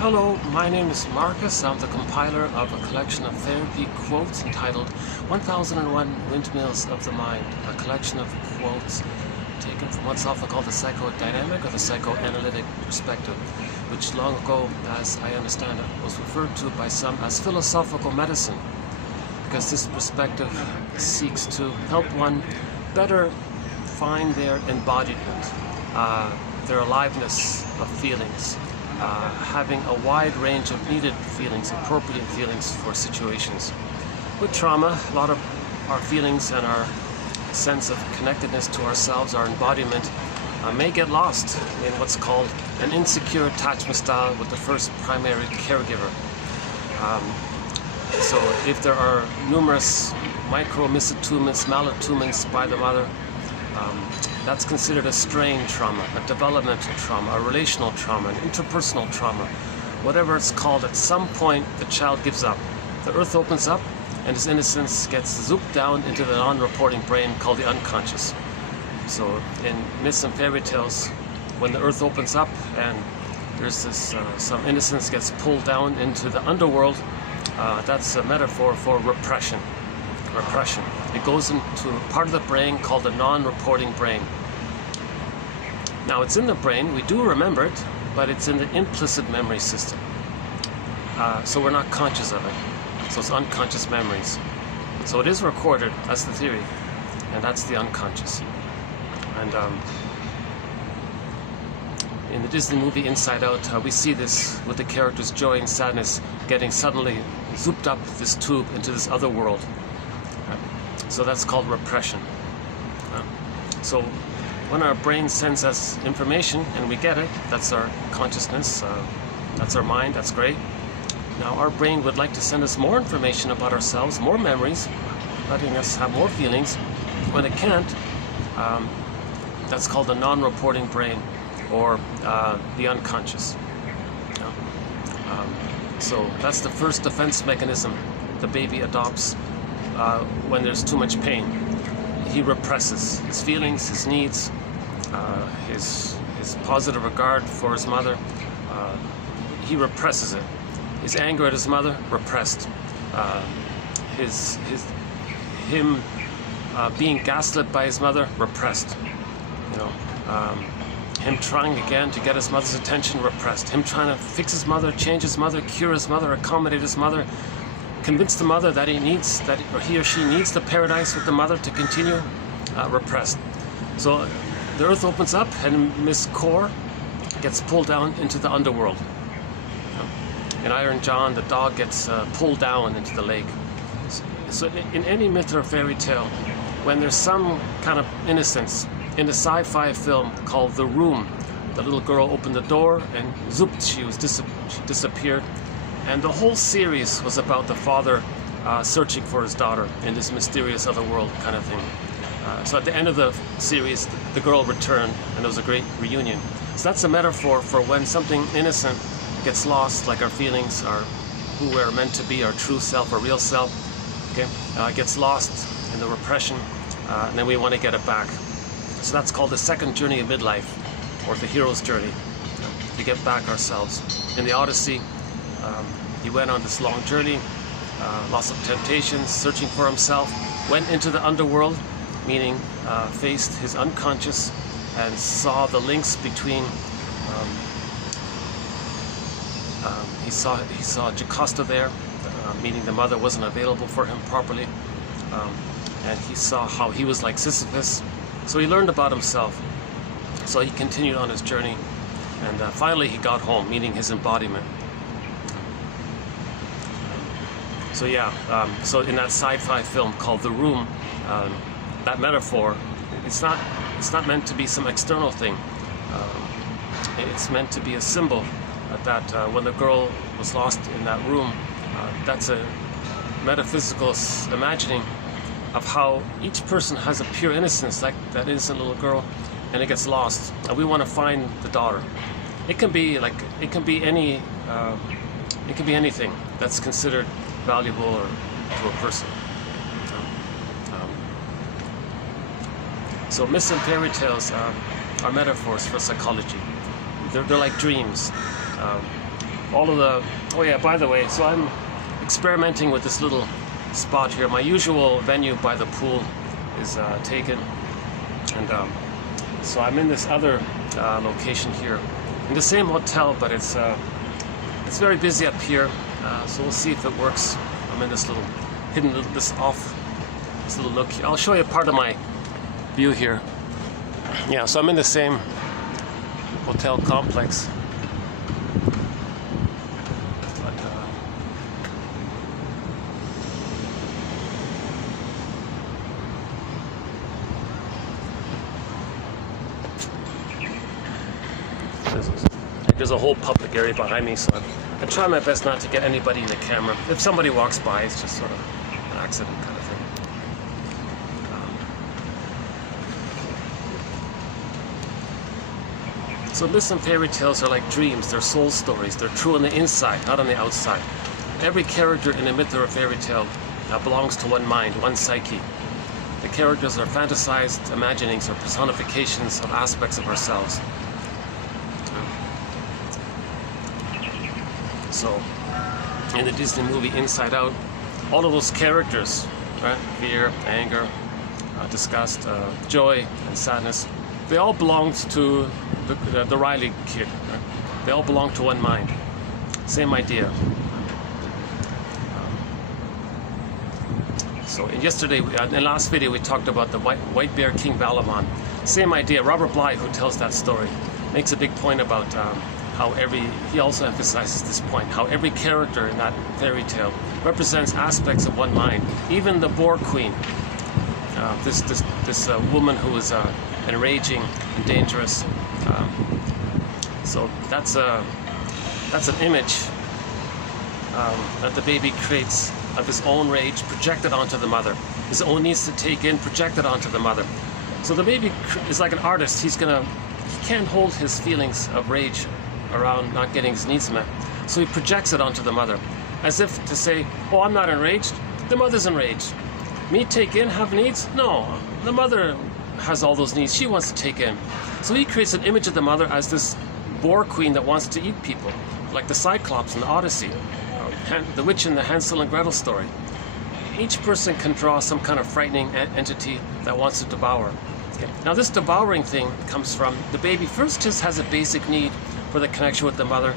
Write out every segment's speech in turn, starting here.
Hello, my name is Marcus. I'm the compiler of a collection of therapy quotes entitled 1001 Windmills of the Mind, a collection of quotes taken from what's often called the psychodynamic or the psychoanalytic perspective, which long ago, as I understand it, was referred to by some as philosophical medicine, because this perspective seeks to help one better find their embodiment, their aliveness of feelings, having a wide range of needed feelings, appropriate feelings for situations. With trauma, a lot of our feelings and our sense of connectedness to ourselves, our embodiment, may get lost in what's called an insecure attachment style with the first primary caregiver. So if there are numerous micro-misattunements, malattunements by the mother, that's considered a strain trauma, a developmental trauma, a relational trauma, an interpersonal trauma. Whatever it's called, at some point the child gives up. The earth opens up and his innocence gets zooped down into the non-reporting brain called the unconscious. So in myths and fairy tales, when the earth opens up and there's this, some innocence gets pulled down into the underworld, that's a metaphor for repression. It goes into a part of the brain called the non-reporting brain. Now it's in the brain, we do remember it, but it's in the implicit memory system. So we're not conscious of it. So it's unconscious memories. So it is recorded, that's the theory, and that's the unconscious. And in the Disney movie Inside Out, we see this with the characters joy and sadness getting suddenly zooped up this tube into this other world. So that's called repression. So when our brain sends us information and we get it, that's our consciousness, that's our mind, that's great. Now our brain would like to send us more information about ourselves, more memories, letting us have more feelings. When it can't, that's called the non-reporting brain, or the unconscious. So that's the first defense mechanism the baby adopts when there's too much pain. He represses his feelings, his needs, his positive regard for his mother. He represses it. His anger at his mother, repressed. Him being gaslit by his mother, repressed. Him trying again to get his mother's attention, repressed. Him trying to fix his mother, change his mother, cure his mother, accommodate his mother, convince the mother that he or she needs the paradise with the mother to continue, repressed. So the earth opens up and Miss Core gets pulled down into the underworld. In Iron John, the dog gets pulled down into the lake. So in any myth or fairy tale, when there's some kind of innocence, in the sci-fi film called The Room, the little girl opened the door and zooped, she disappeared. And the whole series was about the father searching for his daughter in this mysterious other world kind of thing. So at the end of the series, the girl returned and it was a great reunion. So that's a metaphor for when something innocent gets lost, like our feelings, who we're meant to be, our true self, our real self, okay, gets lost in the repression, and then we want to get it back. So that's called the second journey of midlife, or the hero's journey, to get back ourselves. In the Odyssey, he went on this long journey, lots of temptations, searching for himself, went into the underworld, meaning faced his unconscious and saw the links between, he saw Jocasta there, meaning the mother wasn't available for him properly, and he saw how he was like Sisyphus. So he learned about himself. So he continued on his journey, and finally he got home, meaning his embodiment. So yeah, so in that sci-fi film called The Room, that metaphor, it's not meant to be some external thing. It's meant to be a symbol that when the girl was lost in that room, that's a metaphysical imagining of how each person has a pure innocence, like that innocent little girl, and it gets lost. And we want to find the daughter. It can be anything that's considered valuable to a person. So myths and fairy tales are metaphors for psychology. They're like dreams. all of the, oh yeah, by the way, so I'm experimenting with this little spot here. My usual venue by the pool is taken, and so I'm in this other location here in the same hotel, but it's very busy up here, so we'll see if it works. I'm in this little hidden this little nook here. I'll show you part of my view here. Yeah, so I'm in the same hotel complex. There's a whole public area behind me, so I try my best not to get anybody in the camera. If somebody walks by, it's just sort of an accident kind of thing. So myths and fairy tales are like dreams. They're soul stories. They're true on the inside, not on the outside. Every character in a myth or a fairy tale belongs to one mind, one psyche. The characters are fantasized imaginings or personifications of aspects of ourselves. So, in the Disney movie Inside Out, all of those characters, right? Fear, anger, disgust, joy, and sadness, they all belonged to the Riley kid. Right? They all belong to one mind. Same idea. So, yesterday, in the last video, we talked about the White Bear King Balaban. Same idea. Robert Bly, who tells that story, makes a big point about how he also emphasizes this point, how every character in that fairy tale represents aspects of one mind. Even the Boar Queen, this woman who is enraging and dangerous. So that's an image that the baby creates of his own rage projected onto the mother. His own needs to take in projected onto the mother. So the baby is like an artist. He can't hold his feelings of rage around not getting his needs met. So he projects it onto the mother, as if to say, oh, I'm not enraged, the mother's enraged. Me take in, have needs? No, the mother has all those needs she wants to take in. So he creates an image of the mother as this boar queen that wants to eat people, like the Cyclops in the Odyssey, the witch in the Hansel and Gretel story. Each person can draw some kind of frightening entity that wants to devour. Okay. Now this devouring thing comes from the baby first just has a basic need for the connection with the mother.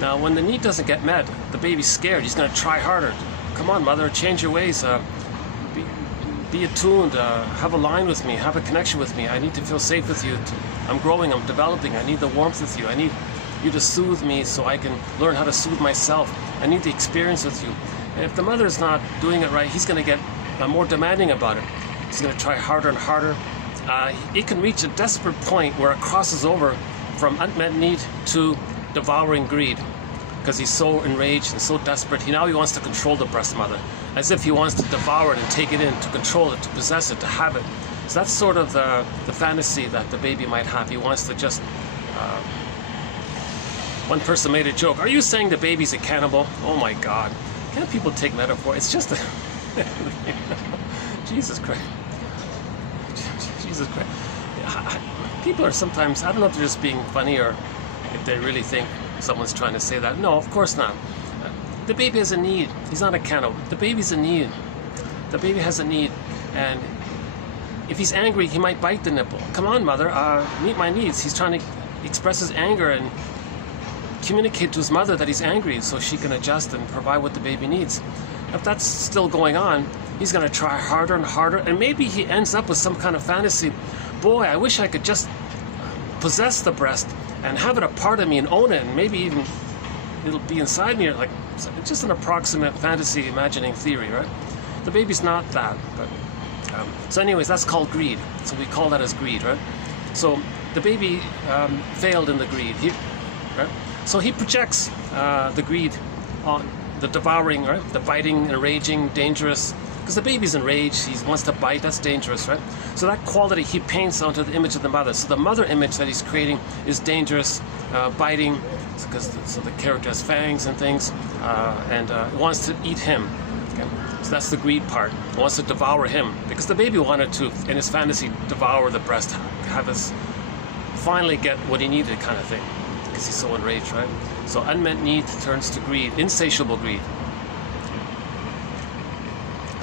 Now when the need doesn't get met, the baby's scared. He's going to try harder. Come on, mother, change your ways. Be attuned. Have a line with me. Have a connection with me. I need to feel safe with you. I'm growing. I'm developing. I need the warmth with you. I need you to soothe me so I can learn how to soothe myself. I need the experience with you. And if the mother's not doing it right, he's going to get more demanding about it. He's going to try harder and harder. It can reach a desperate point where it crosses over from unmet need to devouring greed, because he's so enraged and so desperate. Now he wants to control the breast mother, as if he wants to devour it and take it in, to control it, to possess it, to have it. So that's sort of the fantasy that the baby might have. He wants to just... one person made a joke, are you saying the baby's a cannibal? Oh my God. Can't people take metaphor? It's just a... Jesus Christ. Jesus Christ. People are sometimes, I don't know if they're just being funny or if they really think someone's trying to say that. No, of course not. The baby has a need. He's not a cannibal. The baby's a need. The baby has a need. And if he's angry, he might bite the nipple. Come on, mother, meet my needs. He's trying to express his anger and communicate to his mother that he's angry so she can adjust and provide what the baby needs. If that's still going on, he's going to try harder and harder, and maybe he ends up with some kind of fantasy. Boy, I wish I could just possess the breast and have it a part of me and own it, and maybe even it'll be inside me. Like, it's just an approximate fantasy imagining theory, right? The baby's not that, but so anyways, that's called greed. So we call that as greed, right? So the baby failed in the greed, right? So he projects the greed on the devouring, right? The biting, enraging, dangerous. Because the baby's enraged, he wants to bite, that's dangerous, right? So that quality he paints onto the image of the mother. So the mother image that he's creating is dangerous, biting, so the character has fangs and things, and wants to eat him. Okay? So that's the greed part. He wants to devour him. Because the baby wanted to, in his fantasy, devour the breast, have us finally get what he needed kind of thing. because he's so enraged, right? So unmet need turns to greed, insatiable greed.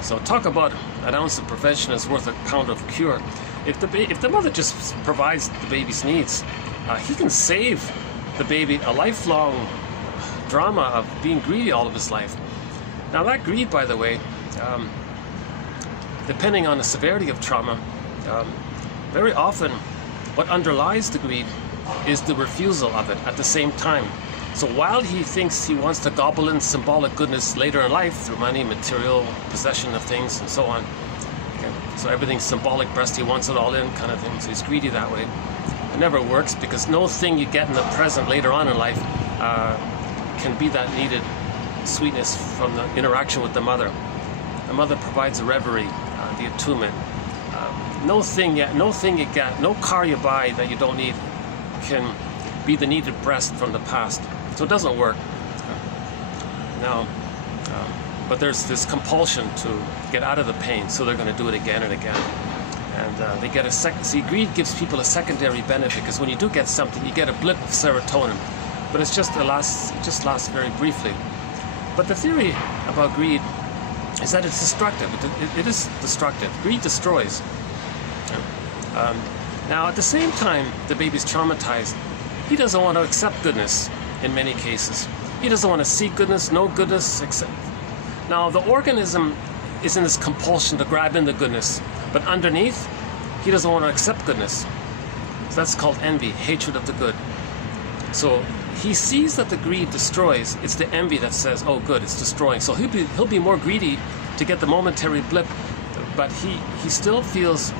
So talk about an ounce of prevention is worth a pound of cure. If the mother just provides the baby's needs, he can save the baby a lifelong drama of being greedy all of his life. Now that greed, by the way, depending on the severity of trauma, very often what underlies the greed is the refusal of it at the same time. So while he thinks he wants to gobble in symbolic goodness later in life through money, material, possession of things, and so on, okay, so everything's symbolic breast, he wants it all in kind of thing, so he's greedy that way. It never works, because no thing you get in the present later on in life can be that needed sweetness from the interaction with the mother. The mother provides a reverie, the attunement. No thing you get, no car you buy that you don't need can be the needed breast from the past. So it doesn't work. Now, but there's this compulsion to get out of the pain, so they're going to do it again and again. And they get a see, greed gives people a secondary benefit, because when you do get something, you get a blip of serotonin, but it just lasts very briefly. But the theory about greed is that it's destructive. It is destructive. Greed destroys. Now, at the same time, the baby's traumatized. He doesn't want to accept goodness in many cases. He doesn't want to see goodness, know goodness, accept. Now, the organism is in this compulsion to grab in the goodness, but underneath, he doesn't want to accept goodness. So that's called envy, hatred of the good. So he sees that the greed destroys. It's the envy that says, oh good, it's destroying. So he'll be more greedy to get the momentary blip, but he still feels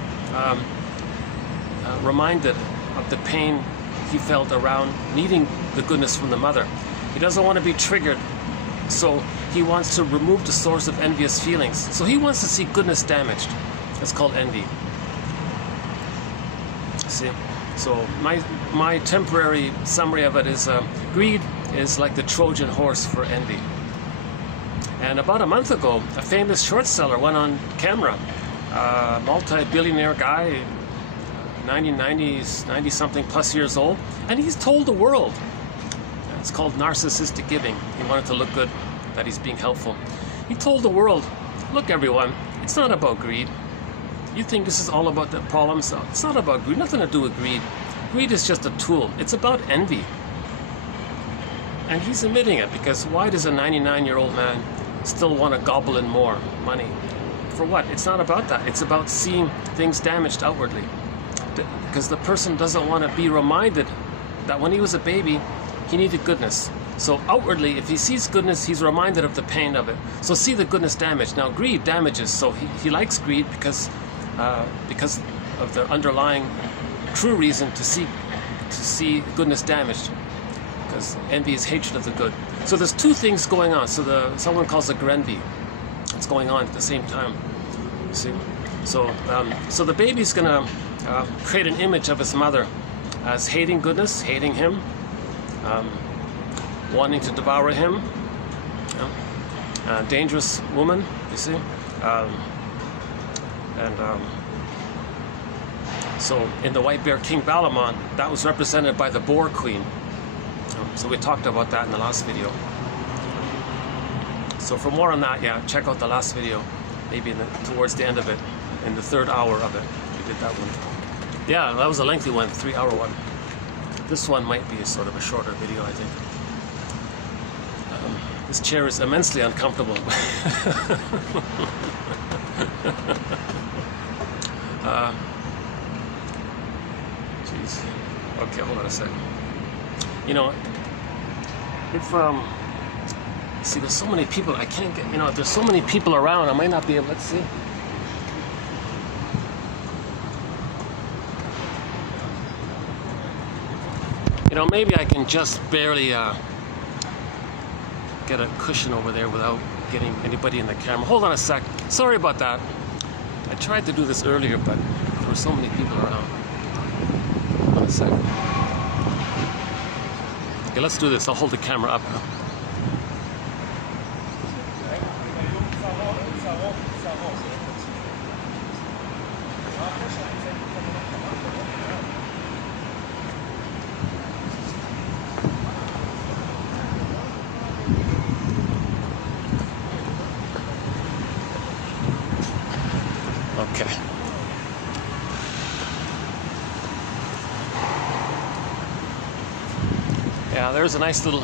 reminded of the pain he felt around needing the goodness from the mother. He doesn't want to be triggered, so he wants to remove the source of envious feelings. So he wants to see goodness damaged. That's called envy. See? So my temporary summary of it is greed is like the Trojan horse for envy. And about a month ago, a famous short seller went on camera, multi-billionaire guy, 90-something plus years old, and he's told the world. It's called narcissistic giving. He wanted to look good, that he's being helpful. He told the world, look everyone, it's not about greed. You think this is all about the problems? It's not about greed, nothing to do with greed. Greed is just a tool. It's about envy. And he's admitting it, because why does a 99-year-old man still want to gobble in more money? For what? It's not about that. It's about seeing things damaged outwardly. Because the person doesn't want to be reminded that when he was a baby, he needed goodness. So outwardly, if he sees goodness, he's reminded of the pain of it. So see the goodness damaged. Now greed damages, so he likes greed because of the underlying true reason to see goodness damaged. Because envy is hatred of the good. So there's two things going on. So someone calls it grenvy. It's going on at the same time. You see? So the baby's gonna create an image of his mother as hating goodness, hating him, wanting to devour him, dangerous woman, you see. So in the White Bear King Balamon, that was represented by the Boar Queen. So we talked about that in the last video. So for more on that, yeah, check out the last video, maybe towards the end of it, in the third hour of it, we did that one. Yeah, that was a lengthy one, 3-hour one. This one might be a sort of a shorter video, I think. This chair is immensely uncomfortable. Jeez. Okay, hold on a second. You know, if see, there's so many people, I can't get, if there's so many people around, I might not be able, let's see. Maybe I can just barely get a cushion over there without getting anybody in the camera. Hold on a sec. Sorry about that. I tried to do this earlier, but there were so many people around. Hold on a sec. Okay, let's do this. I'll hold the camera up. Yeah, there's a nice little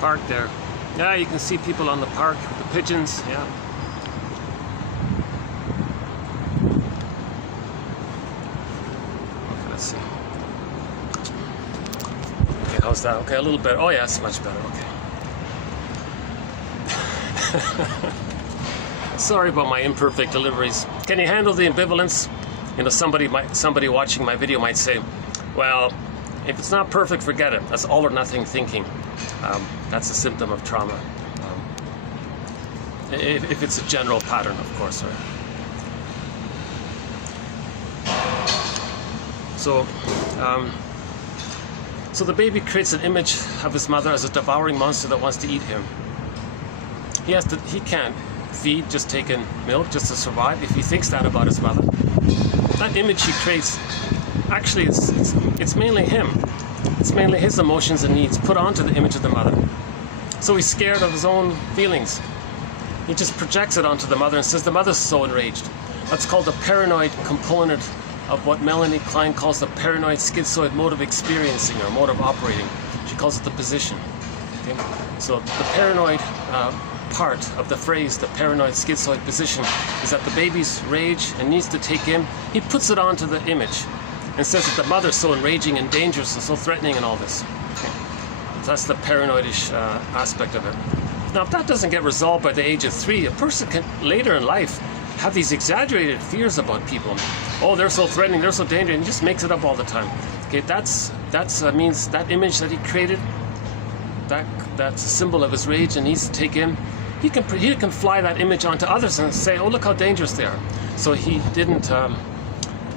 park there. Yeah, you can see people on the park with the pigeons. Yeah. Okay, let's see. Okay, how's that? Okay, a little better. Oh yeah, it's much better. Okay. Sorry about my imperfect deliveries. Can you handle the ambivalence? You know, somebody watching my video might say, well, if it's not perfect, forget it. That's all or nothing thinking. That's a symptom of trauma. If it's a general pattern, of course. Right? So the baby creates an image of his mother as a devouring monster that wants to eat him. He can't feed just taking milk just to survive if he thinks that about his mother. That image he creates, actually it's mainly him. It's mainly his emotions and needs put onto the image of the mother. So he's scared of his own feelings. He just projects it onto the mother and says the mother's so enraged. That's called the paranoid component of what Melanie Klein calls the paranoid schizoid mode of experiencing or mode of operating. She calls it the position. Okay? So the paranoid part of the phrase, the paranoid schizoid position, is that the baby's rage and needs to take in, he puts it onto the image and says that the mother's so enraging and dangerous and so threatening and all this. Okay. So that's the paranoidish aspect of it. Now, if that doesn't get resolved by the age of 3, a person can later in life have these exaggerated fears about people. Oh, they're so threatening, they're so dangerous, and he just makes it up all the time. Okay, that's means that image that he created, that's a symbol of his rage and needs to take in. He can fly that image onto others and say, oh, look how dangerous they are. So he didn't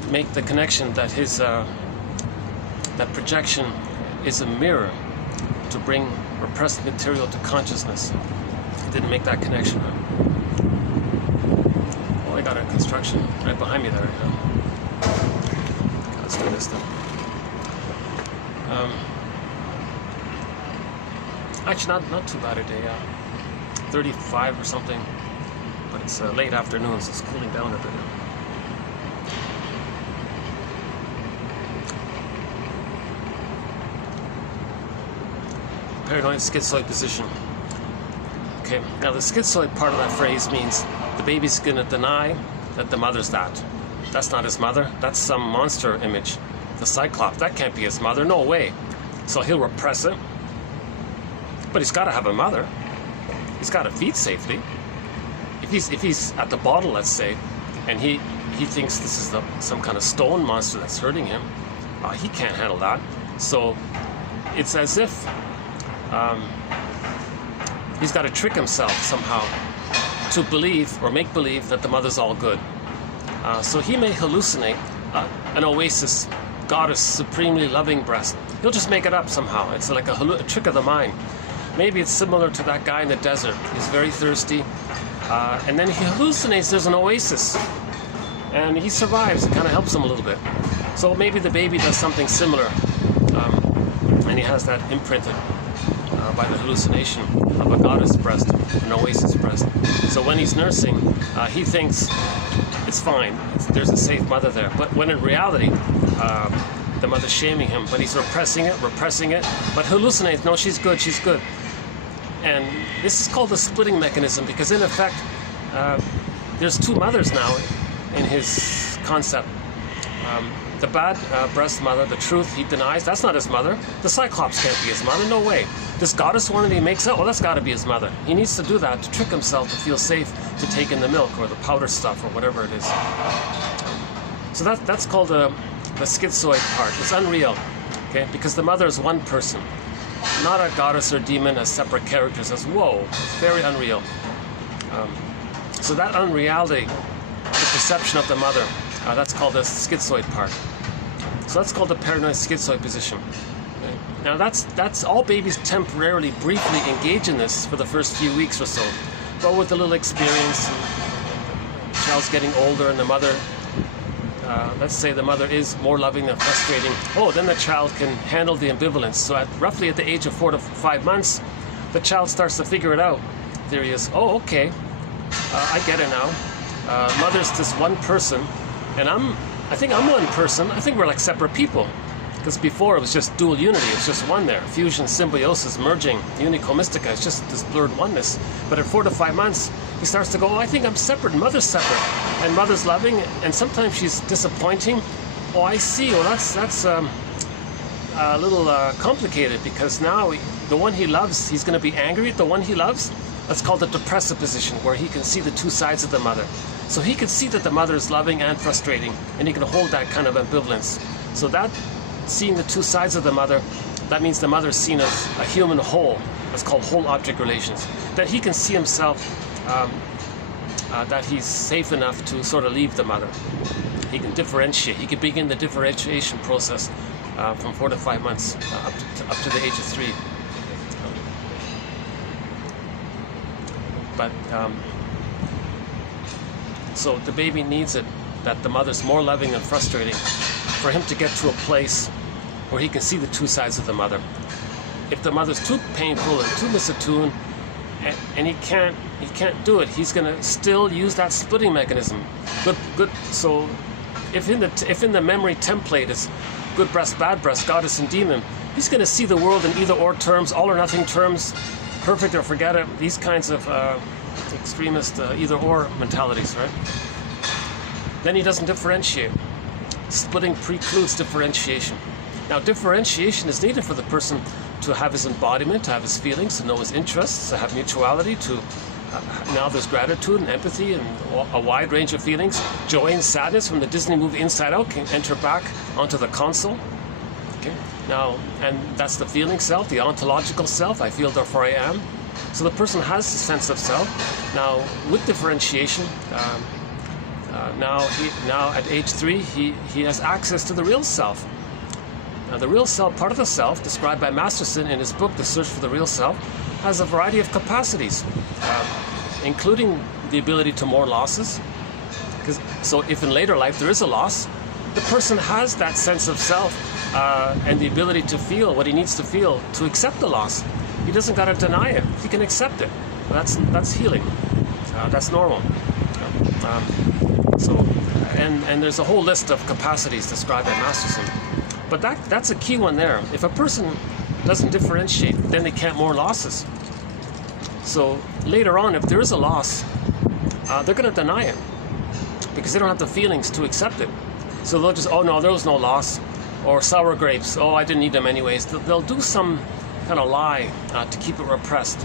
make the connection that his that projection is a mirror to bring repressed material to consciousness. He didn't make that connection. Oh, I got a construction right behind me there. Okay, let's do this then. Actually, not too bad a day. 35 or something, but it's late afternoon, so it's cooling down a bit. Paranoid schizoid position. Okay, now the schizoid part of that phrase means the baby's going to deny that the mother's that. That's not his mother. That's some monster image. The Cyclops, that can't be his mother. No way. So he'll repress it. But he's got to have a mother. He's got to feed safely. If he's at the bottle, let's say, and he thinks this is some kind of stone monster that's hurting him, he can't handle that. So it's as if he's got to trick himself somehow to believe or make believe that the mother's all good. So he may hallucinate an oasis, goddess, supremely loving breast. He'll just make it up somehow. It's like a trick of the mind. Maybe it's similar to that guy in the desert. He's very thirsty, and then he hallucinates there's an oasis, and he survives. It kind of helps him a little bit. So maybe the baby does something similar, and he has that imprinted by the hallucination of a goddess breast, an oasis breast. So when he's nursing, he thinks it's fine. There's a safe mother there. But when in reality, the mother's shaming him, but he's repressing it, but hallucinates, no, she's good, she's good. And this is called the splitting mechanism, because in effect, there's 2 mothers now in his concept. The bad breast mother, the truth he denies, that's not his mother. The Cyclops can't be his mother, no way. This goddess one that he makes up, well, that's got to be his mother. He needs to do that to trick himself to feel safe to take in the milk or the powder stuff or whatever it is. So that's called the schizoid part. It's unreal, okay? Because the mother is one person, not a goddess or demon as separate characters. As whoa, it's very unreal. So that unreality, the perception of the mother, that's called the schizoid part. So that's called the paranoid schizoid position. Okay? Now that's all babies temporarily, briefly engage in this for the first few weeks or so. But with a little experience, the child's getting older and the mother, let's say the mother is more loving than frustrating. Oh, then the child can handle the ambivalence. So roughly at the age of 4 to 5 months, the child starts to figure it out. There he is. Oh, okay, I get it now. Mother's this one person, and I think I'm one person. I think we're like separate people. Because before it was just dual unity, it's just one there. Fusion, symbiosis, merging, unico mystica, it's just this blurred oneness. But at 4 to 5 months, he starts to go, oh, I think I'm separate, mother's separate. And mother's loving, and sometimes she's disappointing. Oh, I see, well, that's a little complicated, because now the one he loves, he's going to be angry at the one he loves. That's called the depressive position, where he can see the two sides of the mother. So he can see that the mother is loving and frustrating, and he can hold that kind of ambivalence. So that seeing the two sides of the mother, that means the mother is seen as a human whole. That's called whole object relations. That he can see himself, that he's safe enough to sort of leave the mother. He can differentiate. He can begin the differentiation process from 4 to 5 months up to the age of 3. But so the baby needs it, that the mother's more loving and frustrating, for him to get to a place where he can see the two sides of the mother. If the mother's too painful and too misattuned, and he can't do it, he's going to still use that splitting mechanism. Good. So if in the memory template is good breast, bad breast, goddess and demon, he's going to see the world in either or terms, all or nothing terms, perfect or forget it, these kinds of extremist either or mentalities, right? Then he doesn't differentiate. Splitting precludes differentiation. Now, differentiation is needed for the person to have his embodiment, to have his feelings, to know his interests, to have mutuality, to now there's gratitude and empathy and a wide range of feelings. Joy and sadness from the Disney movie Inside Out can enter back onto the console. Okay. Now, and that's the feeling self, the ontological self. I feel, therefore I am. So the person has a sense of self. Now, with differentiation, now at age 3, he has access to the real self. Now, the real self, part of the self, described by Masterson in his book, The Search for the Real Self, has a variety of capacities, including the ability to mourn losses. So if in later life there is a loss, the person has that sense of self and the ability to feel what he needs to feel to accept the loss. He doesn't got to deny it. He can accept it. That's healing. That's normal. And there's a whole list of capacities described by Masterson. But that's a key one there. If a person doesn't differentiate, then they can't mourn losses. So later on, if there is a loss, they're going to deny it because they don't have the feelings to accept it. So they'll just, oh no, there was no loss. Or sour grapes, oh, I didn't need them anyways. They'll do some kind of lie to keep it repressed.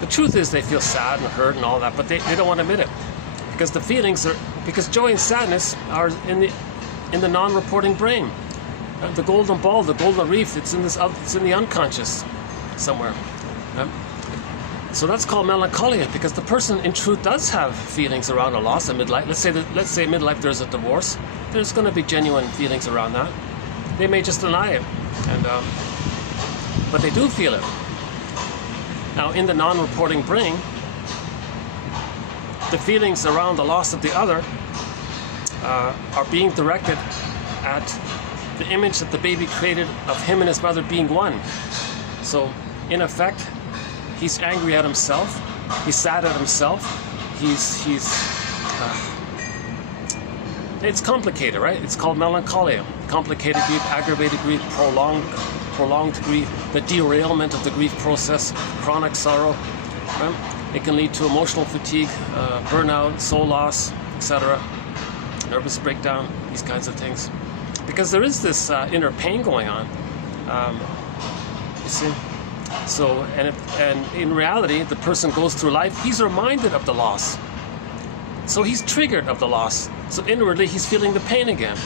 The truth is they feel sad and hurt and all that, but they don't want to admit it. Because the feelings are, because joy and sadness are in the non-reporting brain. The golden ball, the golden reef, it's in the unconscious somewhere. So that's called melancholia, because the person in truth does have feelings around a loss at midlife. Let's say midlife there's a divorce. There's going to be genuine feelings around that. They may just deny it, but they do feel it. Now, in the non-reporting brain, the feelings around the loss of the other are being directed at the image that the baby created of him and his mother being one. So, in effect, he's angry at himself. He's sad at himself. It's complicated, right? It's called melancholia. Complicated grief, aggravated grief, prolonged grief, the derailment of the grief process, chronic sorrow. Right? It can lead to emotional fatigue, burnout, soul loss, etc., nervous breakdown, these kinds of things. Because there is this inner pain going on. You see? So, and in reality, the person goes through life, he's reminded of the loss. So he's triggered of the loss. So inwardly, he's feeling the pain again.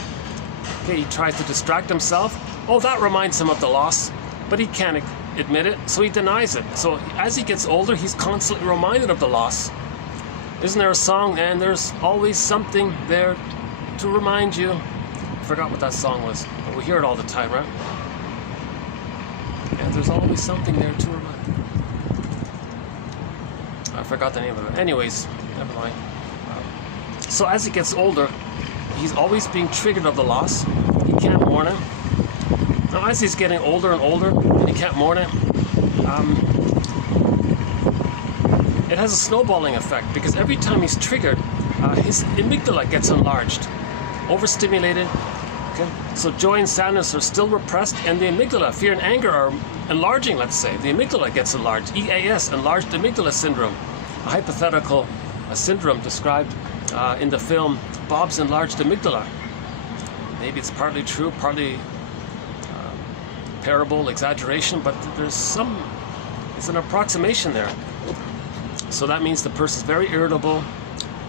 Okay, he tries to distract himself. Oh, that reminds him of the loss, but he can't admit it, so he denies it. So as he gets older, he's constantly reminded of the loss. Isn't there a song, and there's always something there to remind you? I forgot what that song was, but we hear it all the time, right? And there's always something there to remind you. I forgot the name of it. Anyways, never mind. So as he gets older, he's always being triggered of the loss. He can't mourn it. Now as he's getting older and older, and he can't mourn it, it has a snowballing effect, because every time he's triggered, his amygdala gets enlarged, overstimulated. Okay? So joy and sadness are still repressed, and the amygdala, fear and anger, are enlarging, let's say. The amygdala gets enlarged. EAS, enlarged amygdala syndrome, a hypothetical syndrome described in the film Bob's Enlarged Amygdala. Maybe it's partly true, partly parable, exaggeration, but it's an approximation there. So that means the person's very irritable.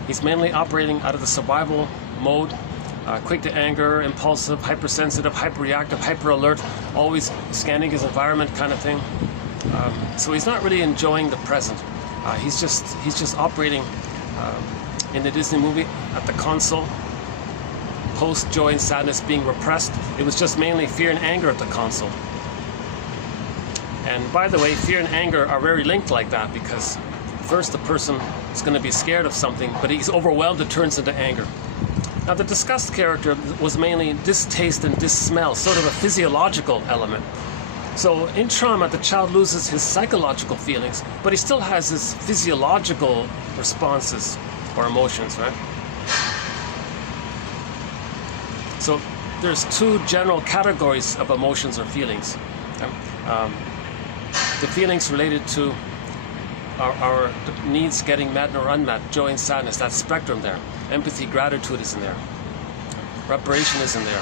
He's mainly operating out of the survival mode, quick to anger, impulsive, hypersensitive, hyperreactive, hyper alert, always scanning his environment kind of thing. So he's not really enjoying the present. He's just operating in the Disney movie at the console. Post joy and sadness being repressed, it was just mainly fear and anger at the console. And by the way, fear and anger are very linked like that, because first the person is going to be scared of something, but he's overwhelmed, it turns into anger. Now the disgust character was mainly distaste and dissmell, sort of a physiological element. So in trauma, the child loses his psychological feelings, but he still has his physiological responses or emotions, right? So there's two general categories of emotions or feelings. The feelings related to our needs getting met or unmet, joy and sadness, that spectrum there. Empathy, gratitude is in there. Reparation is in there.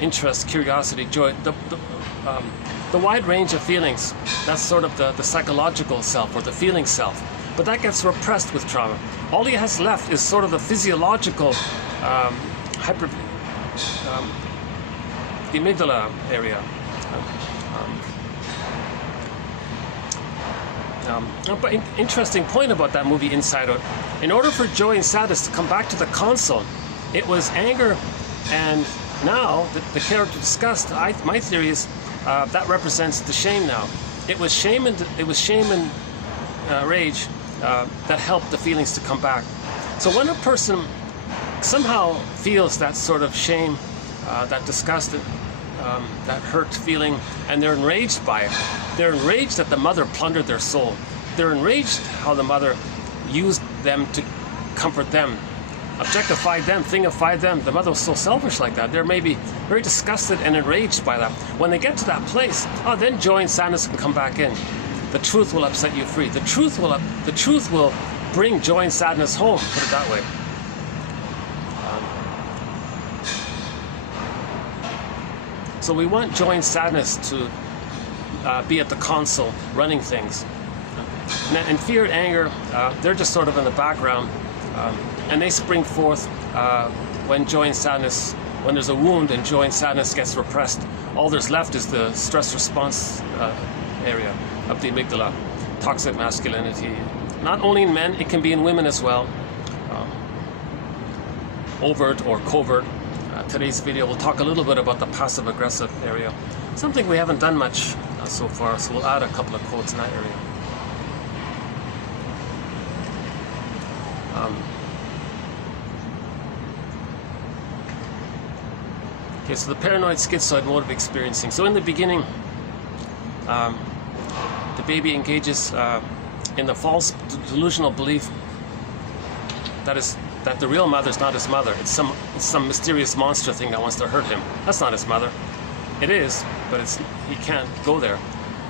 Interest, curiosity, joy. The wide range of feelings, that's sort of the psychological self or the feeling self. But that gets repressed with trauma. All he has left is sort of the physiological the amygdala area. But interesting point about that movie Inside Out. In order for joy and sadness to come back to the console, it was anger, and now the character disgust. My theory is that represents the shame. Now, it was shame and rage that helped the feelings to come back. So when a person somehow feels that sort of shame, that disgust, that hurt feeling, and they're enraged by it. They're enraged that the mother plundered their soul. They're enraged how the mother used them to comfort them, objectified them, thingified them. The mother was so selfish like that. They're maybe very disgusted and enraged by that. When they get to that place, then joy and sadness can come back in. The truth will set you free. The truth will bring joy and sadness home. Put it that way. So we want joy and sadness to be at the console, running things. And fear and anger, they're just sort of in the background, and they spring forth when joy and sadness, when there's a wound and joy and sadness gets repressed. All there's left is the stress response area of the amygdala, toxic masculinity. Not only in men, it can be in women as well, overt or covert. Today's video we'll talk a little bit about the passive-aggressive area, something we haven't done much so far, so we'll add a couple of quotes in that area. Okay, so the paranoid schizoid mode of experiencing. So in the beginning, the baby engages in the false delusional belief that the real mother is not his mother. It's some mysterious monster thing that wants to hurt him. That's not his mother. It is, but he can't go there.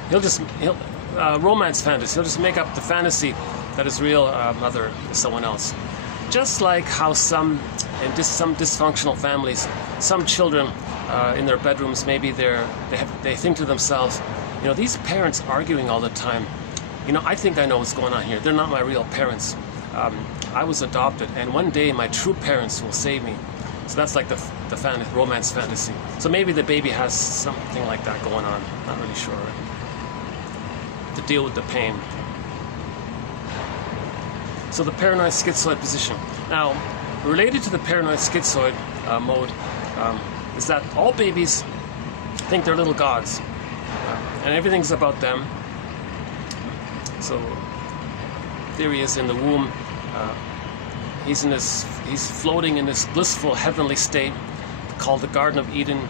He'll romance fantasy. He'll just make up the fantasy that his real mother is someone else. Just like how some dysfunctional families, some children in their bedrooms, maybe they think to themselves, these parents arguing all the time. I think I know what's going on here. They're not my real parents. I was adopted, and one day my true parents will save me. So that's like the romance fantasy. So maybe the baby has something like that going on. Not really sure. Right? To deal with the pain. So the paranoid schizoid position. Now, related to the paranoid schizoid mode is that all babies think they're little gods, and everything's about them. So there he is in the womb. He's floating in this blissful heavenly state called the Garden of Eden,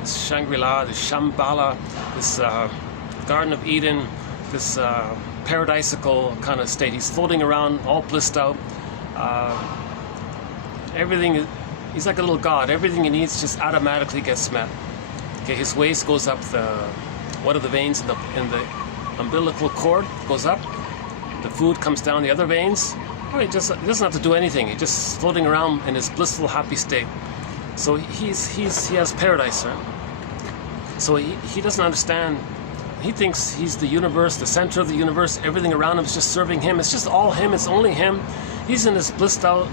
this Shangri-La, this Shambhala, this Garden of Eden, this paradisical kind of state. He's floating around, all blissed out. Everything He's like a little god. Everything he needs just automatically gets met. Okay, his waist goes up one of the veins in the umbilical cord goes up. The food comes down the other veins. Oh, he doesn't have to do anything. He's just floating around in his blissful, happy state. So he has paradise, right? So he doesn't understand. He thinks he's the universe, the center of the universe. Everything around him is just serving him. It's just all him. It's only him. He's in this blissed out,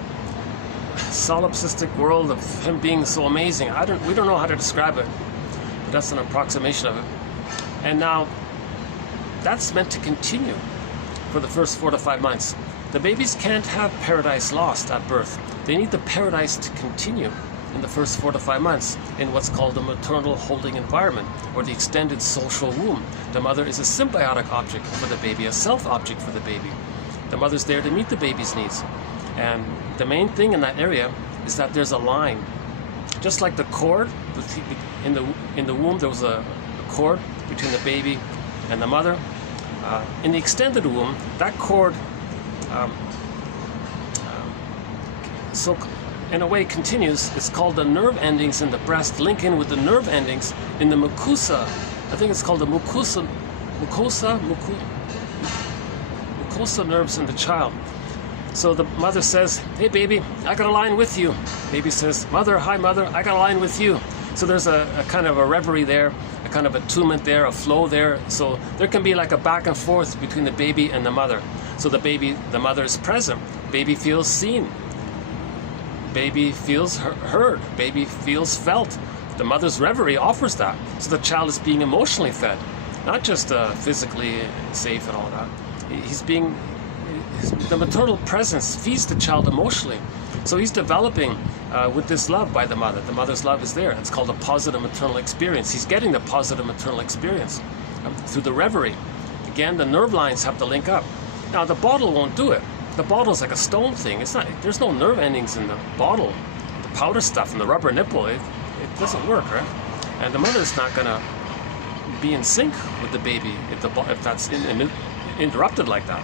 solipsistic world of him being so amazing. We don't know how to describe it, but that's an approximation of it. And now, that's meant to continue for the first 4 to 5 months. The babies can't have paradise lost at birth. They need the paradise to continue in the first 4 to 5 months in what's called the maternal holding environment, or the extended social womb. The mother is a symbiotic object for the baby, a self object for the baby. The mother's there to meet the baby's needs. And the main thing in that area is that there's a line. Just like the cord, in the womb there was a cord between the baby and the mother. In the extended womb, that cord so in a way continues. It's called the nerve endings in the breast link in with the nerve endings in the mucosa. I think it's called the mucosa nerves in the child. So the mother says, "Hey baby, I got a line with you." Baby says, "Mother, hi mother, I got a line with you." So there's a kind of a reverie there, a kind of attunement there, a flow there. So there can be like a back and forth between the baby and the mother. So the mother is present. Baby feels seen. Baby feels heard. Baby feels felt. The mother's reverie offers that. So the child is being emotionally fed, not just physically safe and all that. The maternal presence feeds the child emotionally. So he's developing with this love by the mother. The mother's love is there. It's called a positive maternal experience. He's getting the positive maternal experience through the reverie. Again, the nerve lines have to link up. Now, the bottle won't do it. The bottle's like a stone thing. It's not. There's no nerve endings in the bottle. The powder stuff and the rubber nipple, it doesn't work, right? And the mother's not going to be in sync with the baby if that's interrupted like that.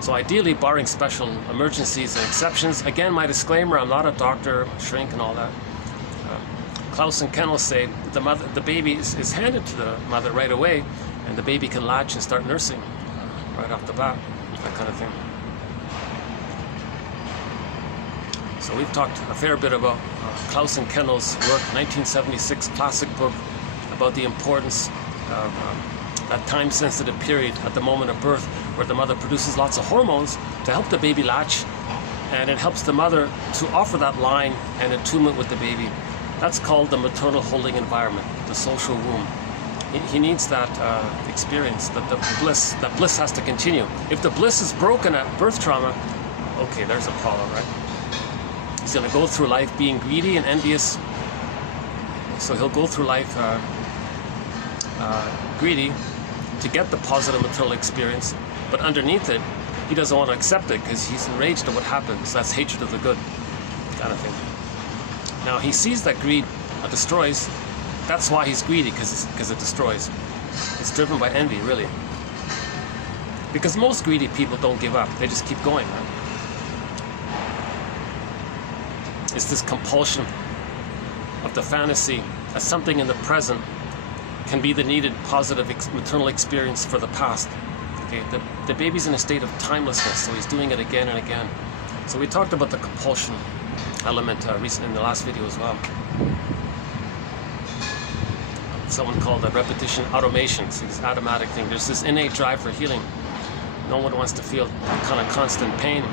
So ideally, barring special emergencies and exceptions, again, my disclaimer, I'm not a doctor, shrink and all that. Klaus and Kennel say the baby is handed to the mother right away, and the baby can latch and start nursing right off the bat, that kind of thing. So we've talked a fair bit about Klaus and Kennel's work, 1976 classic book about the importance of that time-sensitive period at the moment of birth, where the mother produces lots of hormones to help the baby latch, and it helps the mother to offer that line and attunement with the baby. That's called the maternal holding environment, the social womb. He needs that experience, that bliss has to continue. If the bliss is broken at birth trauma, okay, there's a problem, right? He's going to go through life being greedy and envious. So he'll go through life greedy to get the positive maternal experience, but underneath it, he doesn't want to accept it because he's enraged at what happens. That's hatred of the good, kind of thing. Now he sees that greed destroys. That's why he's greedy, because it destroys. It's driven by envy, really. Because most greedy people don't give up; they just keep going. Right? It's this compulsion of the fantasy that something in the present can be the needed positive maternal experience for the past. Okay, the baby's in a state of timelessness, so he's doing it again and again. So we talked about the compulsion element recently in the last video as well. Someone called that repetition automation. It's this automatic thing. There's this innate drive for healing. No one wants to feel kind of constant pain.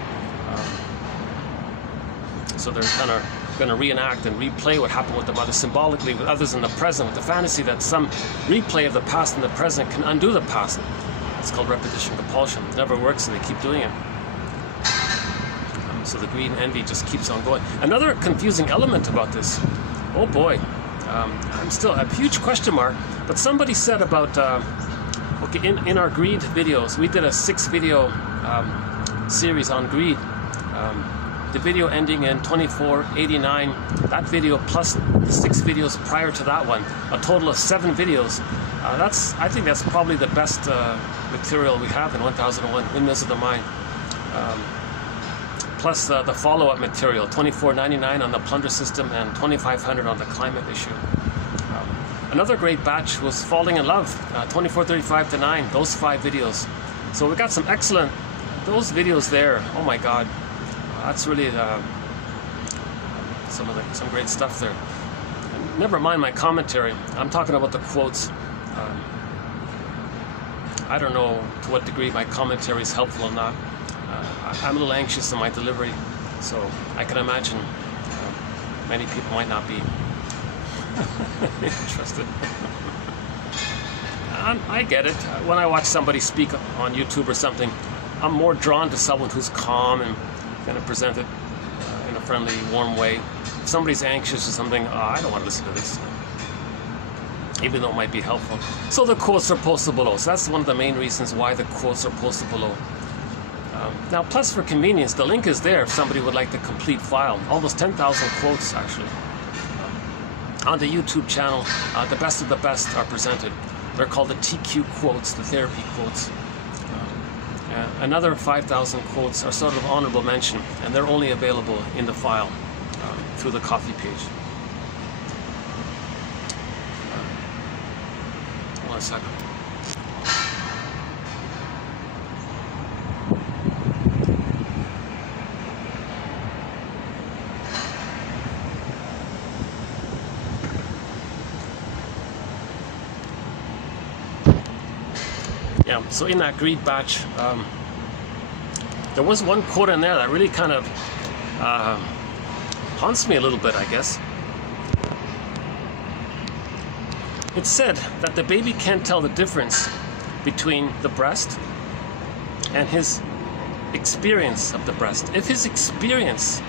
So they're kind of going to reenact and replay what happened with the mother symbolically with others in the present, with the fantasy that some replay of the past in the present can undo the past. It's called repetition compulsion. It never works, and they keep doing it. So the greed and envy just keeps on going. Another confusing element about this, oh boy, I'm still a huge question mark, but somebody said about, okay, in our greed videos, we did a 6-video series on greed. The video ending in 2489, that video plus the 6 videos prior to that one, a total of 7 videos. I think that's probably the best material we have in 1001 Windmills of the Mind. plus the follow-up material, $24.99 on the plunder system and $2,500 on the climate issue. Another great batch was Falling in Love, 24.35 to 9, those 5 videos. So we got some excellent, those videos there, oh my God, that's really some great stuff there. And never mind my commentary, I'm talking about the quotes. I don't know to what degree my commentary is helpful or not. I'm a little anxious in my delivery, so I can imagine many people might not be interested. I get it. When I watch somebody speak on YouTube or something, I'm more drawn to someone who's calm and going to present it in a friendly, warm way. If somebody's anxious or something, I don't want to listen to this, even though it might be helpful. So the quotes are posted below. So that's one of the main reasons why the quotes are posted below. Now, plus for convenience, the link is there if somebody would like the complete file. Almost 10,000 quotes, actually. On the YouTube channel, the best of the best are presented. They're called the TQ quotes, the therapy quotes. Another 5,000 quotes are sort of honorable mention, and they're only available in the file through the coffee page. One second. Yeah, so in that greed batch, there was one quote in there that really kind of haunts me a little bit, I guess. It said that the baby can't tell the difference between the breast and his experience of the breast. If his experience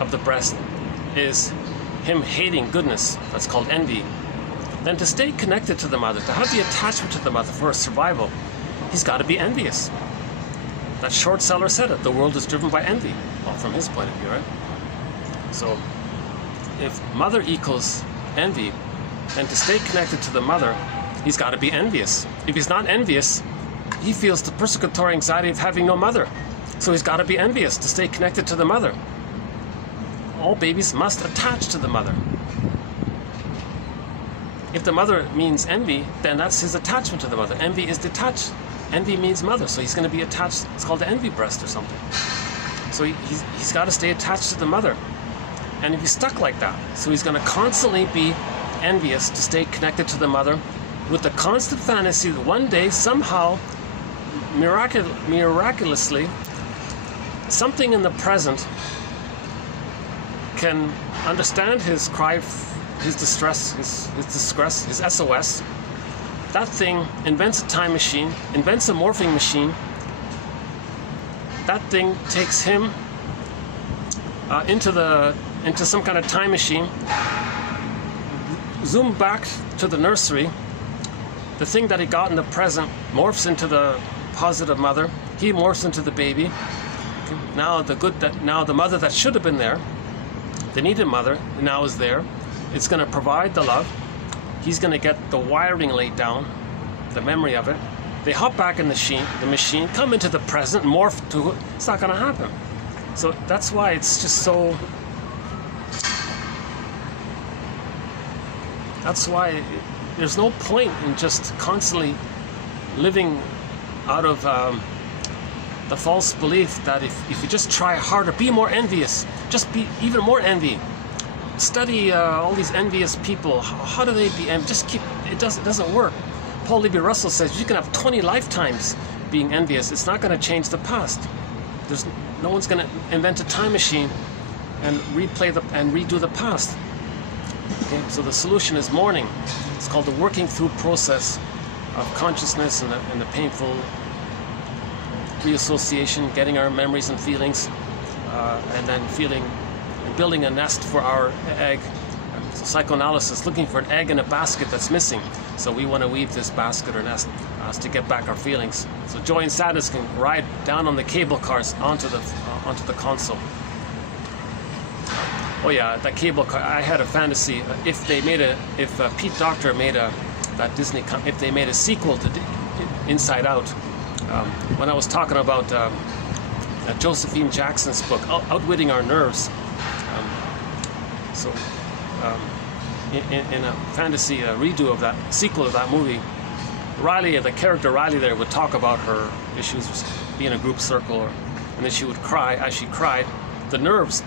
of the breast is him hating goodness, that's called envy, then to stay connected to the mother, to have the attachment to the mother for survival, he's got to be envious. That short seller said it, the world is driven by envy. Well, from his point of view, right? So, if mother equals envy, then to stay connected to the mother, he's got to be envious. If he's not envious, he feels the persecutory anxiety of having no mother. So he's got to be envious to stay connected to the mother. All babies must attach to the mother. If the mother means envy, then that's his attachment to the mother. Envy is detached. Envy means mother, so he's going to be attached. It's called the envy breast or something. So he's got to stay attached to the mother. And if he's stuck like that, so he's going to constantly be envious to stay connected to the mother with the constant fantasy that one day, somehow, miraculously, something in the present can understand his cry, his distress, his distress, his SOS. That thing invents a time machine, invents a morphing machine. That thing takes him into some kind of time machine. Zoom back to the nursery. The thing that he got in the present morphs into the positive mother. He morphs into the baby. Now the mother that should have been there, the needed mother, now is there. It's going to provide the love. He's going to get the wiring laid down, the memory of it. They hop back in the machine, come into the present, morph to it. It's not going to happen. So that's why it's just so. That's why there's no point in just constantly living out of the false belief that if you just try harder, be more envious, just be even more envy. Study all these envious people. How do they be envious? Just keep. It doesn't work. Paul Levy-Russell says you can have 20 lifetimes being envious. It's not going to change the past. No one's going to invent a time machine and redo the past. Okay, so the solution is mourning. It's called the working through process of consciousness and the painful reassociation, getting our memories and feelings, and then building a nest for our egg. So psychoanalysis, looking for an egg in a basket that's missing. So we want to weave this basket or nest to get back our feelings. So joy and sadness can ride down on the cable cars onto the console. Oh yeah, that cable car. I had a fantasy. If Pete Docter made if they made a sequel to Inside Out. When I was talking about Josephine Jackson's book, Outwitting Our Nerves. In a fantasy redo of that, sequel of that movie, Riley, the character Riley there, would talk about her issues, be in a group circle, and then she would cry. As she cried, the nerves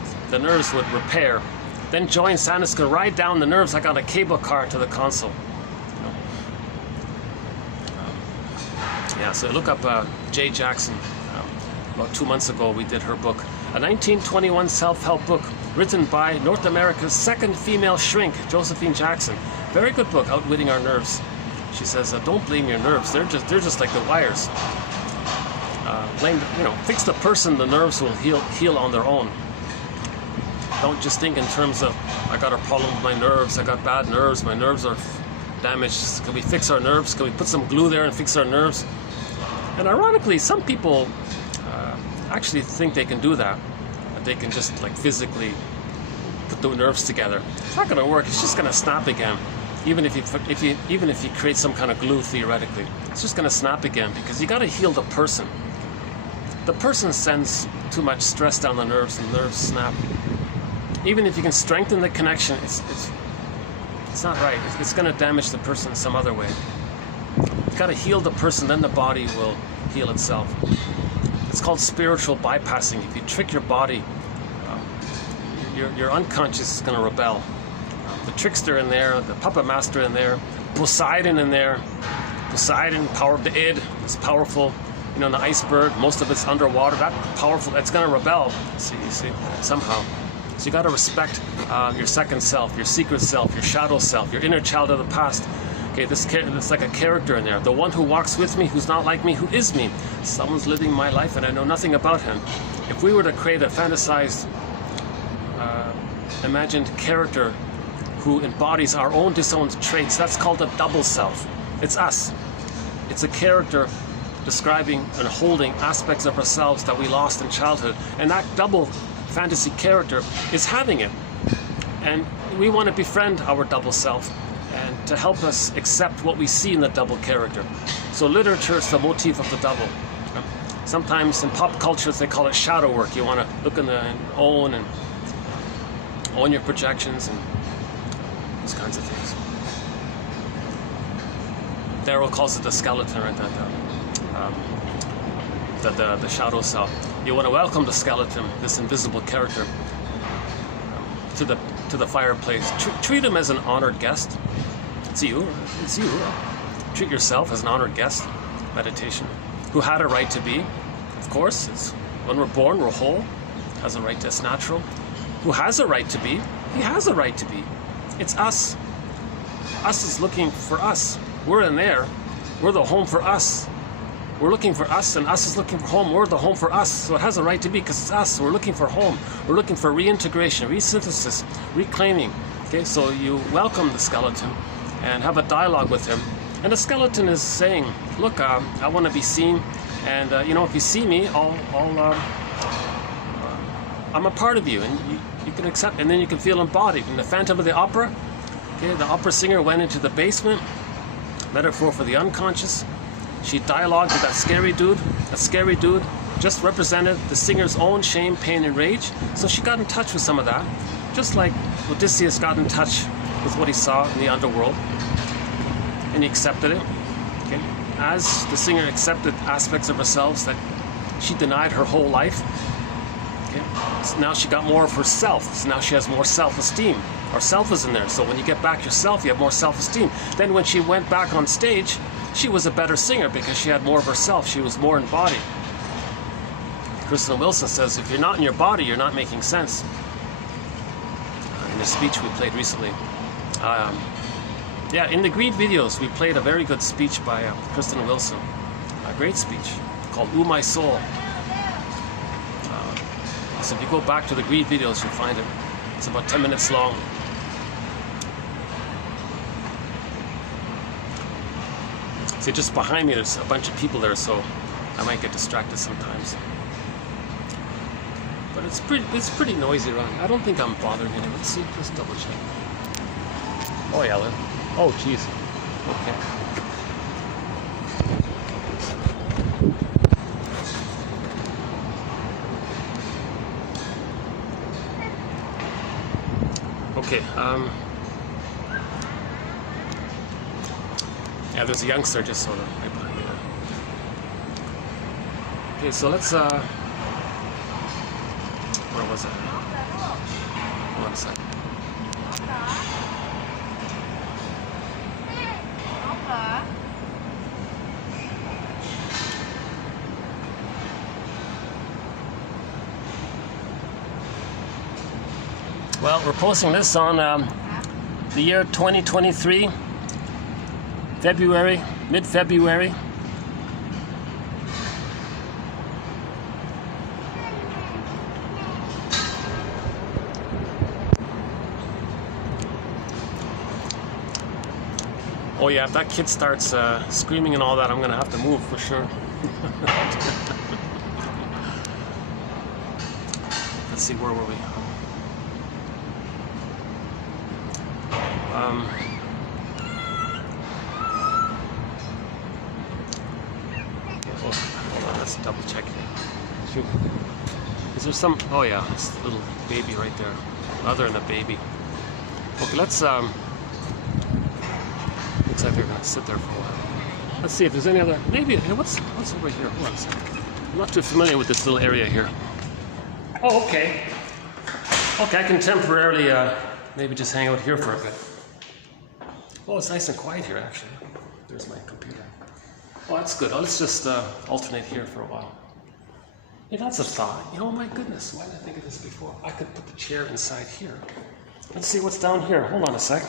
would repair. Then Joy and Sandus could ride down the nerves like on a cable car to the console. Yeah, so look up Jay Jackson. About 2 months ago, we did her book, a 1921 self-help book written by North America's second female shrink, Josephine Jackson. Very good book, Outwitting Our Nerves. She says, don't blame your nerves. They're just like the wires. Fix the person. The nerves will heal on their own. Don't just think in terms of, I got a problem with my nerves. I got bad nerves. My nerves are damaged. Can we fix our nerves? Can we put some glue there and fix our nerves? And ironically, some people actually think they can do that. They can just like physically put the nerves together. It's not going to work. It's just going to snap again. Even if you create some kind of glue theoretically, it's just going to snap again, because you got to heal the person. The person sends too much stress down the nerves, and the nerves snap. Even if you can strengthen the connection, it's not right. It's going to damage the person some other way. You got to heal the person, then the body will heal itself. It's called spiritual bypassing. If you trick your body, your unconscious is going to rebel. The trickster in there, the puppet master in there, Poseidon in there. Poseidon, power of the id, is powerful. The iceberg, most of it's underwater. That powerful, it's going to rebel. You see, somehow. So you got to respect your second self, your secret self, your shadow self, your inner child of the past. Okay, it's like a character in there. The one who walks with me, who's not like me, who is me. Someone's living my life and I know nothing about him. If we were to create a fantasized, imagined character who embodies our own disowned traits, that's called a double self. It's us. It's a character describing and holding aspects of ourselves that we lost in childhood. And that double fantasy character is having it. And we want to befriend our double self and to help us accept what we see in the double character. So literature is the motif of the double. Sometimes in pop cultures they call it shadow work. You want to look in and own your projections and those kinds of things. Daryl calls it the skeleton, right? The shadow self. You want to welcome the skeleton, this invisible character, to the fireplace. Treat him as an honored guest. It's you. Treat yourself as an honored guest. Meditation. Who had a right to be. Of course, when we're born, we're whole. Has a right to. It's natural. Who has a right to be? He has a right to be. It's us. Us is looking for us. We're in there. We're the home for us. We're looking for us, and us is looking for home. We're the home for us. So it has a right to be because it's us. We're looking for home. We're looking for reintegration, resynthesis, reclaiming. Okay, so you welcome the skeleton and have a dialogue with him. And the skeleton is saying, look, I want to be seen. And, if you see me, I'm a part of you. And you can accept, and then you can feel embodied. In the Phantom of the Opera, okay, the opera singer went into the basement, metaphor for the unconscious. She dialogued with that scary dude. That scary dude just represented the singer's own shame, pain, and rage. So she got in touch with some of that, just like Odysseus got in touch with what he saw in the underworld, and he accepted it. Okay? As the singer accepted aspects of herself that she denied her whole life, okay? So now she got more of herself. So now she has more self-esteem. Our self is in there. So when you get back yourself, you have more self-esteem. Then when she went back on stage, she was a better singer because she had more of herself. She was more embodied. Kristen Wilson says, if you're not in your body, you're not making sense. In a speech we played recently. In the Greed videos, we played a very good speech by Kristen Wilson. A great speech called Ooh My Soul. So if you go back to the Greed videos, you'll find it. It's about 10 minutes long. See, just behind me, there's a bunch of people there, so I might get distracted sometimes. But it's pretty noisy around here. I don't think I'm bothering anyone. Let's see, just double check. Oh yeah, oh jeez. Okay. Okay. Yeah, there's a youngster just sort of right behind me there. Okay, so let's where was it? Hold on a second. Well, we're posting this on the year 2023, February, mid-February. Oh yeah, if that kid starts screaming and all that, I'm gonna have to move for sure. Let's see, where were we? Hold on, let's double check here. Shoot. Is there some? Oh yeah, this little baby right there. Mother and a baby. Okay, let's looks like they're gonna sit there for a while. Let's see if there's any other. Maybe. Hey, what's over here? Hold on a second. I'm not too familiar with this little area here. Oh, okay. Okay, I can temporarily maybe just hang out here for a bit. Oh, it's nice and quiet here, actually. There's my computer. Oh, that's good. Oh, let's just alternate here for a while. Hey, that's a thought. You know, my goodness, why didn't I think of this before? I could put the chair inside here. Let's see what's down here. Hold on a sec.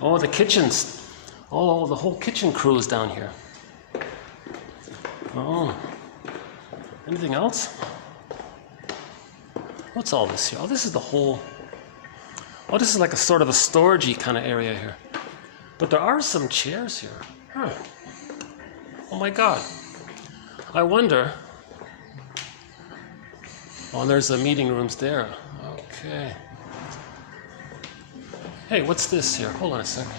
Oh, the kitchens. Oh, the whole kitchen crew is down here. Oh. Anything else? What's all this here? Oh, this is the whole... Oh, this is like a sort of a storagey kind of area here. But there are some chairs here. Huh. Oh my God. I wonder... Oh, there's the meeting rooms there. Okay. Hey, what's this here? Hold on a second.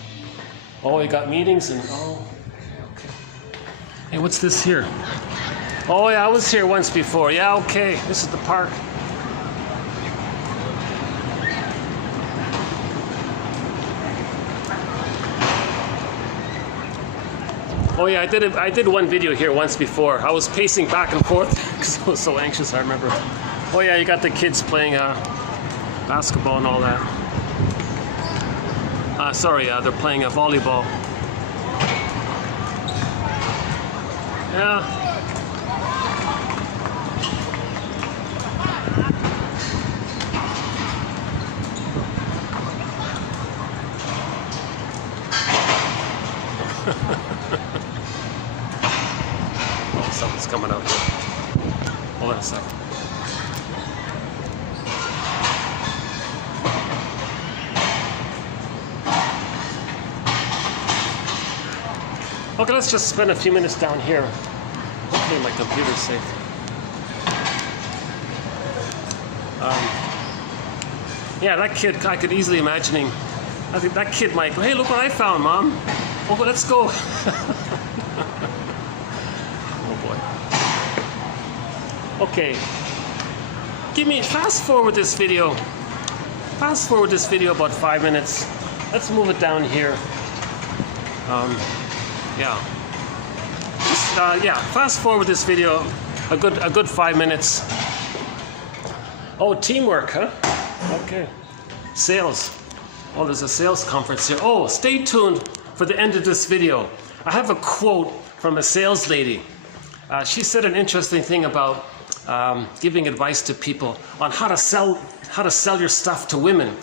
Oh, you got meetings and... Oh, okay. Hey, what's this here? Oh, yeah, I was here once before. Yeah, okay. This is the park. Oh yeah, I did one video here once before. I was pacing back and forth because I was so anxious, I remember. Oh yeah, you got the kids playing basketball and all that. Sorry, they're playing volleyball. Yeah. Oh, something's coming out here. Hold on a second. Okay, let's just spend a few minutes down here. Hopefully my computer's safe. Yeah, that kid, I could easily imagining. I think that kid might go, hey, look what I found, Mom. Oh, let's go. Oh boy. Okay. Fast forward this video. Fast forward this video about 5 minutes. Let's move it down here. Yeah. Just, yeah, fast forward this video a good 5 minutes. Oh, teamwork, huh? Okay. Sales. Oh, there's a sales conference here. Oh, stay tuned for the end of this video. I have a quote from a sales lady. She said an interesting thing about giving advice to people on how to sell your stuff to women.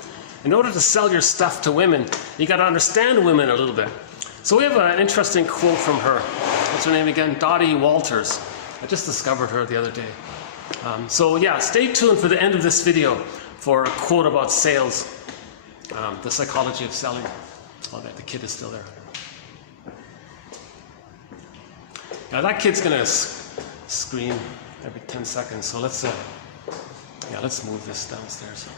In order to sell your stuff to women, you got to understand women a little bit. So we have an interesting quote from her. What's her name again? Dottie Walters. I just discovered her the other day. So yeah, stay tuned for the end of this video for a quote about sales. The psychology of selling. Oh, the kid is still there. Now that kid's gonna scream every 10 seconds. So let's move this downstairs.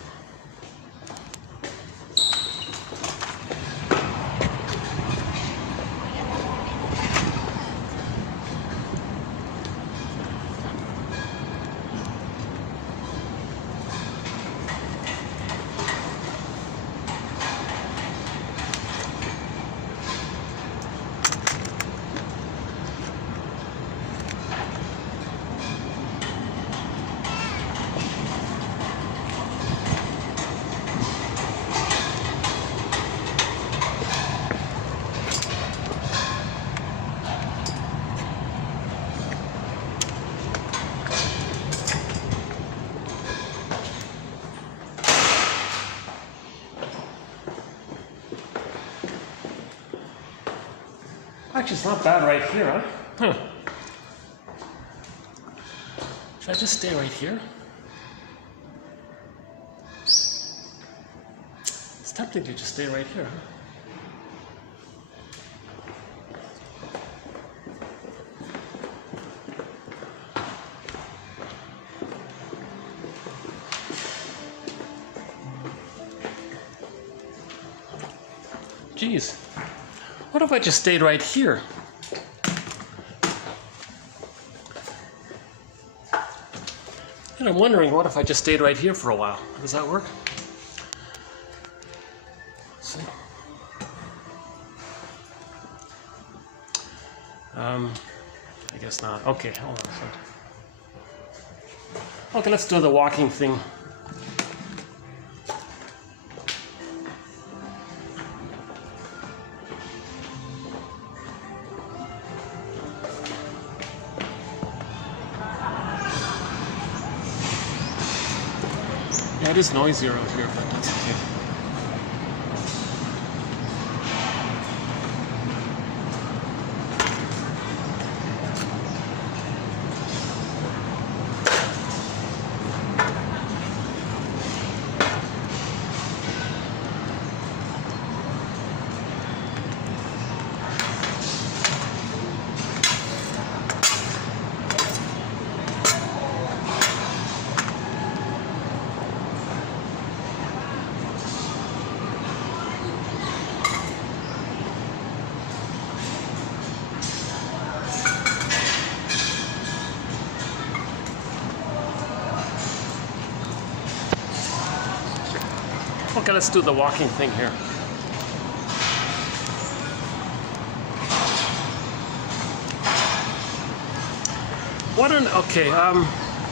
Actually, it's not bad right here, huh? Should I just stay right here? It's tempting to just stay right here, huh? Geez, what if I just stayed right here? And I'm wondering, what if I just stayed right here for a while? Does that work? Let's see. I guess not. Okay, hold on a second. Okay, let's do the walking thing. Yeah, it is noisier out here, but that's okay. Okay, let's do the walking thing here.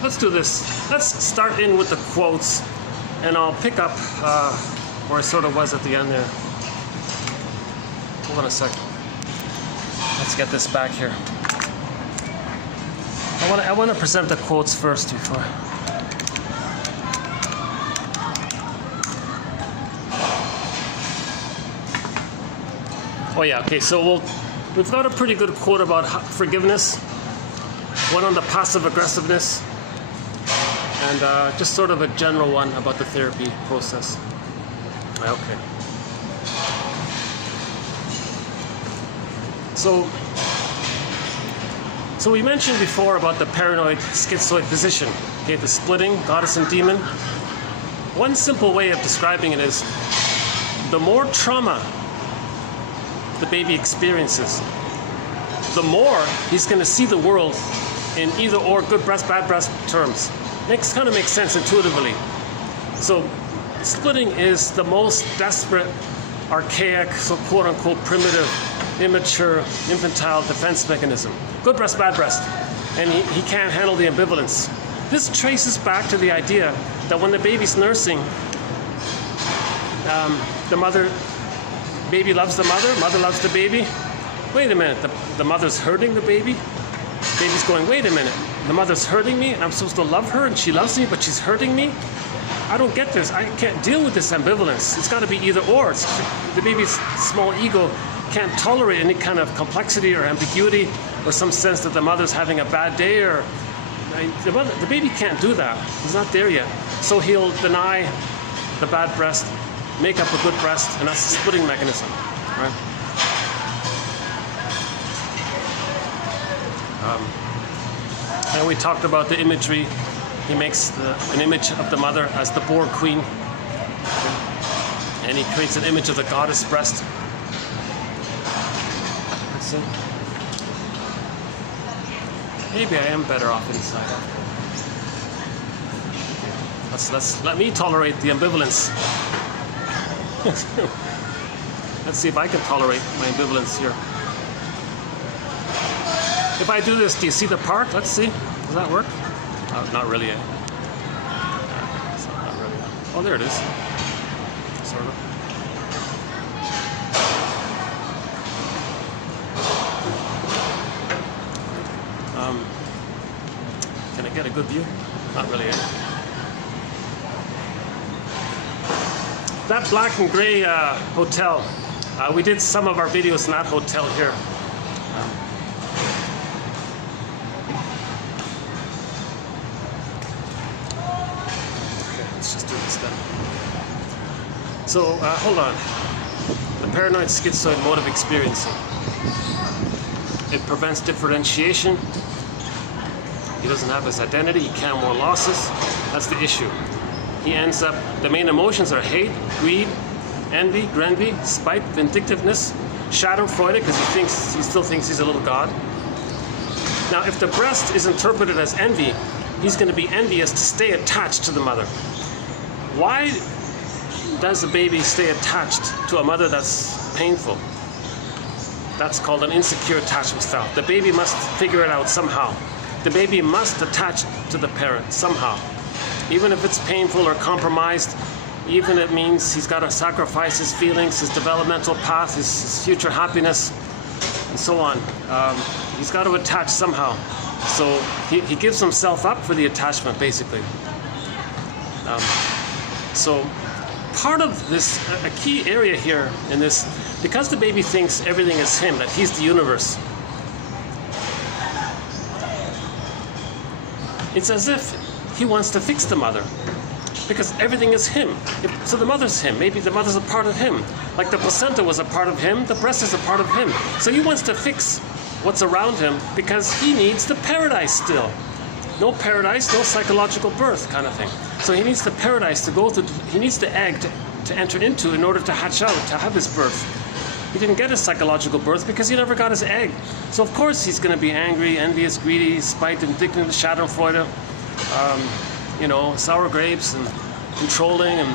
Let's do this. Let's start in with the quotes, and I'll pick up where I sort of was at the end there. Hold on a second. Let's get this back here. I want to present the quotes first before. Oh yeah, okay, so we've got a pretty good quote about forgiveness, one on the passive aggressiveness, and just sort of a general one about the therapy process. Okay. So we mentioned before about the paranoid schizoid position, okay, the splitting, goddess and demon. One simple way of describing it is the more trauma the baby experiences, the more he's going to see the world in either or, good breast, bad breast terms. Kind of makes sense intuitively. So splitting is the most desperate, archaic, so quote unquote primitive, immature, infantile defense mechanism. Good breast, bad breast. And he can't handle the ambivalence. This traces back to the idea that when the baby's nursing, baby loves the mother loves the baby. Wait a minute, the mother's hurting the baby? Baby's going, wait a minute, the mother's hurting me and I'm supposed to love her and she loves me but she's hurting me? I don't get this, I can't deal with this ambivalence. It's gotta be either or. The baby's small ego can't tolerate any kind of complexity or ambiguity or some sense that the mother's having a bad day or... The baby can't do that, he's not there yet. So he'll deny the bad breast, make up a good breast, and that's the splitting mechanism, right? And we talked about the imagery. He makes an image of the mother as the boar queen, and he creates an image of the goddess breast. Let's see. Maybe I am better off inside. Let me tolerate the ambivalence. Let's see if I can tolerate my ambivalence here. If I do this, do you see the part? Let's see. Does that work? Not really. Not really. Oh, there it is. Sort of. Can I get a good view? Not really. That black and gray hotel, we did some of our videos in that hotel here. So, hold on. The paranoid schizoid mode of experiencing. It prevents differentiation. He doesn't have his identity. He can't more losses. That's the issue. He ends up, the main emotions are hate, greed, envy, grenvy, spite, vindictiveness, schadenfreude, because he still thinks he's a little god. Now, if the breast is interpreted as envy, he's going to be envious to stay attached to the mother. Why does the baby stay attached to a mother that's painful? That's called an insecure attachment style. The baby must figure it out somehow. The baby must attach to the parent somehow. Even if it's painful or compromised, even it means he's got to sacrifice his feelings, his developmental path, his future happiness, and so on. He's got to attach somehow. So he gives himself up for the attachment, basically. So part of this, a key area here in this, because the baby thinks everything is him, that he's the universe, it's as if he wants to fix the mother, because everything is him. So the mother's him. Maybe the mother's a part of him. Like the placenta was a part of him, the breast is a part of him. So he wants to fix what's around him because he needs the paradise still. No paradise, no psychological birth kind of thing. So he needs the paradise to go through, he needs the egg to enter into in order to hatch out, to have his birth. He didn't get his psychological birth because he never got his egg. So of course he's going to be angry, envious, greedy, spite, indignant, schadenfreude, sour grapes and controlling and,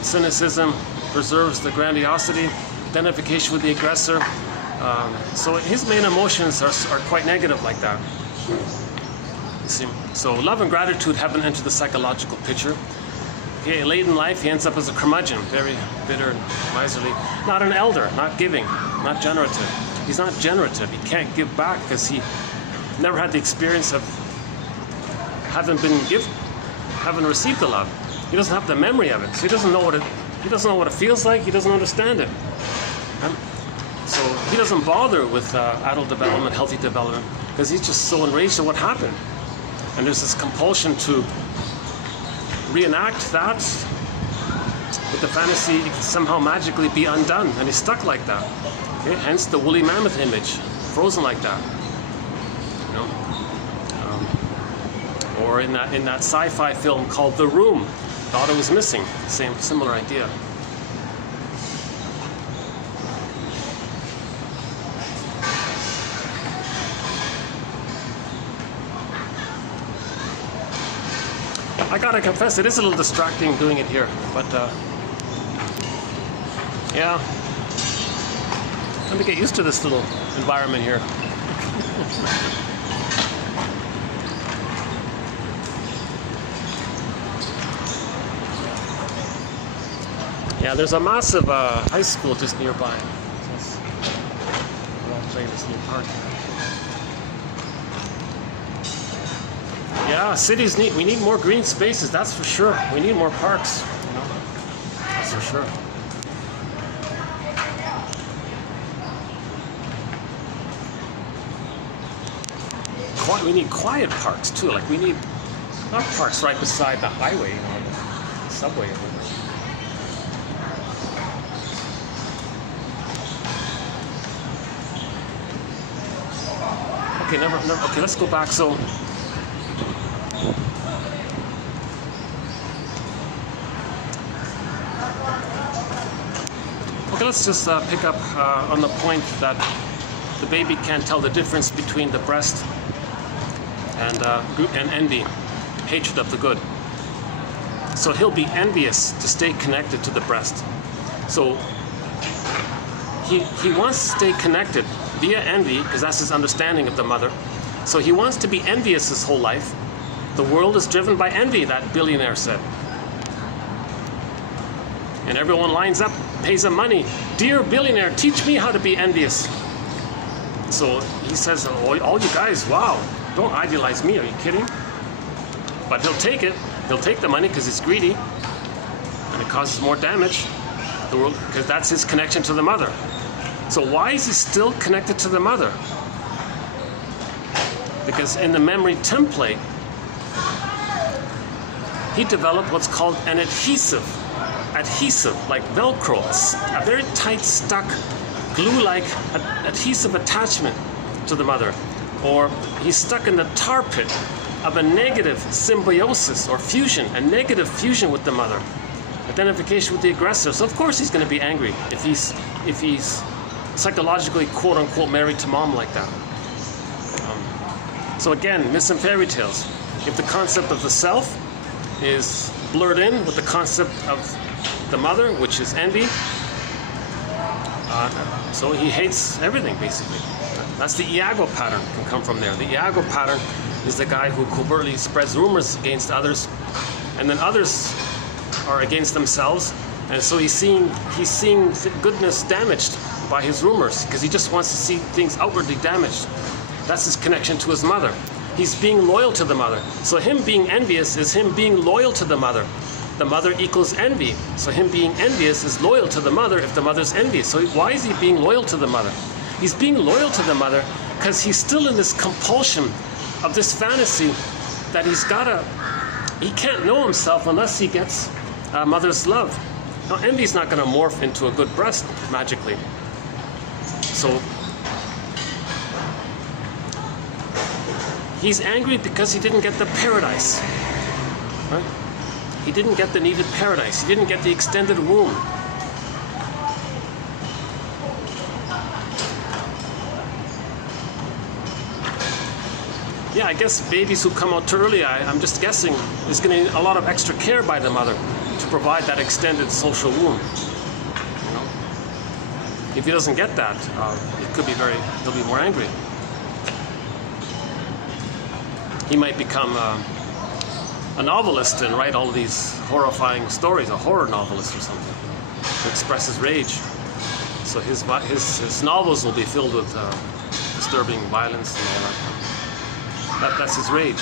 cynicism, preserves the grandiosity, identification with the aggressor. So his main emotions are quite negative like that. You see? So love and gratitude haven't entered the psychological picture. Okay, late in life, he ends up as a curmudgeon, very bitter and miserly. Not an elder, not giving, not generative. He's not generative. He can't give back because he never had the experience of having received the love. He doesn't have the memory of it, so he doesn't know what it feels like. He doesn't understand it. So he doesn't bother with adult development, healthy development, because he's just so enraged at what happened. And there's this compulsion to reenact that with the fantasy it can somehow magically be undone, and he's stuck like that. Okay? Hence the woolly mammoth image, frozen like that. Or in that sci-fi film called The Room, thought it was missing. Similar idea. I gotta confess, it is a little distracting doing it here, but yeah, time to get used to this little environment here. Yeah, there's a massive high school just nearby. I'll play this new park. Yeah, cities we need more green spaces, that's for sure. We need more parks, that's for sure. We need quiet parks too, like we need, not parks right beside the highway, the subway. Okay, let's go back. So, let's just pick up on the point that the baby can't tell the difference between the breast and envy, hatred of the good. So he'll be envious to stay connected to the breast. So he wants to stay connected via envy, because that's his understanding of the mother. So he wants to be envious his whole life. The world is driven by envy, that billionaire said. And everyone lines up, pays him money. Dear billionaire, teach me how to be envious. So he says, all you guys, wow, don't idealize me, are you kidding? But he'll take it. He'll take the money because he's greedy. And it causes more damage. The world, because that's his connection to the mother. So why is he still connected to the mother? Because in the memory template, he developed what's called an adhesive, like Velcro, a very tight stuck, glue-like adhesive attachment to the mother. Or he's stuck in the tar pit of a negative symbiosis or fusion, a negative fusion with the mother, identification with the aggressor. So of course he's going to be angry if he's psychologically quote-unquote married to mom like that. So again, myths and fairy tales. If the concept of the self is blurred in with the concept of the mother, which is envy, so he hates everything basically. That's the Iago pattern, can come from there. The Iago pattern is the guy who covertly spreads rumors against others, and then others are against themselves, and so he's seeing goodness damaged by his rumors because he just wants to see things outwardly damaged. That's his connection to his mother. He's being loyal to the mother. So him being envious is him being loyal to the mother. The mother equals envy. So him being envious is loyal to the mother if the mother's envious. So why is he being loyal to the mother? He's being loyal to the mother because he's still in this compulsion of this fantasy that he can't know himself unless he gets mother's love. Now envy's not going to morph into a good breast magically. So he's angry because he didn't get the paradise, right? He didn't get the needed paradise. He didn't get the extended womb. Yeah, I guess babies who come out too early, I'm just guessing, is going to need a lot of extra care by the mother to provide that extended social womb. You know? If he doesn't get that, he'll be more angry. He might become a novelist and write all of these horrifying stories, a horror novelist or something, to express his rage. So his novels will be filled with disturbing violence and all that. That's his rage.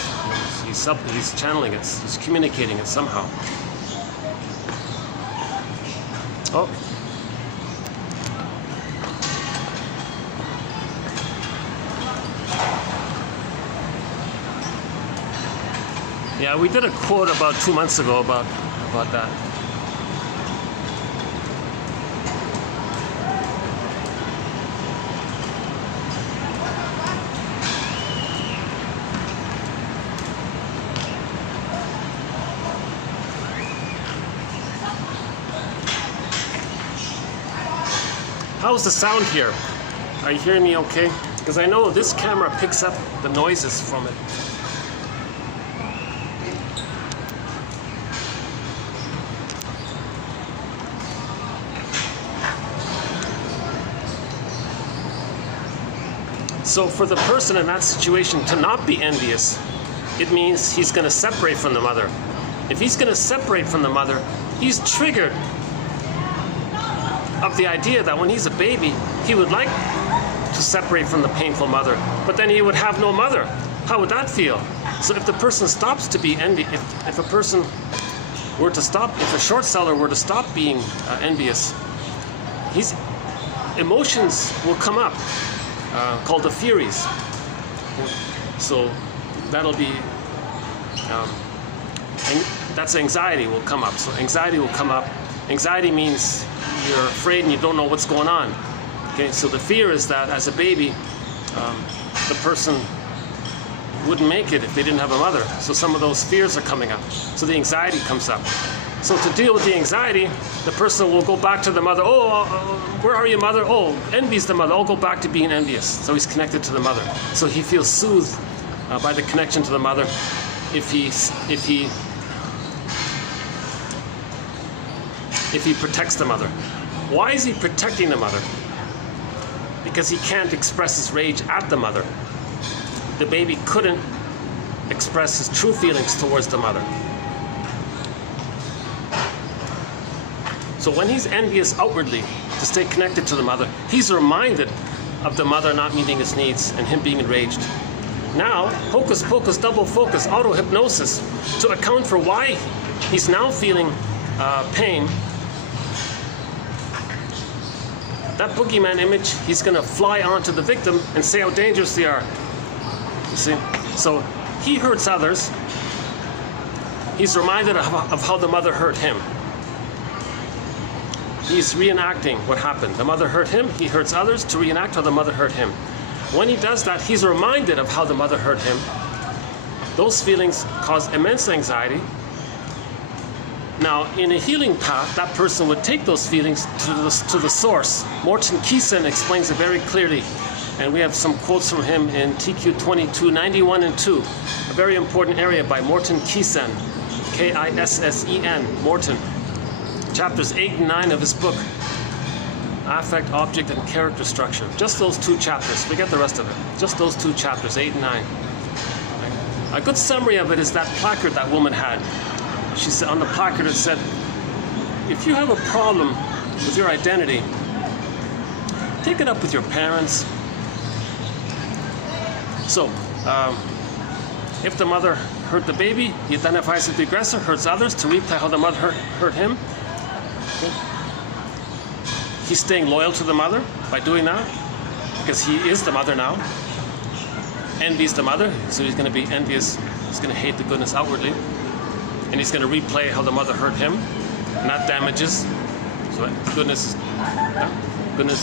He's channeling it. He's communicating it somehow. Oh. Yeah, we did a quote about 2 months ago about that. How's the sound here? Are you hearing me okay? Because I know this camera picks up the noises from it. So for the person in that situation to not be envious, it means he's going to separate from the mother. If he's going to separate from the mother, he's triggered of the idea that when he's a baby, he would like to separate from the painful mother, but then he would have no mother. How would that feel? So if the person stops to be envious, if a person were to stop, if a short seller were to stop being envious, his emotions will come up, called the Furies. So that'll be, that's anxiety will come up. So anxiety will come up. Anxiety means you're afraid and you don't know what's going on. Okay, so the fear is that as a baby, the person wouldn't make it if they didn't have a mother. So some of those fears are coming up. So the anxiety comes up. So to deal with the anxiety, the person will go back to the mother. Oh, where are you, mother? Oh, envy's the mother. I'll go back to being envious. So he's connected to the mother. So he feels soothed by the connection to the mother. If he protects the mother. Why is he protecting the mother? Because he can't express his rage at the mother. The baby couldn't express his true feelings towards the mother. So when he's envious outwardly to stay connected to the mother, he's reminded of the mother not meeting his needs and him being enraged. Now, hocus pocus, double focus, auto-hypnosis, to account for why he's now feeling pain. That boogeyman image, he's going to fly onto the victim and say how dangerous they are. You see? So he hurts others. He's reminded of how the mother hurt him. He's reenacting what happened. The mother hurt him, he hurts others to reenact how the mother hurt him. When he does that, he's reminded of how the mother hurt him. Those feelings cause immense anxiety. Now, in a healing path, that person would take those feelings to the source. Morton Kieson explains it very clearly, and we have some quotes from him in TQ 22, 91 and 2, a very important area by Morton Kieson, Kisen, Morton. Chapters 8 and 9 of his book, Affect, Object, and Character Structure. Just those 2 chapters, forget the rest of it. Just those 2 chapters, 8 and 9. A good summary of it is that placard that woman had. She said, on the placard it said, if you have a problem with your identity, take it up with your parents. So, if the mother hurt the baby, he identifies as the aggressor, hurts others to replay how the mother hurt him. Okay. He's staying loyal to the mother by doing that, because he is the mother now. Envies the mother, so he's going to be envious. He's going to hate the goodness outwardly. And he's going to replay how the mother hurt him, and that damages. So goodness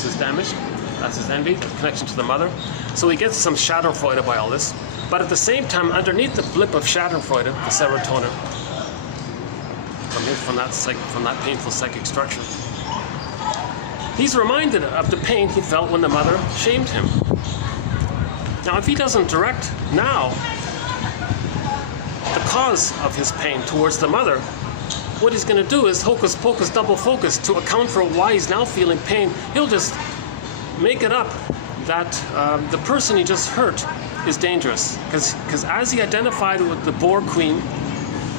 is damaged. That's his envy, connection to the mother. So he gets some Schadenfreude by all this. But at the same time, underneath the blip of Schadenfreude, the serotonin, from that painful psychic structure, he's reminded of the pain he felt when the mother shamed him. Now, if he doesn't direct now the cause of his pain towards the mother, what he's going to do is hocus pocus, double focus to account for why he's now feeling pain. He'll just make it up that the person he just hurt is dangerous. Because as he identified with the boar queen,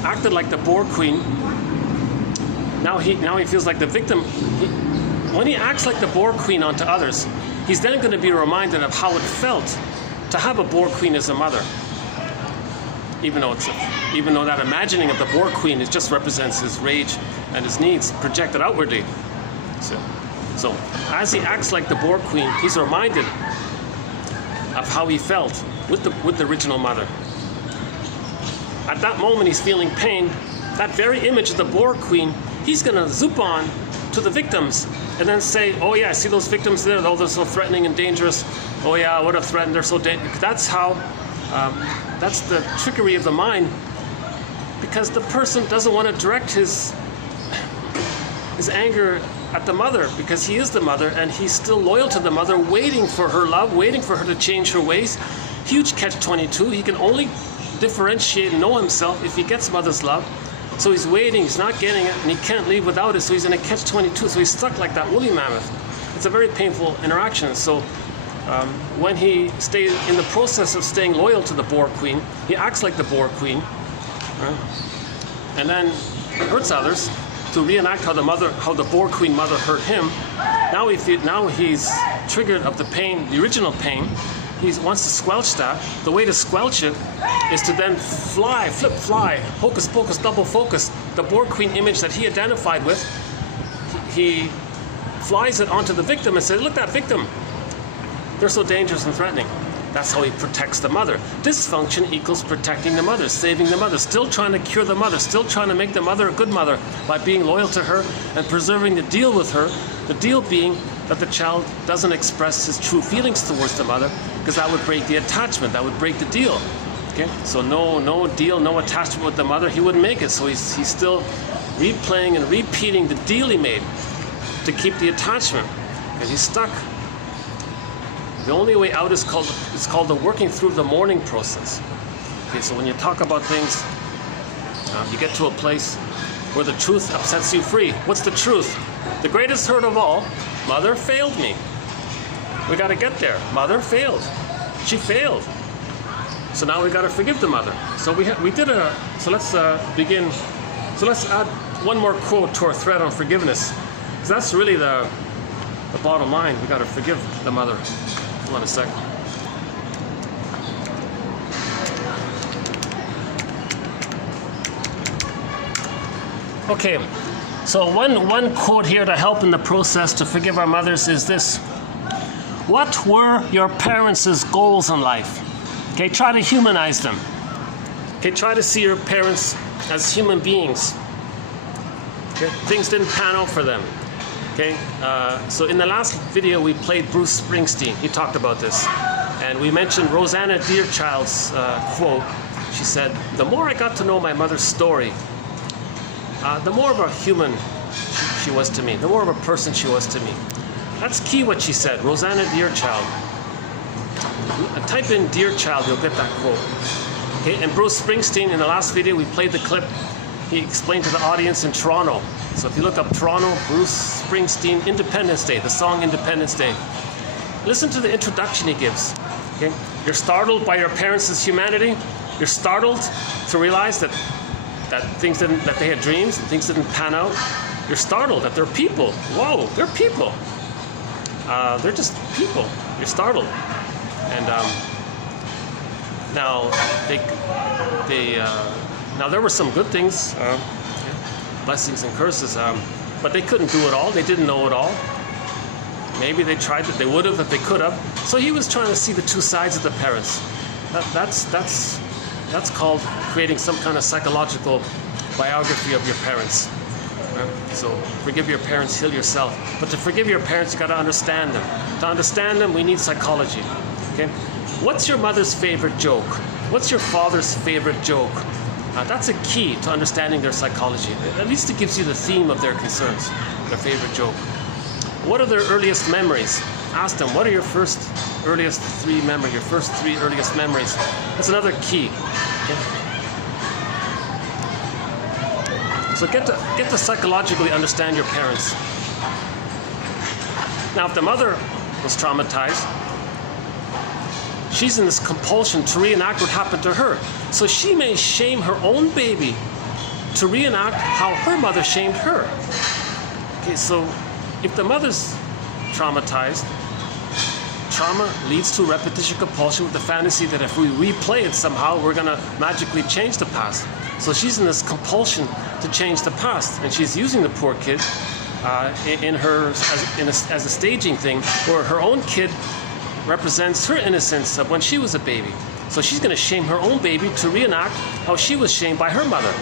acted like the boar queen, now he feels like the victim. When he acts like the boar queen onto others, he's then going to be reminded of how it felt to have a boar queen as a mother. Even though that imagining of the boar queen just represents his rage and his needs projected outwardly. So as he acts like the boar queen, he's reminded of how he felt with the original mother. At that moment, he's feeling pain. That very image of the boar queen, he's going to zoop on to the victims and then say, oh yeah, see those victims there? Oh, they're so threatening and dangerous. Oh yeah, what a threat, and they're so dangerous. That's the trickery of the mind, because the person doesn't want to direct his anger at the mother, because he is the mother and he's still loyal to the mother, waiting for her love, waiting for her to change her ways. Huge catch-22. He can only differentiate and know himself if he gets mother's love. So he's waiting, he's not getting it, and he can't leave without it, so he's in a catch-22. So he's stuck like that woolly mammoth. It's a very painful interaction. So when he stays in the process of staying loyal to the boar queen, he acts like the boar queen, and then hurts others to reenact how the boar queen mother hurt him. Now he's triggered of the pain, the original pain. He wants to squelch that. The way to squelch it is to then fly, hocus pocus, double focus. The boar queen image that he identified with, he flies it onto the victim and says, look, that victim, they're so dangerous and threatening. That's how he protects the mother. Dysfunction equals protecting the mother, saving the mother, still trying to cure the mother, still trying to make the mother a good mother by being loyal to her and preserving the deal with her. The deal being that the child doesn't express his true feelings towards the mother, because that would break the attachment, that would break the deal. Okay? So no deal, no attachment with the mother, he wouldn't make it. So he's still replaying and repeating the deal he made to keep the attachment, because he's stuck. The only way out is called the working through the mourning process. Okay, so when you talk about things, you get to a place where the truth sets you free. What's the truth? The greatest hurt of all, mother failed me. We got to get there. Mother failed. She failed. So now we got to forgive the mother. So so let's begin. So let's add one more quote to our thread on forgiveness, because that's really the bottom line. We got to forgive the mother. Hold on a second. Okay, so one quote here to help in the process to forgive our mothers is this. What were your parents' goals in life? Okay, try to humanize them. Okay, try to see your parents as human beings. Okay? Things didn't pan out for them. Okay? So in the last video we played Bruce Springsteen. He talked about this. And we mentioned Rosanna Deerchild's quote. She said, "The more I got to know my mother's story, the more of a human she was to me, the more of a person she was to me." That's key what she said, Rosanna Deerchild. Type in Deerchild, you'll get that quote. Okay, and Bruce Springsteen, in the last video we played the clip, he explained to the audience in Toronto. So if you look up Toronto, Bruce Springsteen, Independence Day, the song Independence Day. Listen to the introduction he gives. Okay? You're startled by your parents' humanity. You're startled to realize that they had dreams and things didn't pan out. You're startled that they're people. Whoa, they're people. They're just people. You're startled. And now now there were some good things, blessings and curses, but they couldn't do it all. They didn't know it all. Maybe they tried that. They would have if they could have. So he was trying to see the two sides of the parents. That's called creating some kind of psychological biography of your parents. So forgive your parents, heal yourself. But to forgive your parents, you got to understand them. To understand them, we need psychology. Okay? What's your mother's favorite joke? What's your father's favorite joke? That's a key to understanding their psychology. At least it gives you the theme of their concerns, their favorite joke. What are their earliest memories? Ask them, what are your first earliest three memories, your first three earliest memories? That's another key. Okay? So get to psychologically understand your parents. Now, if the mother was traumatized, she's in this compulsion to reenact what happened to her. So she may shame her own baby to reenact how her mother shamed her. Okay, so if the mother's traumatized, trauma leads to repetition compulsion with the fantasy that if we replay it somehow, we're going to magically change the past. So she's in this compulsion to change the past, and she's using the poor kid as a staging thing, where her own kid represents her innocence of when she was a baby. So she's going to shame her own baby to reenact how she was shamed by her mother.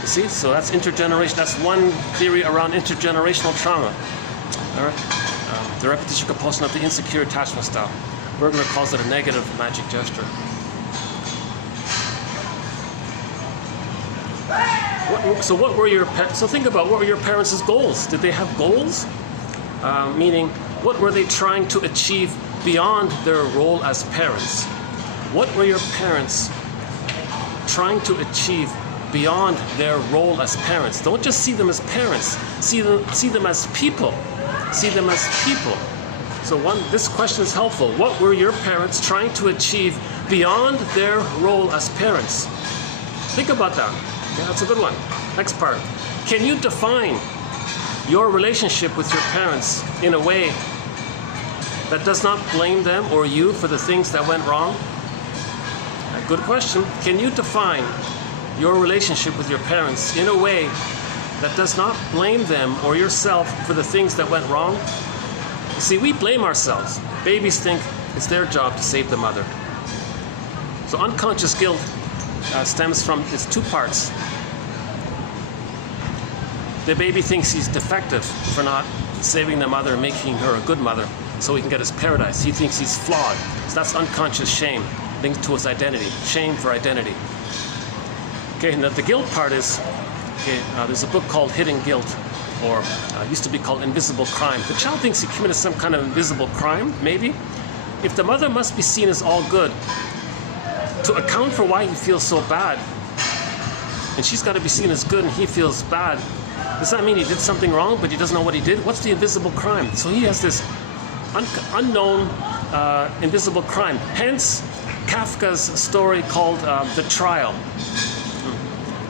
You see? So that's intergeneration. That's one theory around intergenerational trauma. All right? The repetition compulsion of the insecure attachment style. Bergler calls it a negative magic gesture. So think about, what were your parents' goals? Did they have goals? Meaning, what were they trying to achieve beyond their role as parents? What were your parents trying to achieve beyond their role as parents? Don't just see them as parents. See them as people. See them as people. So this question is helpful. What were your parents trying to achieve beyond their role as parents? Think about that. Yeah, that's a good one. Next part. Can you define your relationship with your parents in a way that does not blame them or you for the things that went wrong? Good question. Can you define your relationship with your parents in a way that does not blame them or yourself for the things that went wrong? You see, we blame ourselves. Babies think it's their job to save the mother. So unconscious guilt stems from its two parts. The baby thinks he's defective for not saving the mother and making her a good mother so he can get his paradise. He thinks he's flawed. So that's unconscious shame linked to his identity. Shame for identity. Okay, and the guilt part is, there's a book called Hidden Guilt, or used to be called Invisible Crime. The child thinks he committed some kind of invisible crime, maybe. If the mother must be seen as all good, to account for why he feels so bad, and she's got to be seen as good and he feels bad, does that mean he did something wrong but he doesn't know what he did? What's the invisible crime? So he has this unknown invisible crime. Hence Kafka's story called The Trial.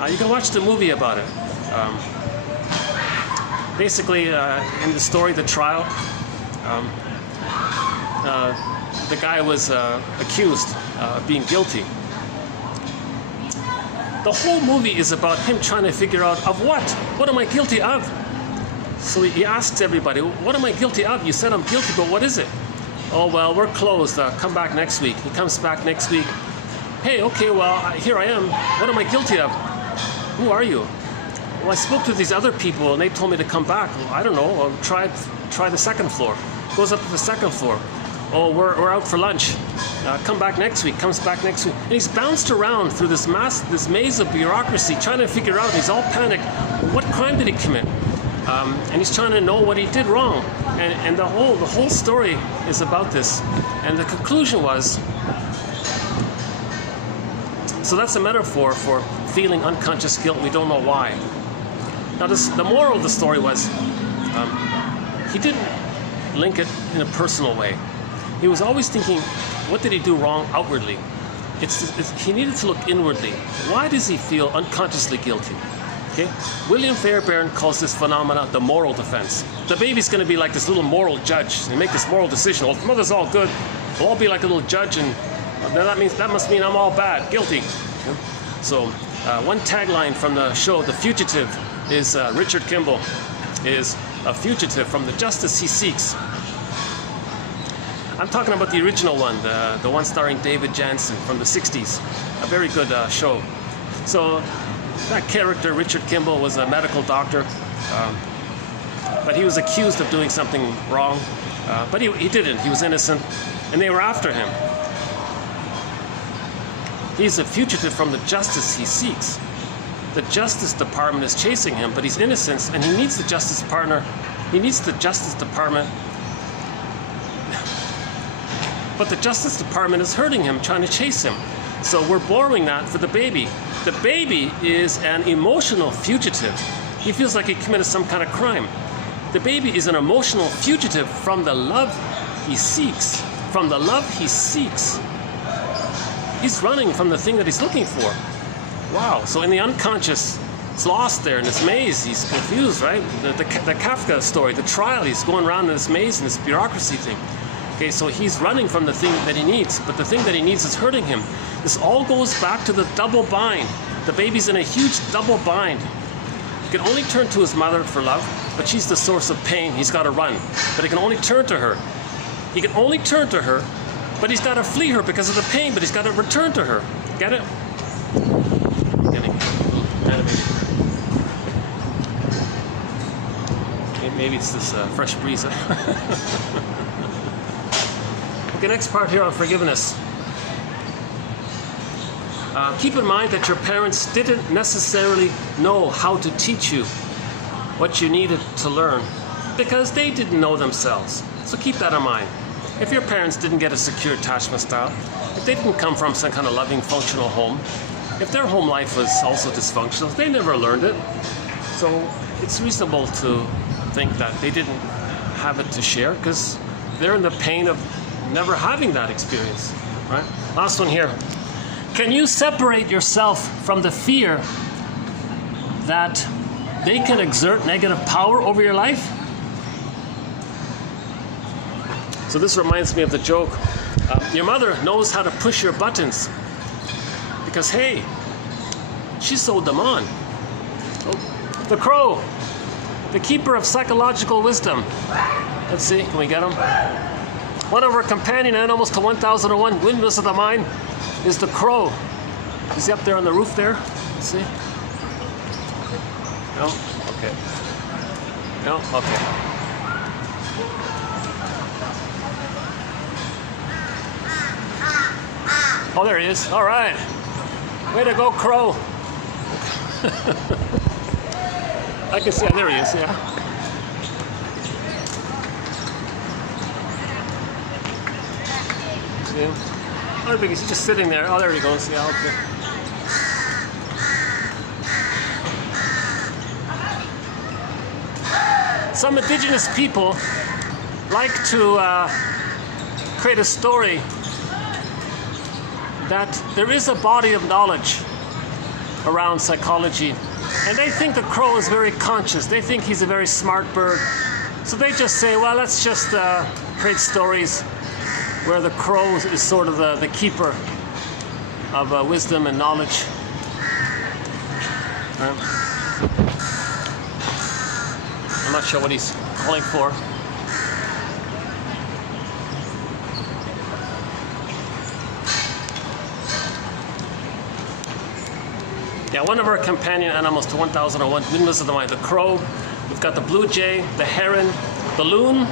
You can watch the movie about it. Basically, in the story The Trial, the guy was accused of being guilty. The whole movie is about him trying to figure out, of what? What am I guilty of? So he asks everybody, what am I guilty of? You said I'm guilty, but what is it? Oh, well, we're closed. Come back next week. He comes back next week. Hey, okay, well, here I am. What am I guilty of? who are you? Well, I spoke to these other people and they told me to come back. Well, I don't know. I'll try the second floor. Goes up to the second floor. Oh, we're out for lunch. Come back next week. Comes back next week. And he's bounced around through this maze of bureaucracy, trying to figure out. He's all panicked. What crime did he commit? And he's trying to know what he did wrong. And the whole story is about this. And the conclusion was. So that's a metaphor for feeling unconscious guilt. We don't know why. Now, the moral of the story was he didn't link it in a personal way. He was always thinking, what did he do wrong outwardly? He needed to look inwardly. Why does he unconsciously unconsciously guilty? Okay? William Fairbairn calls this phenomena the moral defense. The baby's going to be like this little moral judge. They make this moral decision. Well, if mother's all good, we'll all be like a little judge, and that must mean I'm all bad, guilty. Okay? So one tagline from the show, The Fugitive, is Richard Kimball is a fugitive from the justice he seeks. I'm talking about the original one, the one starring David Jansen from the 60s. A very good show. So that character, Richard Kimball, was a medical doctor, but he was accused of doing something wrong, but he didn't. He was innocent, and they were after him. He's a fugitive from the justice he seeks. The Justice Department is chasing him, but he's innocent, and he needs the Justice Department. But the Justice Department is hurting him, trying to chase him. So we're borrowing that for the baby. The baby is an emotional fugitive. He feels like he committed some kind of crime. The baby is an emotional fugitive from the love he seeks. From the love he seeks. He's running from the thing that he's looking for. Wow. So in the unconscious, it's lost there in this maze. He's confused, right? The Kafka story, the trial, he's going around in this maze and this bureaucracy thing. Okay, so he's running from the thing that he needs, but the thing that he needs is hurting him. This all goes back to the double bind. The baby's in a huge double bind. He can only turn to his mother for love, but she's the source of pain. He's got to run, but he can only turn to her. He can only turn to her, but he's got to flee her because of the pain, but he's got to return to her. Get it? Getting animated. Maybe it's this fresh breeze. Okay, next part here on forgiveness. Keep in mind that your parents didn't necessarily know how to teach you what you needed to learn because they didn't know themselves. So keep that in mind. If your parents didn't get a secure attachment style, if they didn't come from some kind of loving, functional home, if their home life was also dysfunctional, they never learned it. So it's reasonable to think that they didn't have it to share because they're in the pain of never having that experience, right? Last one here. Can you separate yourself from the fear that they can exert negative power over your life? So this reminds me of the joke. Your mother knows how to push your buttons because, hey, she sewed them on. Oh, the crow, the keeper of psychological wisdom. Let's see, can we get him? One of our companion animals to 1001 Windmills of the Mind is the crow. Is he up there on the roof there? Let's see. No? Okay. No? Okay. Oh, there he is. All right. Way to go, crow. I can see. There he is, yeah. See him? Oh, he's just sitting there. Oh, there he goes. Yeah, okay. Some indigenous people like to create a story that there is a body of knowledge around psychology, and they think the crow is very conscious. They think he's a very smart bird. So they just say, well, let's just create stories where the crow is sort of the keeper of wisdom and knowledge. I'm not sure what he's calling for. Yeah, one of our companion animals to 1001 Windmills of the Mind, the crow. We've got the blue jay, the heron, the loon,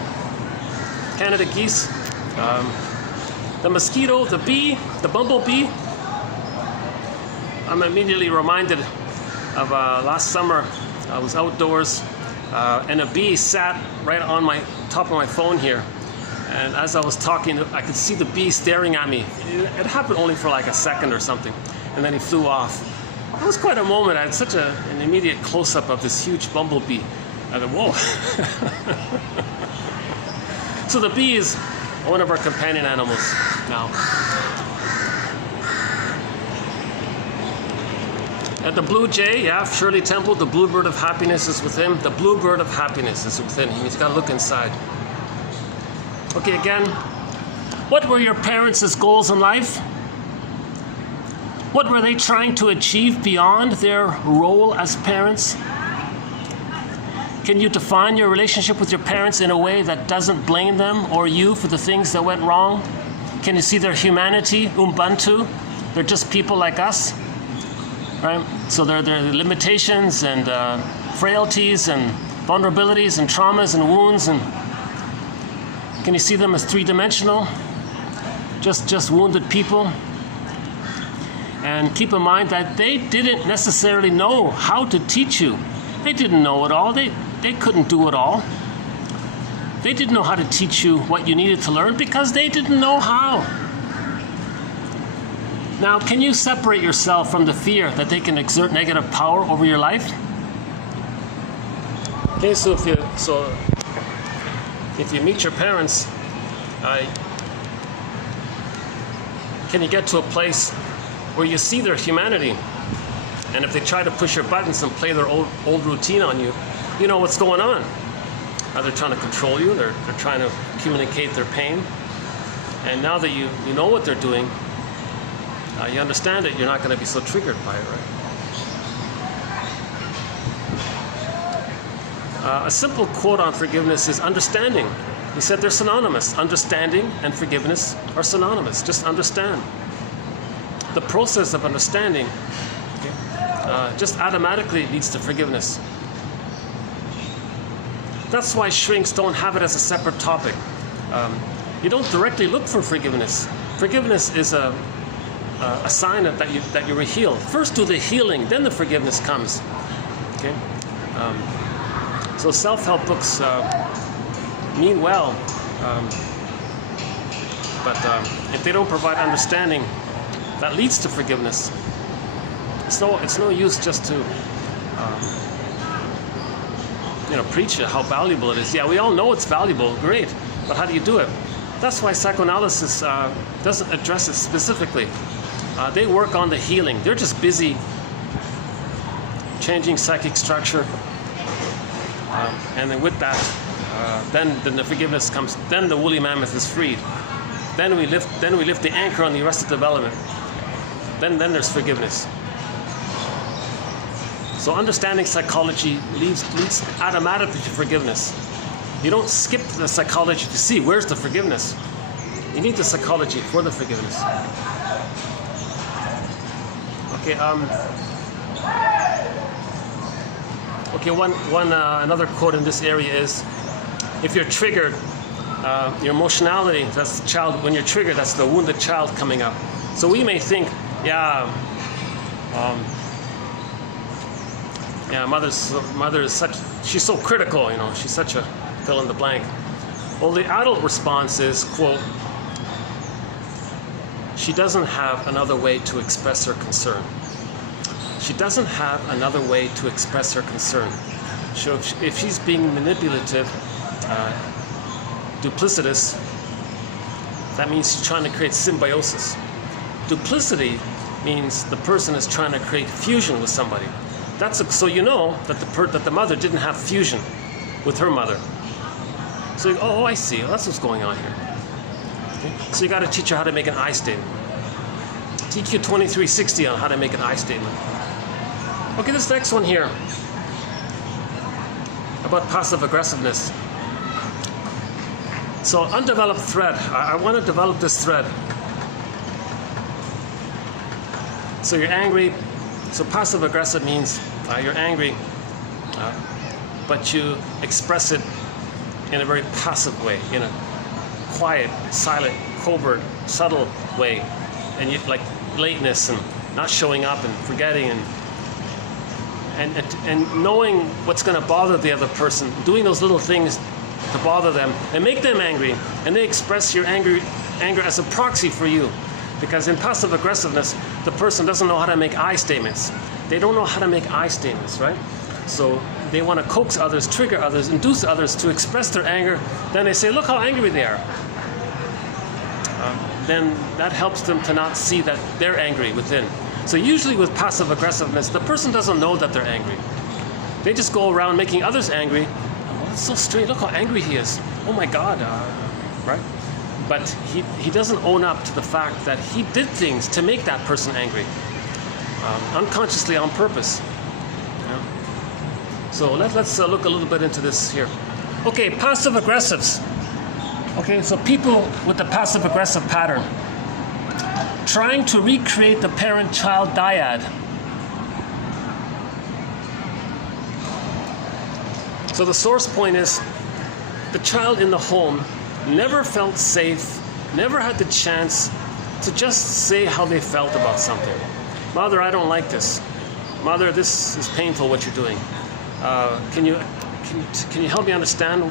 Canada geese, the mosquito, the bee, the bumblebee. I'm immediately reminded of last summer. I was outdoors and a bee sat right on my top of my phone here. And as I was talking, I could see the bee staring at me. It happened only for like a second or something, and then he flew off. It was quite a moment. I had such an immediate close-up of this huge bumblebee. I thought, whoa. So the bee is one of our companion animals now. At the blue jay, yeah, Shirley Temple, the bluebird of happiness is with him. The bluebird of happiness is within him. He's got to look inside. Okay, again, what were your parents' goals in life? What were they trying to achieve beyond their role as parents? Can you define your relationship with your parents in a way that doesn't blame them or you for the things that went wrong? Can you see their humanity, Ubuntu? They're just people like us, right? So there are limitations and frailties and vulnerabilities and traumas and wounds, and can you see them as three-dimensional? Just wounded people? And keep in mind that they didn't necessarily know how to teach you. They didn't know it all. They couldn't do it all. They didn't know how to teach you what you needed to learn because they didn't know how. Now, can you separate yourself from the fear that they can exert negative power over your life? Okay, so if you meet your parents, can you get to a place where you see their humanity? And if they try to push your buttons and play their old routine on you, you know what's going on. They're trying to control you, they're trying to communicate their pain. And now that you know what they're doing, you understand it, you're not going to be so triggered by it, right? A simple quote on forgiveness is understanding. He said they're synonymous. Understanding and forgiveness are synonymous. Just understand. The process of understanding just automatically leads to forgiveness. That's why shrinks don't have it as a separate topic. You don't directly look for forgiveness. Forgiveness is a sign that you were healed. First do the healing, then the forgiveness comes. Okay. So self-help books mean well, but if they don't provide understanding, that leads to forgiveness. It's no use just to preach how valuable it is. Yeah, we all know it's valuable, great, but how do you do it? That's why psychoanalysis doesn't address it specifically. They work on the healing. They're just busy changing psychic structure, and then with that, then the forgiveness comes. Then the woolly mammoth is freed. Then we lift the anchor on the arrested development. Then there's forgiveness. So understanding psychology leads automatically to forgiveness. You don't skip the psychology to see where's the forgiveness. You need the psychology for the forgiveness. Okay. Another quote in this area is, if you're triggered, your emotionality, that's the child. When you're triggered, that's the wounded child coming up. So we may think, mother is such, she's so critical, she's such a fill in the blank. Well, the adult response is, quote, she doesn't have another way to express her concern. She doesn't have another way to express her concern. So if she's being manipulative, duplicitous, that means she's trying to create symbiosis. Duplicity means the person is trying to create fusion with somebody. So you know that the mother didn't have fusion with her mother. So I see. That's what's going on here. Okay? So you got to teach her how to make an I statement. TQ 2360 on how to make an I statement. Okay, this next one here about passive aggressiveness. So undeveloped thread. I want to develop this thread. So you're angry. So passive aggressive means you're angry, but you express it in a very passive way, in a quiet, silent, covert, subtle way, and you like lateness and not showing up and forgetting and knowing what's going to bother the other person, doing those little things to bother them and make them angry, and they express your anger as a proxy for you. Because in passive aggressiveness, the person doesn't know how to make I statements. They don't know how to make I statements, right? So they want to coax others, trigger others, induce others to express their anger. Then they say, look how angry they are. Then that helps them to not see that they're angry within. So usually with passive aggressiveness, the person doesn't know that they're angry. They just go around making others angry. Oh, it's so strange, look how angry he is. Oh my God, right? But he doesn't own up to the fact that he did things to make that person angry, unconsciously, on purpose. Yeah. So let's look a little bit into this here. Okay, passive aggressives. Okay, so people with the passive aggressive pattern, trying to recreate the parent-child dyad. So the source point is the child in the home never felt safe, never had the chance to just say how they felt about something. Mother, I don't like this. Mother, this is painful what you're doing. Can you help me understand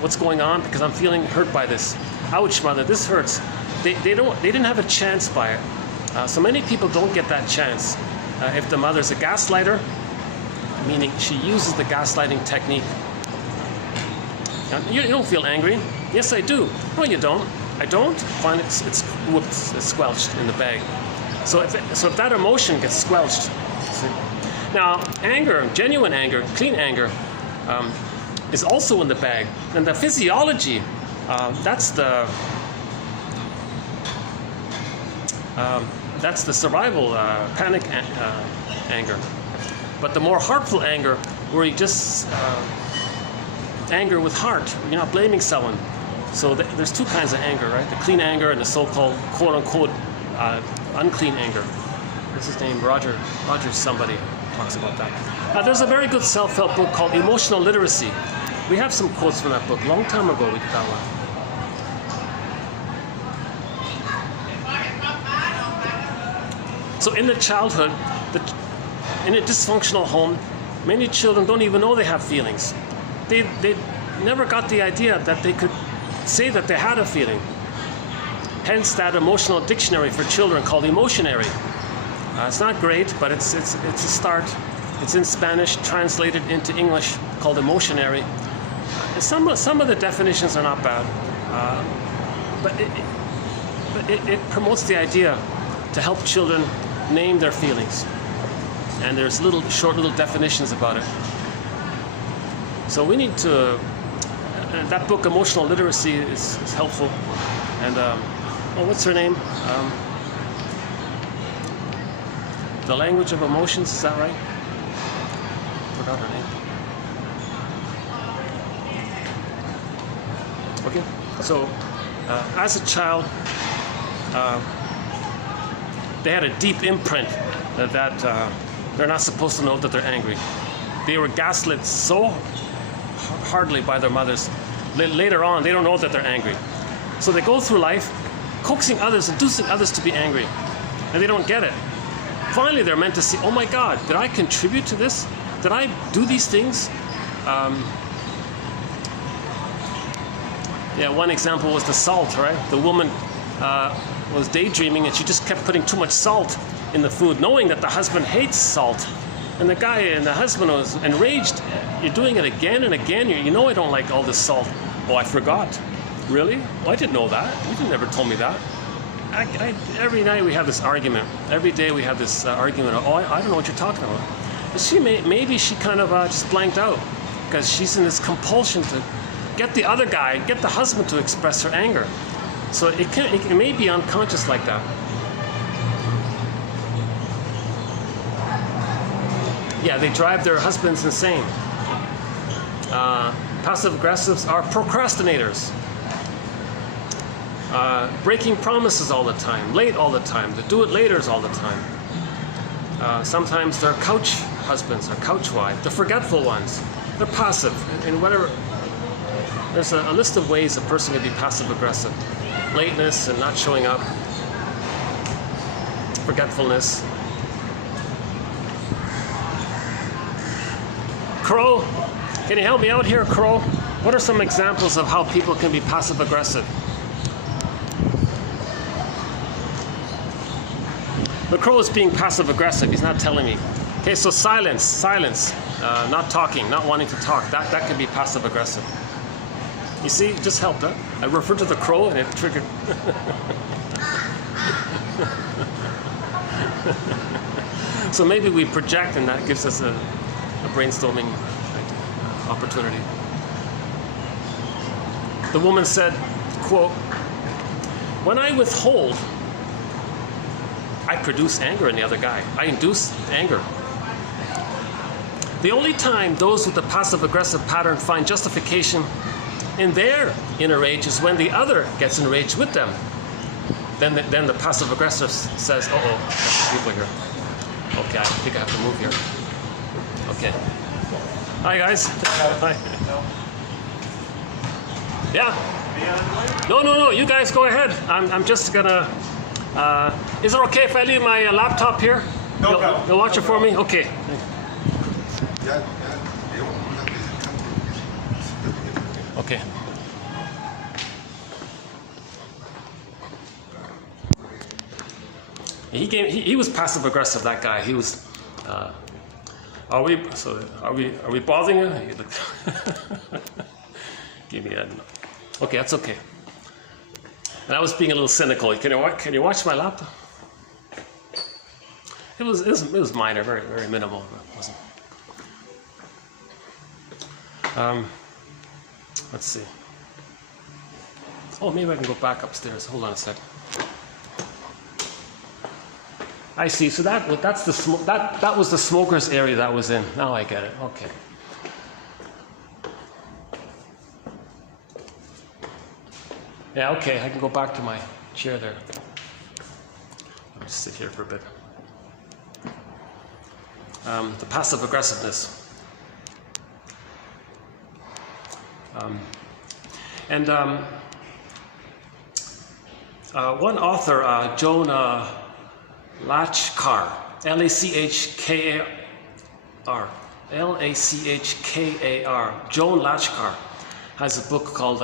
what's going on? Because I'm feeling hurt by this. Ouch, mother, this hurts. They didn't have a chance by it. So many people don't get that chance. If the mother's a gaslighter, meaning she uses the gaslighting technique. Now, you don't feel angry. Yes, I do. No, you don't. I don't. Fine, it's whoops, it's squelched in the bag. So if that emotion gets squelched. See? Now, anger, genuine anger, clean anger, is also in the bag. And the physiology, that's the survival panic anger. But the more heartful anger, where you just anger with heart, you're not blaming someone. So there's two kinds of anger, right? The clean anger and the so-called quote-unquote unclean anger. What's his name? Roger somebody talks about that. There's a very good self-help book called Emotional Literacy. We have some quotes from that book. Long time ago we did that one. So in the childhood, in a dysfunctional home, many children don't even know they have feelings. They never got the idea that they could say that they had a feeling. Hence that emotional dictionary for children called Emotionary. It's not great, but it's a start. It's in Spanish, translated into English, called Emotionary. Some of the definitions are not bad, but it promotes the idea to help children name their feelings. And there's short little definitions about it. So we need to, that book, Emotional Literacy, is helpful. And, what's her name? The Language of Emotions, is that right? Forgot her name. Okay, so as a child, they had a deep imprint that they're not supposed to know that they're angry. They were gaslit so hardly by their mothers. Later on, they don't know that they're angry. So they go through life coaxing others, inducing others to be angry, and they don't get it. Finally, they're meant to see, oh my God, did I contribute to this? Did I do these things? One example was the salt, right? The woman was daydreaming and she just kept putting too much salt in the food, knowing that the husband hates salt. And the husband was enraged. You're doing it again and again. You know I don't like all this salt. Oh, I forgot. Really? Oh, I didn't know that. You never told me that. Every night we have this argument. Every day we have this argument. Oh, I don't know what you're talking about. But maybe she kind of just blanked out because she's in this compulsion to get the other guy, get the husband to express her anger. So it may be unconscious like that. Yeah, they drive their husbands insane. Passive aggressives are procrastinators. Breaking promises all the time, late all the time, the do it laters all the time. Sometimes they're couch husbands or couch wives, the forgetful ones. They're passive in whatever. There's a list of ways a person can be passive aggressive. Lateness and not showing up. Forgetfulness. Crow, can you help me out here, Crow? What are some examples of how people can be passive aggressive? The Crow is being passive aggressive. He's not telling me. Okay, so silence, not talking, not wanting to talk. That can be passive aggressive. You see, it just helped. Huh? I referred to the Crow and it triggered. So maybe we project and that gives us a brainstorming opportunity. The woman said, quote, "When I withhold, I produce anger in the other guy. I induce anger. The only time those with the passive-aggressive pattern find justification in their inner rage is when the other gets enraged with them. Then the passive-aggressive says, uh-oh, there's people here. Okay, I think I have to move here. Okay. Hi, guys. Hi. Yeah. No. You guys go ahead. I'm just gonna. Is it okay if I leave my laptop here? No. You'll watch it for me. Okay. Okay. He was passive aggressive. That guy. He was. Are we bothering you? Give me that. Okay, that's okay. And I was being a little cynical. Can you watch my laptop? It was minor, very very minimal. It wasn't. Let's see. Oh, maybe I can go back upstairs. Hold on a sec. I see. So that was the smokers area that was in. Now I get it. Okay. Yeah. Okay. I can go back to my chair there. Let me just sit here for a bit. The passive aggressiveness. One author, Joan Lachkar, L-A-C-H-K-A-R, Joan Lachkar, has a book called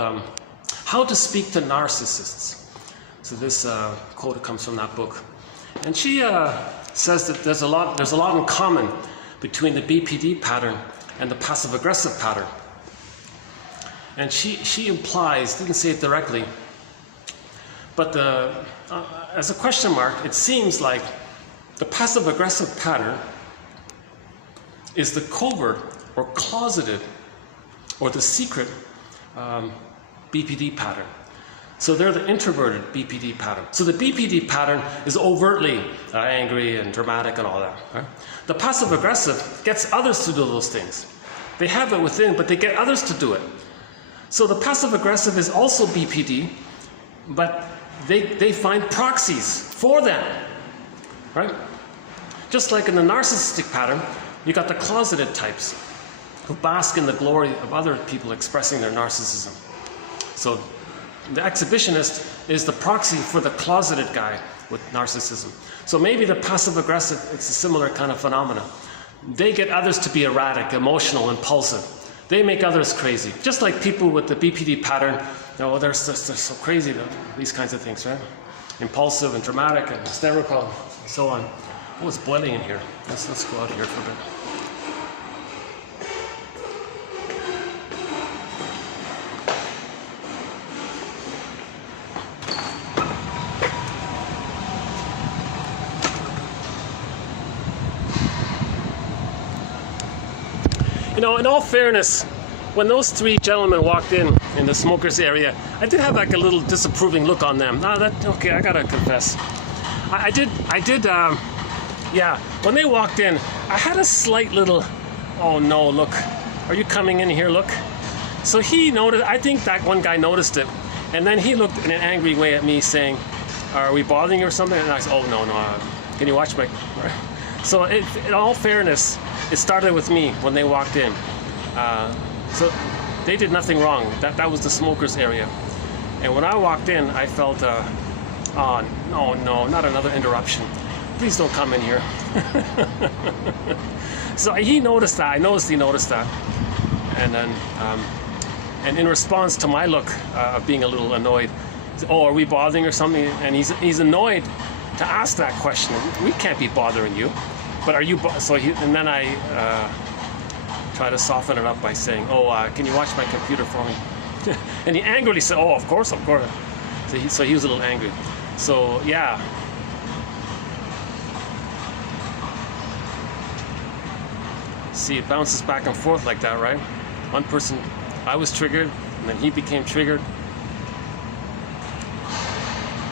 How to Speak to Narcissists. So this quote comes from that book. And she says that there's a lot in common between the BPD pattern and the passive-aggressive pattern. And she implies, didn't say it directly, but as a question mark, it seems like the passive-aggressive pattern is the covert or closeted or the secret BPD pattern. So they're the introverted BPD pattern. So the BPD pattern is overtly angry and dramatic and all that. Right? The passive-aggressive gets others to do those things. They have it within, but they get others to do it. So the passive-aggressive is also BPD, but they find proxies for them, right? Just like in the narcissistic pattern, you got the closeted types who bask in the glory of other people expressing their narcissism. So the exhibitionist is the proxy for the closeted guy with narcissism. So maybe the passive-aggressive, it's a similar kind of phenomena. They get others to be erratic, emotional, impulsive. They make others crazy. Just like people with the BPD pattern, they're so crazy, these kinds of things, right? Impulsive and dramatic and hysterical and so on. Oh, it's boiling in here. Let's go out of here for a bit. In all fairness, when those three gentlemen walked in the smokers area, I did have like a little disapproving look on them. Okay, I gotta confess. I did, yeah, when they walked in, I had a slight little, oh no, look, are you coming in here, look? So he noticed, I think that one guy noticed it, and then he looked in an angry way at me saying, are we bothering you or something? And I said, oh no, can you watch my, So in all fairness, it started with me when they walked in. So they did nothing wrong. That was the smokers area. And when I walked in, I felt, oh no, not another interruption. Please don't come in here. So he noticed that. I noticed he noticed that. And then, and in response to my look of being a little annoyed, he said, oh, are we bothering or something? And he's annoyed to ask that question. We can't be bothering you. But are you? And then I try to soften it up by saying, "Oh, can you watch my computer for me?" And he angrily said, "Oh, of course, of course." So he was a little angry. So yeah. See, it bounces back and forth like that, right? One person, I was triggered, and then he became triggered.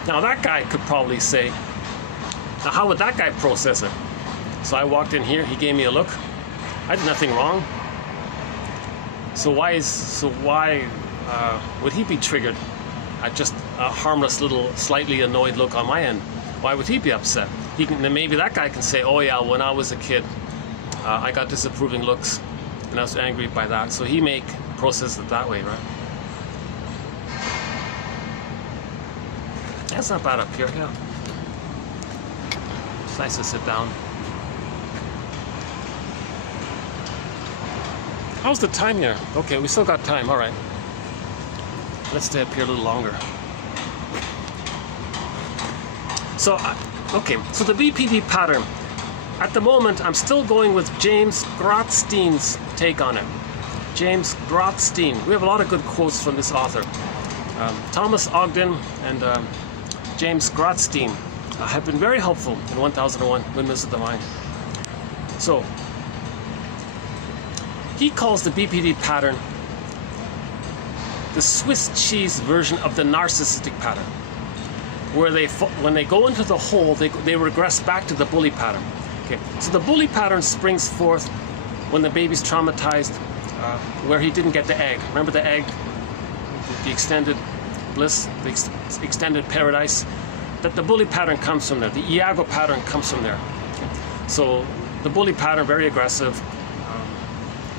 Now that guy could probably say, now how would that guy process it? So I walked in here, he gave me a look. I did nothing wrong. So why would he be triggered at just a harmless little slightly annoyed look on my end? Why would he be upset? Then maybe that guy can say, oh yeah, when I was a kid, I got disapproving looks and I was angry by that. So he may process it that way, right? That's not bad up here, yeah. It's nice to sit down. How's the time here? Okay, we still got time, all right. Let's stay up here a little longer. So, okay, so the BPD pattern. At the moment, I'm still going with James Grotstein's take on it. James Grotstein. We have a lot of good quotes from this author. Thomas Ogden and James Grotstein have been very helpful in 1001 Windmills of the Mind. So, he calls the BPD pattern the Swiss cheese version of the narcissistic pattern, where when they go into the hole, they regress back to the bully pattern. Okay, so the bully pattern springs forth when the baby's traumatized, where he didn't get the egg. Remember the egg, the extended bliss, the extended paradise? That the bully pattern comes from there. The Iago pattern comes from there. Okay. So the bully pattern, very aggressive,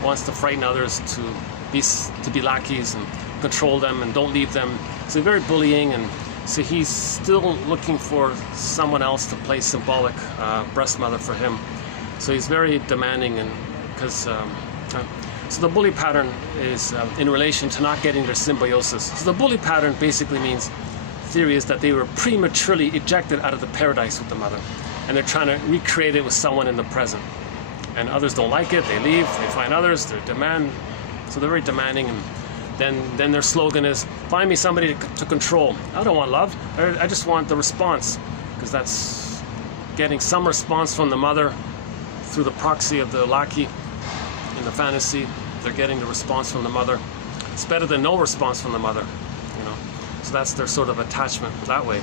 wants to frighten others to be lackeys and control them and don't leave them. So very bullying, and so he's still looking for someone else to play symbolic breast mother for him. So he's very demanding, and because so the bully pattern is in relation to not getting their symbiosis. So the bully pattern basically means, theory is that they were prematurely ejected out of the paradise with the mother, and they're trying to recreate it with someone in the present. And others don't like it, they leave, they find others, they demand, so they're very demanding, and then their slogan is, find me somebody to control. I don't want love, I just want the response, because that's getting some response from the mother through the proxy of the lackey in the fantasy. They're getting the response from the mother. It's better than no response from the mother, you know. So that's their sort of attachment that way.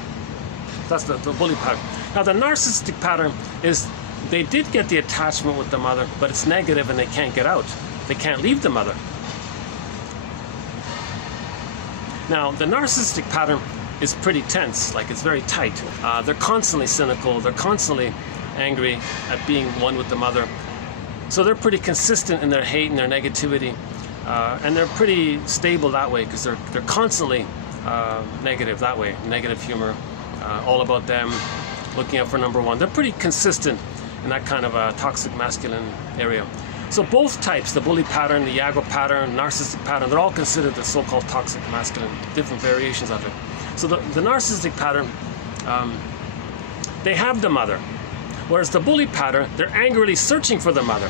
That's the bully pattern. Now the narcissistic pattern is, they did get the attachment with the mother, but it's negative and they can't get out. They can't leave the mother. Now, the narcissistic pattern is pretty tense, like it's very tight. They're constantly cynical, they're constantly angry at being one with the mother. So they're pretty consistent in their hate and their negativity. And they're pretty stable that way, because they're constantly negative that way, negative humor, all about them, looking out for number one. They're pretty consistent in that kind of a toxic masculine area. So both types, the bully pattern, the Iago pattern, narcissistic pattern, they're all considered the so-called toxic masculine, different variations of it. So the narcissistic pattern, they have the mother, whereas the bully pattern, they're angrily searching for the mother.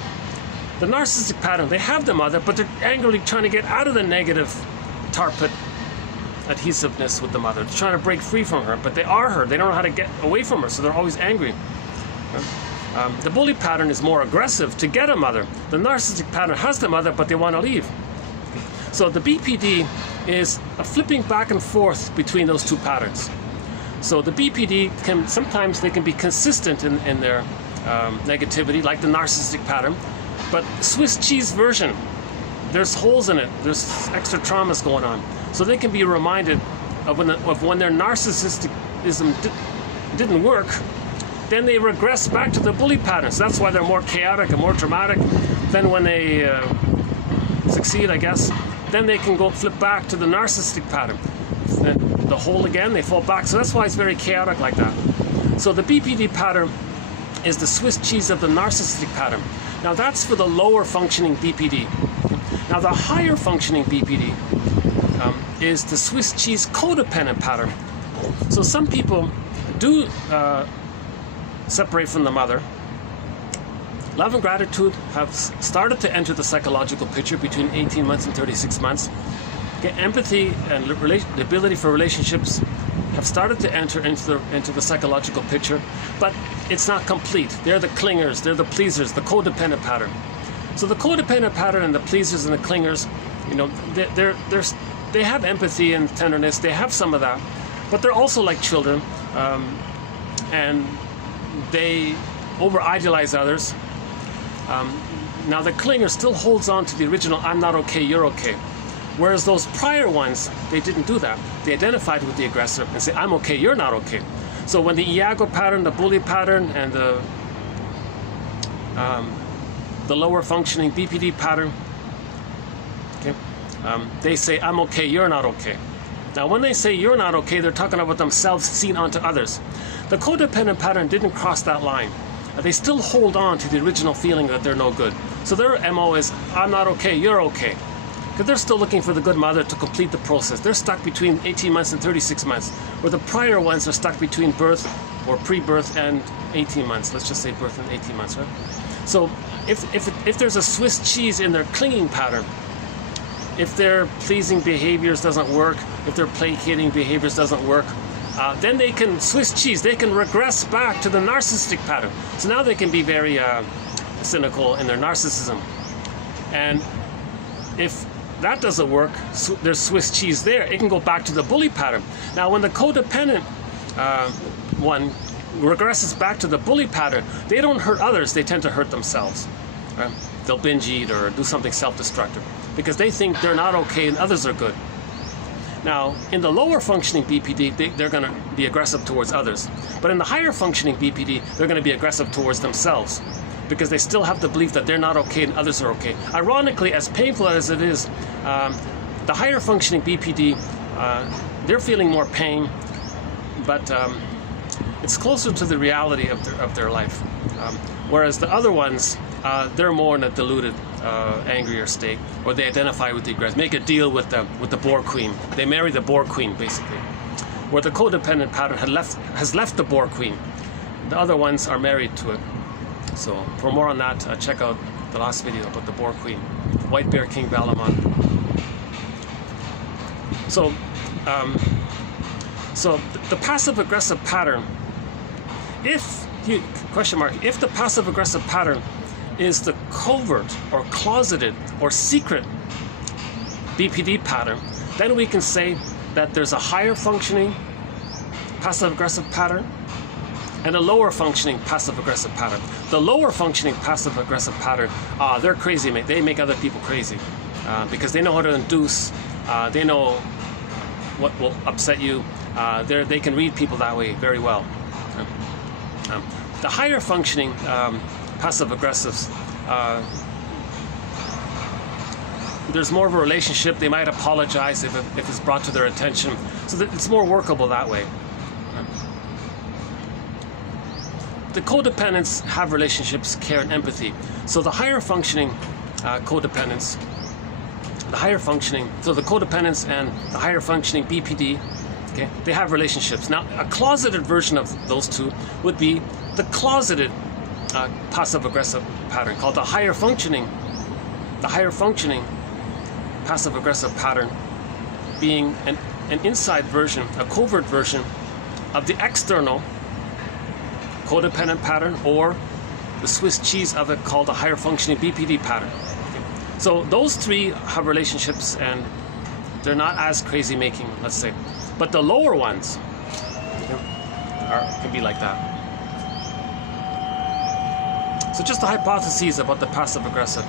The narcissistic pattern, they have the mother, but they're angrily trying to get out of the negative tar pit adhesiveness with the mother. They're trying to break free from her, but they are her. They don't know how to get away from her, so they're always angry. The bully pattern is more aggressive to get a mother. The narcissistic pattern has the mother, but they want to leave. So the BPD is a flipping back and forth between those two patterns. So the BPD sometimes they can be consistent in their negativity, like the narcissistic pattern, but Swiss cheese version, there's holes in it, there's extra traumas going on. So they can be reminded of when their narcissism didn't work, then they regress back to the bully patterns. That's why they're more chaotic and more dramatic. Then when they succeed, I guess, then they can go flip back to the narcissistic pattern. The hole again, they fall back. So that's why it's very chaotic like that. So the BPD pattern is the Swiss cheese of the narcissistic pattern. Now that's for the lower functioning BPD. Now the higher functioning BPD is the Swiss cheese codependent pattern. So some people do separate from the mother. Love and gratitude have started to enter the psychological picture between 18 months and 36 months. Okay, empathy and the ability for relationships have started to enter into the psychological picture, but it's not complete. They're the clingers, they're the pleasers, the codependent pattern. So the codependent pattern and the pleasers and the clingers, you know, they have empathy and tenderness, they have some of that, but they're also like children, and they over-idealize others. Now the clinger still holds on to the original I'm not okay, you're okay. Whereas those prior ones, they didn't do that. They identified with the aggressor and say, I'm okay, you're not okay. So when the Iago pattern, the bully pattern, and the lower functioning BPD pattern, okay, they say, I'm okay, you're not okay. Now when they say you're not okay, they're talking about themselves seen onto others. The codependent pattern didn't cross that line. They still hold on to the original feeling that they're no good. So their MO is, I'm not okay, you're okay. Because they're still looking for the good mother to complete the process. They're stuck between 18 months and 36 months, where the prior ones are stuck between birth or pre-birth and 18 months. Let's just say birth and 18 months, right? So if there's a Swiss cheese in their clinging pattern, if their pleasing behaviors doesn't work, if their placating behaviors doesn't work, then they can Swiss cheese, they can regress back to the narcissistic pattern. So now they can be very cynical in their narcissism. And if that doesn't work, there's Swiss cheese there, it can go back to the bully pattern. Now when the codependent one regresses back to the bully pattern, they don't hurt others, they tend to hurt themselves. Right? They'll binge eat or do something self-destructive because they think they're not okay and others are good. Now, in the lower functioning BPD, they're going to be aggressive towards others. But in the higher functioning BPD, they're going to be aggressive towards themselves because they still have the belief that they're not okay and others are okay. Ironically, as painful as it is, the higher functioning BPD, they're feeling more pain, but it's closer to the reality of their life. Whereas the other ones, they're more in a diluted, angrier state, or they identify with the aggressor, make a deal with the boar queen. They marry the boar queen, basically. Where the codependent pattern has left the boar queen. The other ones are married to it. So for more on that, check out the last video about the boar queen, White Bear King Balamon. So, the passive-aggressive pattern, if the passive-aggressive pattern is the covert or closeted or secret BPD pattern, then we can say that there's a higher functioning passive-aggressive pattern and a lower functioning passive-aggressive pattern. The lower functioning passive-aggressive pattern, they're crazy, mate. They make other people crazy because they know how to induce, they know what will upset you. They can read people that way very well. The higher functioning passive-aggressives, there's more of a relationship. They might apologize if it's brought to their attention. So that it's more workable that way. The codependents have relationships, care, and empathy. So the higher functioning codependents, so the codependents and the higher functioning BPD, okay, they have relationships. Now, a closeted version of those two would be the closeted passive-aggressive pattern, called the higher functioning passive-aggressive pattern, being an inside version, a covert version of the external codependent pattern, or the Swiss cheese of it, called the higher functioning BPD pattern. Okay. So those three have relationships and they're not as crazy making, let's say. But the lower ones, can be like that. So just the hypotheses about the passive-aggressive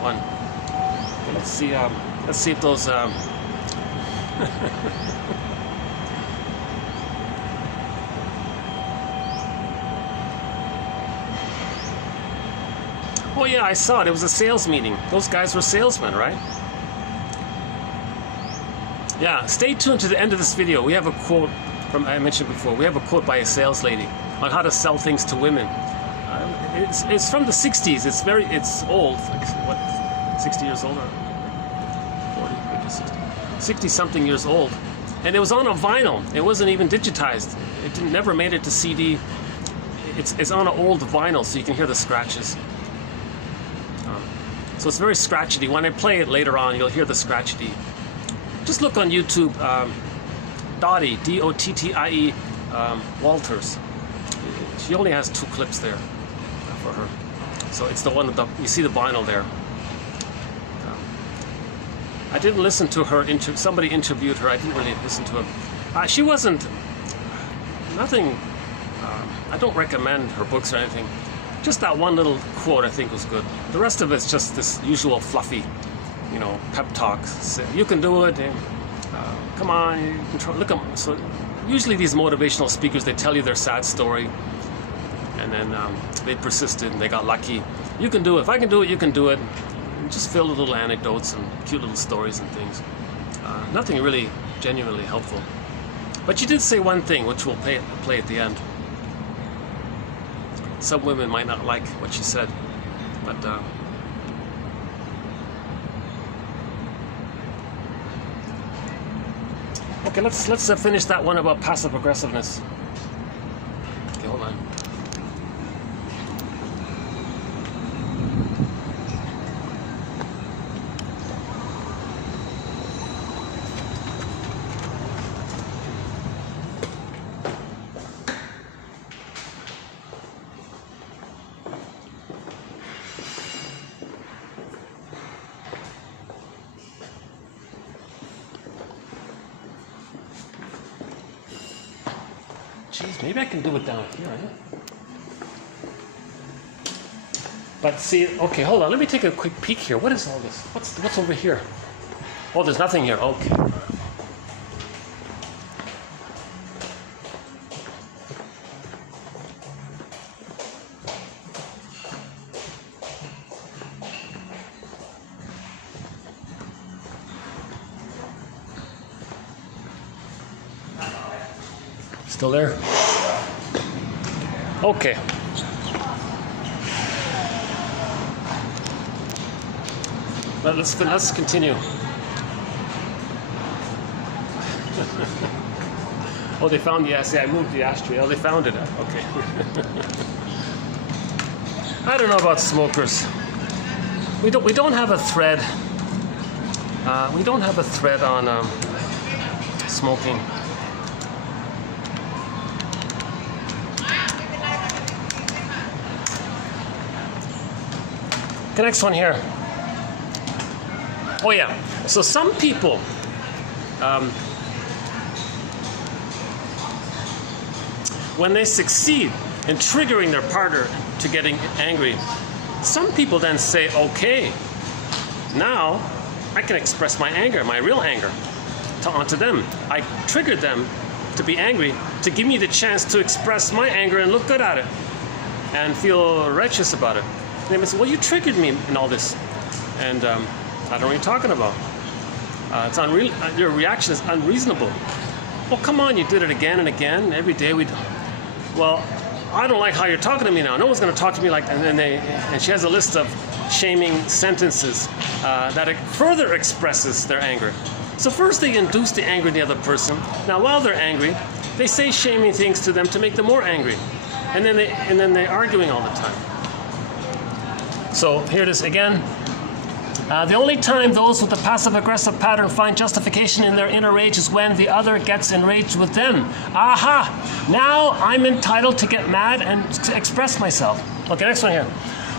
one. Okay, let's see if those Oh yeah, I saw it. It was a sales meeting. Those guys were salesmen, right? Yeah, stay tuned to the end of this video. We have a quote from, I mentioned before, we have a quote by a sales lady on how to sell things to women. It's from the 60s. It's old. What, 60 years old or 40, 50, 60 something years old. And it was on a vinyl. It wasn't even digitized. It never made it to CD. It's on an old vinyl, so you can hear the scratches. So it's very scratchety. When I play it later on, you'll hear the scratchety. Just look on YouTube, Dottie, D-O-T-T-I-E, Walters. She only has 2 clips there for her. So it's the one that you see the vinyl there. I didn't listen to her, somebody interviewed her, I didn't really listen to her. She wasn't, nothing, I don't recommend her books or anything. Just that one little quote I think was good. The rest of it's just this usual fluffy, you know, pep talk. So, you can do it, and, come on, you can try, look at, so usually these motivational speakers, they tell you their sad story, and then they persisted and they got lucky. You can do it, if I can do it, you can do it. And just fill with little anecdotes and cute little stories and things. Nothing really genuinely helpful. But you did say one thing, which we'll play at the end. Some women might not like what she said, but okay, let's finish that one about passive aggressiveness. Okay, hold on. Jeez, maybe I can do it down here, eh? But see, okay, hold on. Let me take a quick peek here. What is all this? What's over here? Oh, there's nothing here. Okay. Still there? Okay. Let's continue. Oh, they found the ashtray. I moved the ashtray. Oh, they found it. Okay. I don't know about smokers. We don't have a thread. We don't have a thread on smoking. The next one here. Oh yeah, so some people when they succeed in triggering their partner to getting angry, some people then say, okay, now I can express my anger, my real anger, onto them. I triggered them to be angry to give me the chance to express my anger and look good at it and feel righteous about it. And they may say, well, you triggered me in all this. And I don't know what you're talking about. Your reaction is unreasonable. Well, come on, you did it again and again. Every day we do. Well, I don't like how you're talking to me now. No one's going to talk to me like that. And she has a list of shaming sentences that it further expresses their anger. So first they induce the anger in the other person. Now, while they're angry, they say shaming things to them to make them more angry. And then they're arguing all the time. So here it is again. The only time those with the passive-aggressive pattern find justification in their inner rage is when the other gets enraged with them. Aha! Now I'm entitled to get mad and to express myself. Okay, next one here.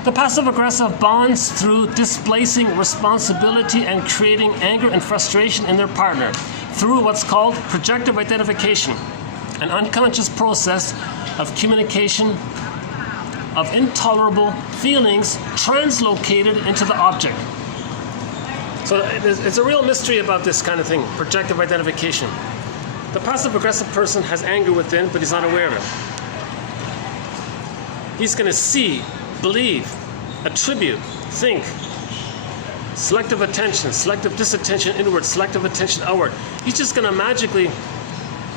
The passive-aggressive bonds through displacing responsibility and creating anger and frustration in their partner through what's called projective identification, an unconscious process of communication of intolerable feelings translocated into the object. So it's a real mystery about this kind of thing, projective identification. The passive-aggressive person has anger within, but he's not aware of it. He's going to see, believe, attribute, think, selective attention, selective disattention inward, selective attention outward. He's just going to magically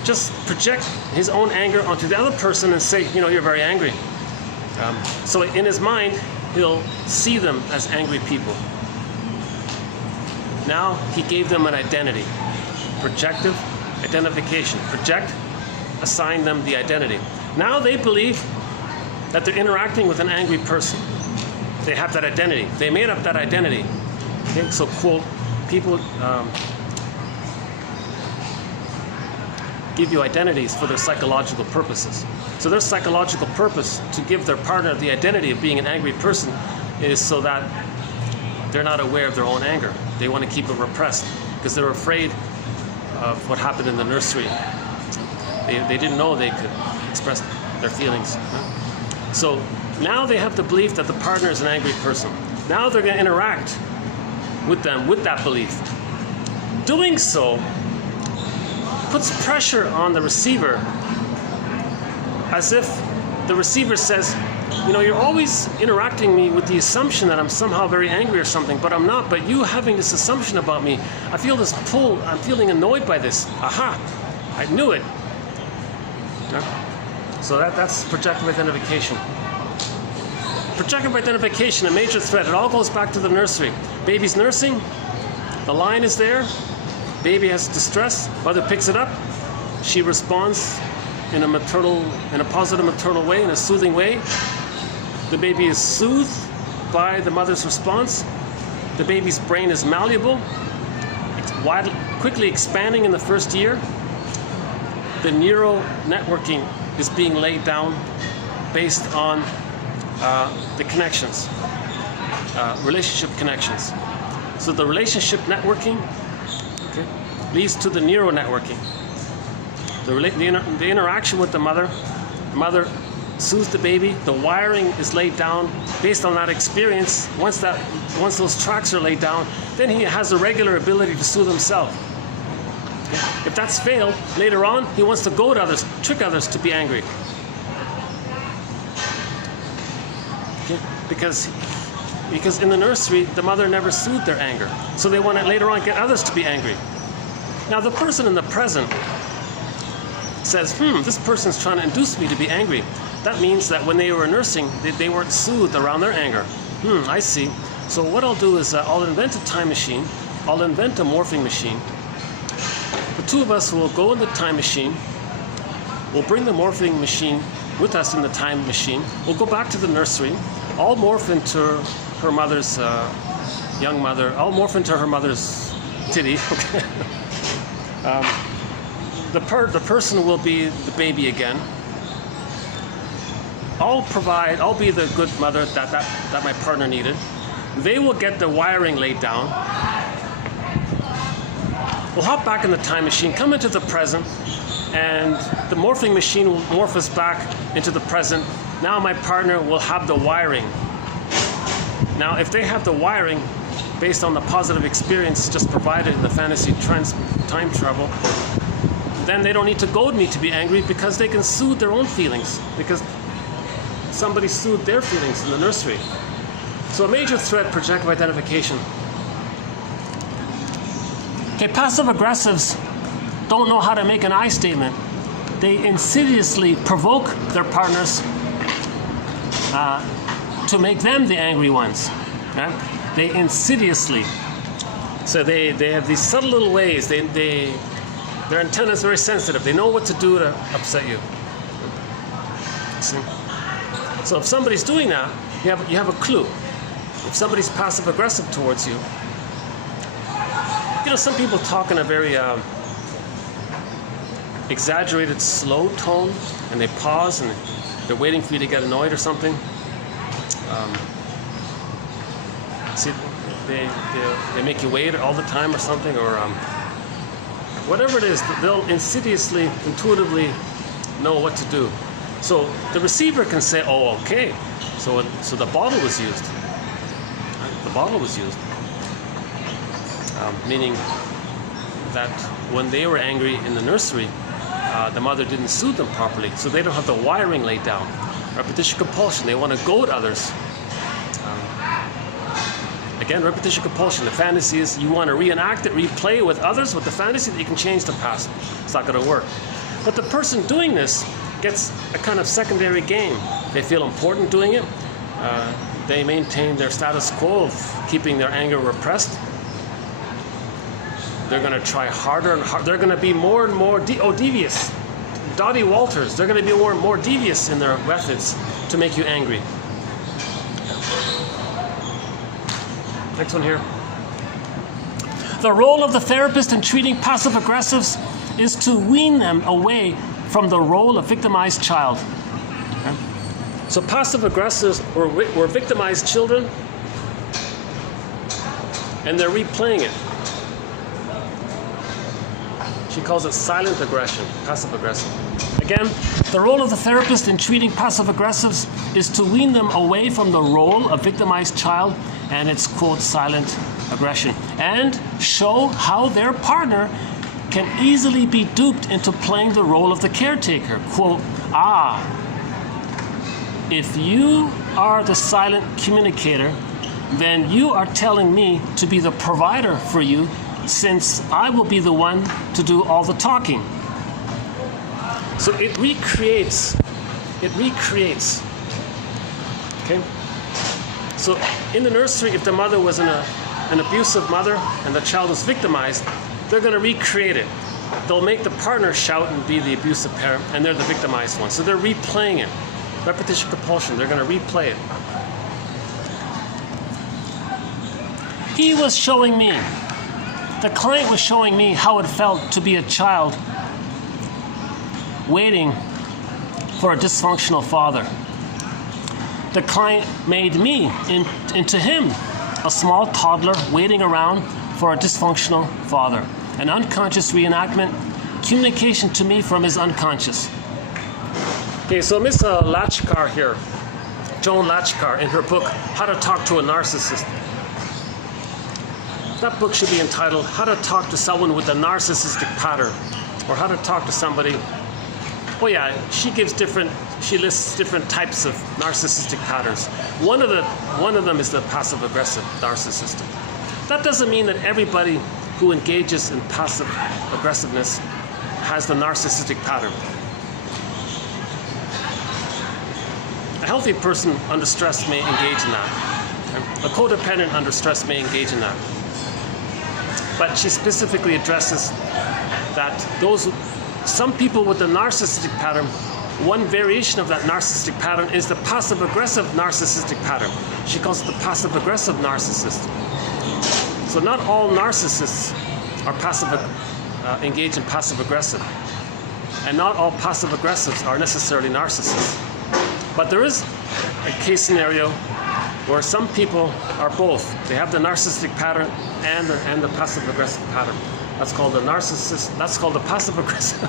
just project his own anger onto the other person and say, you know, you're very angry. So in his mind, he'll see them as angry people. Now he gave them an identity. Projective identification. Project, assign them the identity. Now they believe that they're interacting with an angry person. They have that identity. They made up that identity. Okay, so quote, people give you identities for their psychological purposes. So their psychological purpose to give their partner the identity of being an angry person is so that they're not aware of their own anger. They want to keep it repressed because they're afraid of what happened in the nursery. They didn't know they could express their feelings. So now they have the belief that the partner is an angry person. Now they're going to interact with them with that belief. Doing so puts pressure on the receiver, as if the receiver says, you know, you're always interacting me with the assumption that I'm somehow very angry or something, but I'm not. But you having this assumption about me, I feel this pull, I'm feeling annoyed by this. Aha, I knew it. Yeah? So that's projective identification. Projective identification, a major threat. It all goes back to the nursery. Baby's nursing, the line is there, baby has distress, mother picks it up, she responds in a positive maternal way, in a soothing way. The baby is soothed by the mother's response. The baby's brain is malleable, quickly expanding in the first year. The neural networking is being laid down based on the connections, relationship connections. So the relationship networking, okay, leads to the neural networking. The interaction with the mother soothes the baby. The wiring is laid down based on that experience. Once those tracks are laid down, then he has a regular ability to soothe himself. Okay? If that's failed, later on, he wants to goad others, trick others to be angry. Okay? Because in the nursery, the mother never soothed their anger. So they want to later on get others to be angry. Now the person in the present says, this person's trying to induce me to be angry. That means that when they were nursing, they weren't soothed around their anger. I see. So what I'll do is I'll invent a time machine. I'll invent a morphing machine. The two of us will go in the time machine. We'll bring the morphing machine with us in the time machine. We'll go back to the nursery. I'll morph into her mother's young mother. I'll morph into her mother's titty. Okay. The person will be the baby again. I'll be the good mother that my partner needed. They will get the wiring laid down. We'll hop back in the time machine, come into the present, and the morphing machine will morph us back into the present. Now my partner will have the wiring. Now if they have the wiring based on the positive experience just provided in the fantasy time travel, then they don't need to goad me to be angry because they can soothe their own feelings, because somebody soothed their feelings in the nursery. So a major threat, projective identification. Okay, passive aggressives don't know how to make an I statement. They insidiously provoke their partners to make them the angry ones. Okay? They insidiously. So they have these subtle little ways. Their antenna is very sensitive. They know what to do to upset you. See? So if somebody's doing that, you have a clue. If somebody's passive aggressive towards you, some people talk in a very exaggerated, slow tone, and they pause and they're waiting for you to get annoyed or something. See, they make you wait all the time or something, or whatever it is, they'll insidiously, intuitively know what to do. So the receiver can say, oh, okay, so the bottle was used. Right? The bottle was used. Meaning that when they were angry in the nursery, the mother didn't soothe them properly, so they don't have the wiring laid down. Repetition compulsion, they want to goad others. Again, repetition compulsion. The fantasy is you want to reenact it, replay with others with the fantasy that you can change the past. It's not going to work. But the person doing this gets a kind of secondary gain. They feel important doing it. They maintain their status quo of keeping their anger repressed. They're going to try harder and harder. They're going to be more and more devious. Dottie Walters, they're going to be more and more devious in their methods to make you angry. Next one here. The role of the therapist in treating passive aggressives is to wean them away from the role of victimized child. Okay? So passive aggressives were victimized children, and they're replaying it. She calls it silent aggression, passive aggressive. Again, the role of the therapist in treating passive aggressives is to wean them away from the role of victimized child and its, quote, silent aggression, and show how their partner can easily be duped into playing the role of the caretaker. Quote, if you are the silent communicator, then you are telling me to be the provider for you, since I will be the one to do all the talking. So it recreates. Okay? So in the nursery, if the mother was an abusive mother and the child was victimized, they're going to recreate it. They'll make the partner shout and be the abusive parent, and they're the victimized one. So they're replaying it. Repetition compulsion, they're going to replay it. He was showing me, the client was showing me how it felt to be a child waiting for a dysfunctional father. The client made me into him, a small toddler waiting around for a dysfunctional father. An unconscious reenactment, communication to me from his unconscious. Okay, so Miss Lachkar here, Joan Lachkar, in her book, How to Talk to a Narcissist. That book should be entitled, How to Talk to Someone with a Narcissistic Pattern, or How to Talk to Somebody. Oh yeah, she lists different types of narcissistic patterns. One of them is the passive-aggressive narcissist. That doesn't mean that everybody who engages in passive aggressiveness has the narcissistic pattern. A healthy person under stress may engage in that. A codependent under stress may engage in that. But she specifically addresses that some people with the narcissistic pattern, one variation of that narcissistic pattern is the passive-aggressive narcissistic pattern. She calls it the passive-aggressive narcissist. So not all narcissists are engaged in passive-aggressive. And not all passive-aggressives are necessarily narcissists. But there is a case scenario where some people are both. They have the narcissistic pattern and the passive-aggressive pattern. That's called the narcissist. That's called the passive-aggressive.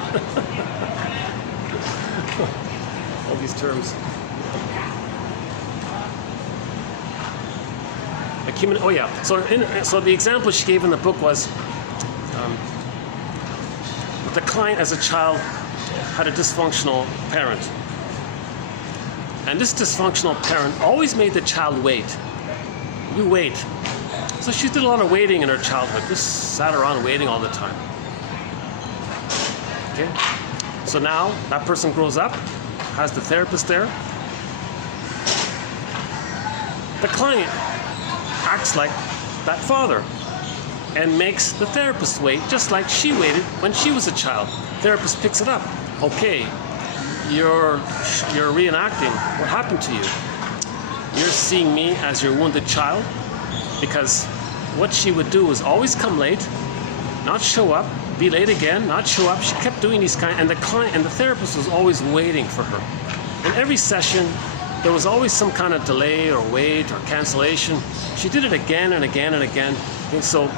All these terms. Oh yeah. So the example she gave in the book was the client as a child had a dysfunctional parent. And this dysfunctional parent always made the child wait. You wait. So she did a lot of waiting in her childhood. Just sat around waiting all the time. Okay? So now that person grows up, has the therapist there. The client acts like that father and makes the therapist wait just like she waited when she was a child. Therapist picks it up. Okay, you're reenacting what happened to you. You're seeing me as your wounded child, because what she would do was always come late, not show up, be late again, not show up. She kept doing these and the client and the therapist was always waiting for her. In every session, there was always some kind of delay or wait or cancellation. She did it again and again and again. And so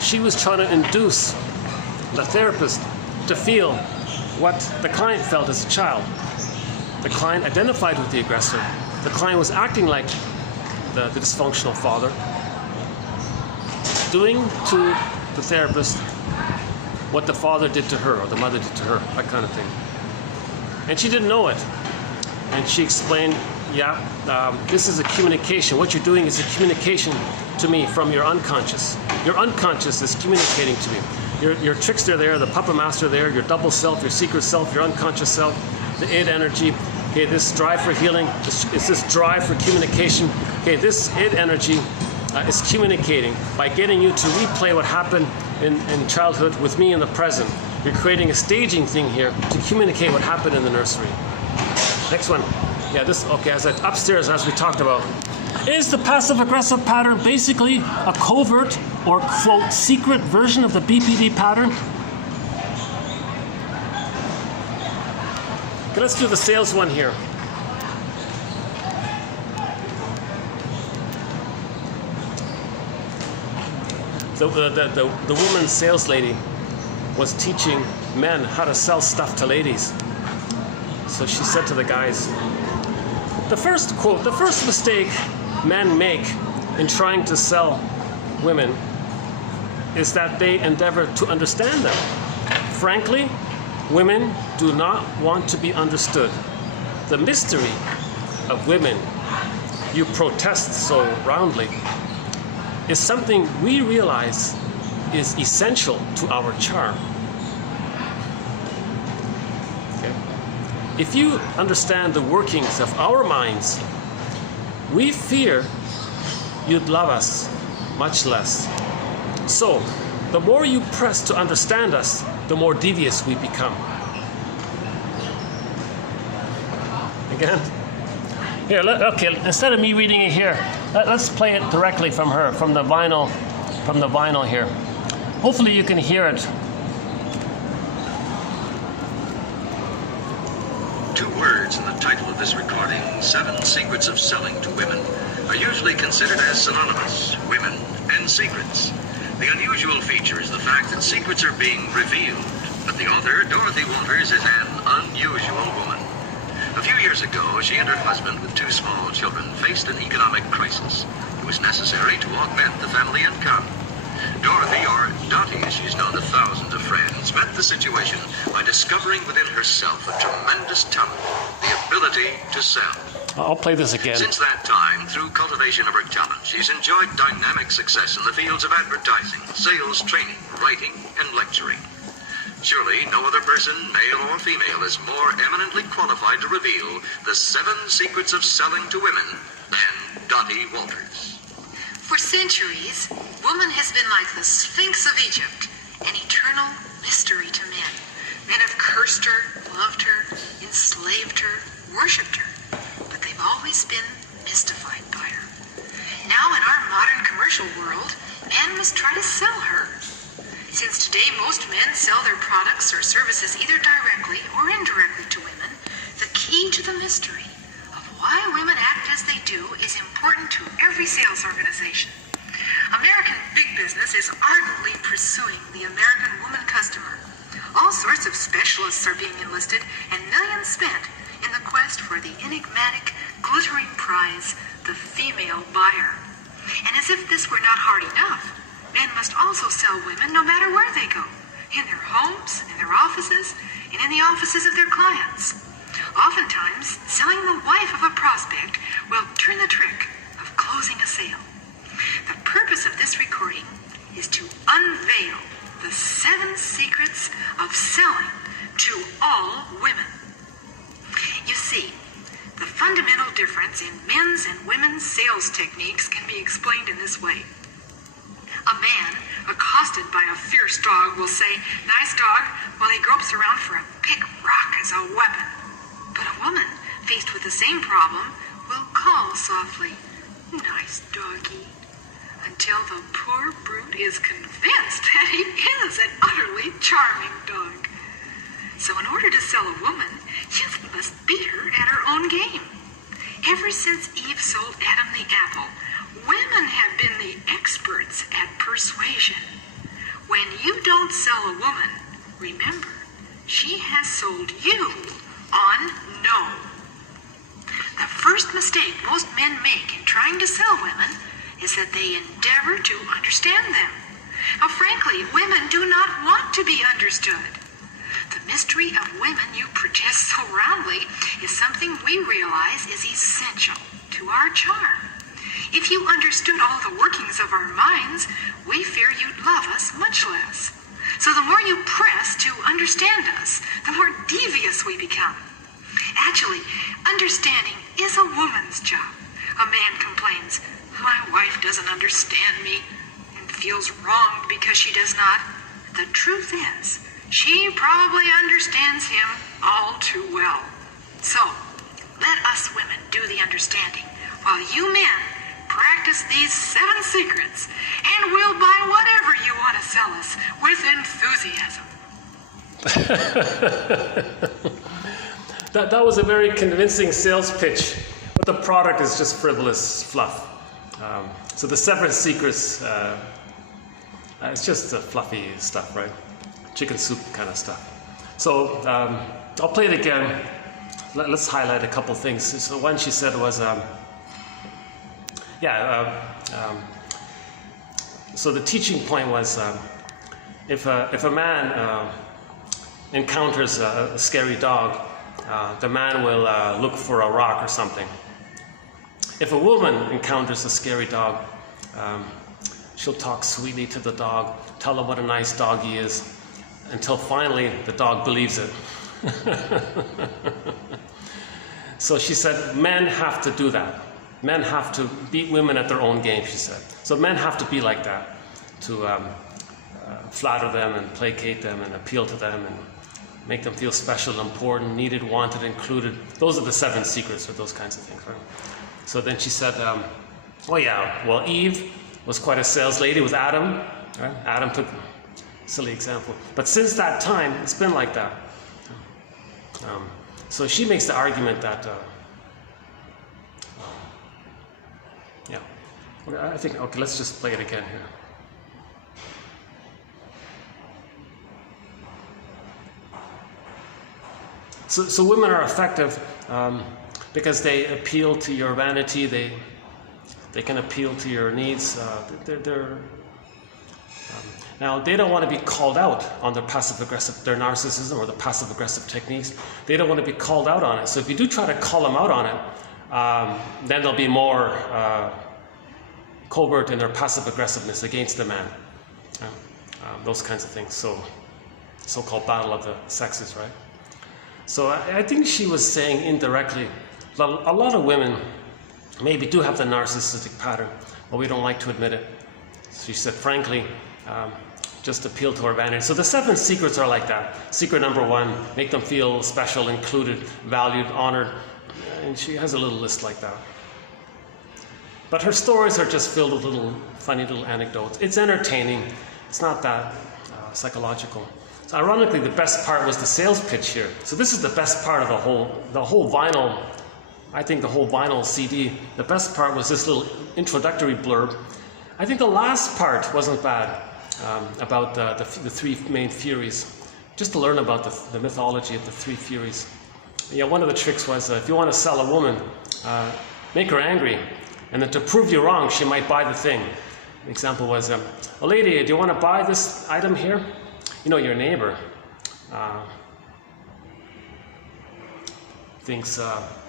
she was trying to induce the therapist to feel what the client felt as a child. The client identified with the aggressor. The client was acting like the dysfunctional father, doing to the therapist what the father did to her or the mother did to her, that kind of thing. And she didn't know it. And she explained this is a communication. What you're doing is a communication to me from your unconscious. Your unconscious is communicating to me. Your trickster there, the puppet master there, your double self, your secret self, your unconscious self, the id energy. Okay, this drive for healing, it's this drive for communication. Okay, this id energy is communicating by getting you to replay what happened in childhood with me in the present. You're creating a staging thing here to communicate what happened in the nursery. Next one. Yeah, upstairs, as we talked about. Is the passive-aggressive pattern basically a covert or, quote, secret version of the BPD pattern? Okay, let's do the sales one here. The woman sales lady was teaching men how to sell stuff to ladies. So she said to the guys, the first mistake men make in trying to sell women is that they endeavor to understand them. Frankly, women do not want to be understood. The mystery of women, you protest so roundly, is something we realize is essential to our charm. Okay. If you understand the workings of our minds, we fear you'd love us much less. So, the more you press to understand us, the more devious we become. Again? Here, okay, instead of me reading it here, let's play it directly from her, from the vinyl here. Hopefully you can hear it. 2 words in the title of this recording, 7 Secrets of Selling to Women, are usually considered as synonymous, women and secrets. The unusual feature is the fact that secrets are being revealed, but the author, Dorothy Walters, is an unusual woman. A few years ago, she and her husband, with 2 small children, faced an economic crisis. It was necessary to augment the family income. Dorothy, or Dottie as she's known to thousands of friends, met the situation by discovering within herself a tremendous talent, the ability to sell. I'll play this again. Since that time, through cultivation of her talent, she's enjoyed dynamic success in the fields of advertising, sales training, writing, and lecturing. Surely no other person, male or female, is more eminently qualified to reveal the 7 secrets of selling to women than Dottie Walters. For centuries, woman has been like the Sphinx of Egypt, an eternal mystery to men. Men have cursed her, loved her, enslaved her, worshipped her, but they've always been mystified by her. Now in our modern commercial world, men must try to sell her. Since today most men sell their products or services either directly or indirectly to women, the key to the mystery of why women act as they do is important to every sales organization. American big business is ardently pursuing the American woman customer. All sorts of specialists are being enlisted and millions spent in the quest for the enigmatic, glittering prize, the female buyer. And as if this were not hard enough, men must also sell women no matter where they go, in their homes, in their offices, and in the offices of their clients. Oftentimes, selling the wife of a prospect will turn the trick of closing a sale. The purpose of this recording is to unveil the 7 secrets of selling to all women. You see, the fundamental difference in men's and women's sales techniques can be explained in this way. A man accosted by a fierce dog will say, "Nice dog," while he gropes around for a pick rock as a weapon. But a woman, faced with the same problem, will call softly, "Nice doggy," until the poor brute is convinced that he is an utterly charming dog. So in order to sell a woman, you must beat her at her own game. Ever since Eve sold Adam the apple, women have been the experts at persuasion. When you don't sell a woman, remember, she has sold you on no. The first mistake most men make in trying to sell women is that they endeavor to understand them. Now, frankly, women do not want to be understood. The mystery mystery of women you protest so roundly is something we realize is essential to our charm. If you understood all the workings of our minds, we fear you'd love us much less. So the more you press to understand us, the more devious we become. Actually, understanding is a woman's job. A man complains, "My wife doesn't understand me," and feels wronged because she does not. The truth is, she probably understands him all too well. So, let us women do the understanding, while you men practice these 7 secrets, and we'll buy whatever you want to sell us with enthusiasm. That was a very convincing sales pitch, but the product is just frivolous fluff. So the 7 secrets, it's just fluffy stuff, right? Chicken soup kind of stuff. So I'll play it again. Let's highlight a couple things. So one she said was, so the teaching point was, if a man encounters a scary dog, the man will look for a rock or something. If a woman encounters a scary dog, she'll talk sweetly to the dog, tell him what a nice dog he is, until finally the dog believes it. So she said, men have to do that. Men have to beat women at their own game, she said. So men have to be like that, to flatter them and placate them and appeal to them and make them feel special, important, needed, wanted, included. Those are the 7 secrets, or those kinds of things, right? So then she said, oh yeah, well, Eve was quite a sales lady with Adam, right? Adam took a silly example. But since that time, it's been like that. So she makes the argument that, I think, okay, let's just play it again here. So women are effective because they appeal to your vanity, they can appeal to your needs. Now, they don't want to be called out on their passive-aggressive, their narcissism or the passive-aggressive techniques. They don't want to be called out on it. So if you do try to call them out on it, then they'll be more covert in their passive-aggressiveness against the man. Those kinds of things. So-called battle of the sexes, right? So I think she was saying indirectly, a lot of women maybe do have the narcissistic pattern, but we don't like to admit it. She said, frankly, just appeal to our vanity. So the 7 secrets are like that. Secret number 1, make them feel special, included, valued, honored. And she has a little list like that. But her stories are just filled with funny little anecdotes. It's entertaining. It's not that psychological. So ironically, the best part was the sales pitch here. So this is the best part of the whole vinyl. I think the whole vinyl CD. The best part was this little introductory blurb. I think the last part wasn't bad, about the 3 main Furies. Just to learn about the mythology of the 3 Furies. Yeah, one of the tricks was if you want to sell a woman, make her angry, and then to prove you wrong, she might buy the thing. An example was, "A lady, do you want to buy this item here? You know, your neighbor thinks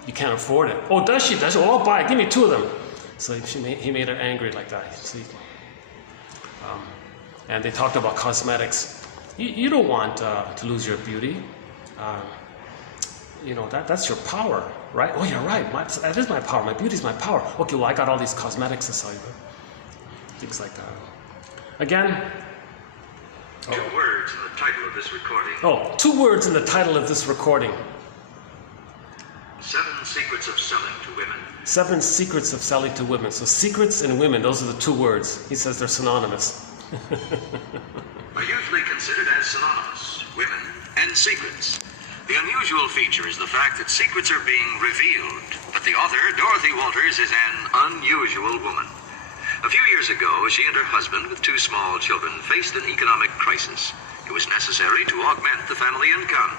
you can't afford it." "Oh, does she? Does she? Oh, I'll buy it. Give me 2 of them." So he made her angry like that. See? And they talked about cosmetics. You don't want to lose your beauty. You know, that's your power, right? "Oh, you're right. That is my power. My beauty's my power." "Okay, well, I got all these cosmetics to sell you." Things like that. Again. 2 words in the title of this recording. 2 words in the title of this recording. 7 secrets of selling to women. 7 secrets of selling to women. So secrets and women, those are the 2 words. He says they're synonymous. Are usually considered as synonymous, women and secrets. The unusual feature is the fact that secrets are being revealed, but the author, Dorothy Walters, is an unusual woman. A few years ago, she and her husband, with 2 small children, faced an economic crisis. It was necessary to augment the family income.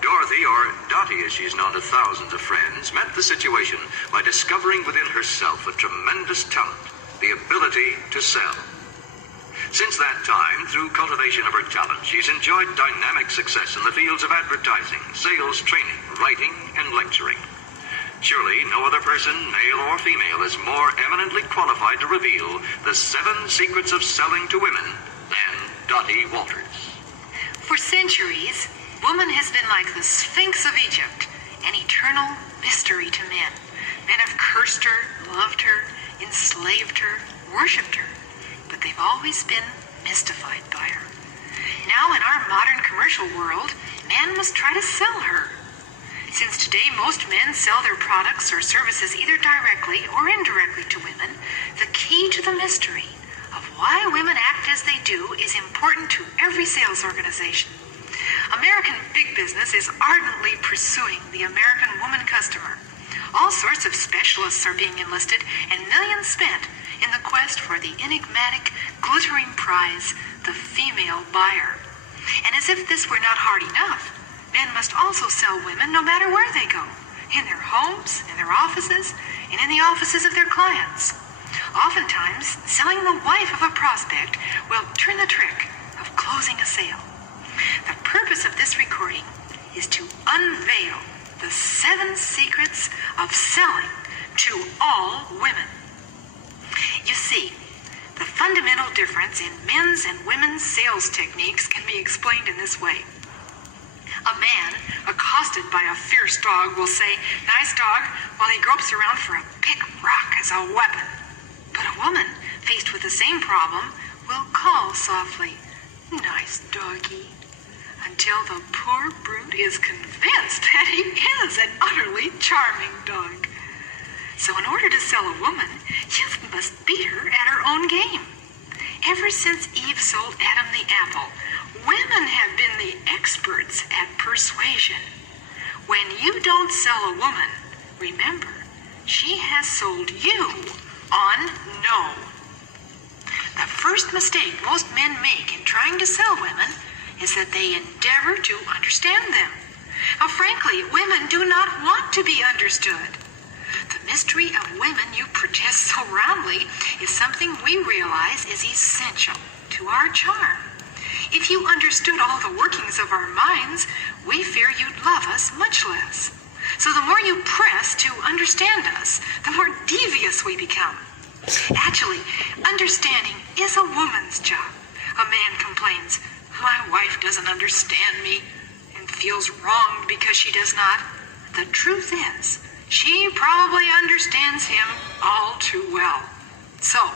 Dorothy, or Dottie as she is known to thousands of friends, met the situation by discovering within herself a tremendous talent, the ability to sell. Since that time, through cultivation of her talent, she's enjoyed dynamic success in the fields of advertising, sales training, writing, and lecturing. Surely no other person, male or female, is more eminently qualified to reveal the 7 secrets of selling to women than Dottie Walters. For centuries, woman has been like the Sphinx of Egypt, an eternal mystery to men. Men have cursed her, loved her, enslaved her, worshipped her, but they've always been mystified by her. Now in our modern commercial world, men must try to sell her. Since today most men sell their products or services either directly or indirectly to women, the key to the mystery of why women act as they do is important to every sales organization. American big business is ardently pursuing the American woman customer. All sorts of specialists are being enlisted and millions spent in the quest for the enigmatic, glittering prize, the female buyer. And as if this were not hard enough, men must also sell women no matter where they go, in their homes, in their offices, and in the offices of their clients. Oftentimes, selling the wife of a prospect will turn the trick of closing a sale. The purpose of this recording is to unveil the 7 secrets of selling to all women. You see, the fundamental difference in men's and women's sales techniques can be explained in this way. A man accosted by a fierce dog will say, "Nice dog," while he gropes around for a big rock as a weapon. But a woman, faced with the same problem, will call softly, "Nice doggy," until the poor brute is convinced that he is an utterly charming dog. So in order to sell a woman, you must beat her at her own game. Ever since Eve sold Adam the apple, women have been the experts at persuasion. When you don't sell a woman, remember, she has sold you on no. The first mistake most men make in trying to sell women is that they endeavor to understand them. Now, frankly, women do not want to be understood. The mystery of women you protest so roundly is something we realize is essential to our charm. If you understood all the workings of our minds, we fear you'd love us much less. So the more you press to understand us, the more devious we become. Actually, understanding is a woman's job. A man complains, "My wife doesn't understand me," and feels wronged because she does not. The truth is, she probably understands him all too well. So,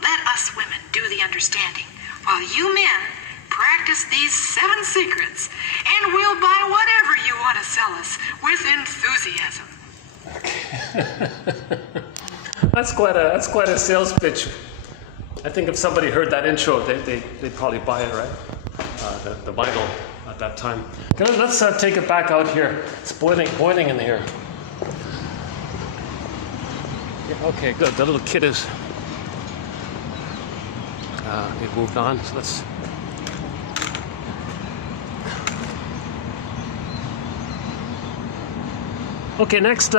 let us women do the understanding, while you men practice these 7 secrets, and we'll buy whatever you want to sell us with enthusiasm. That's quite a sales pitch. I think if somebody heard that intro, they'd probably buy it, right? The Bible at that time. Okay, let's take it back out here. It's boiling in here. Yeah, okay, good. The little kid is. They've moved on. So let's. Okay, next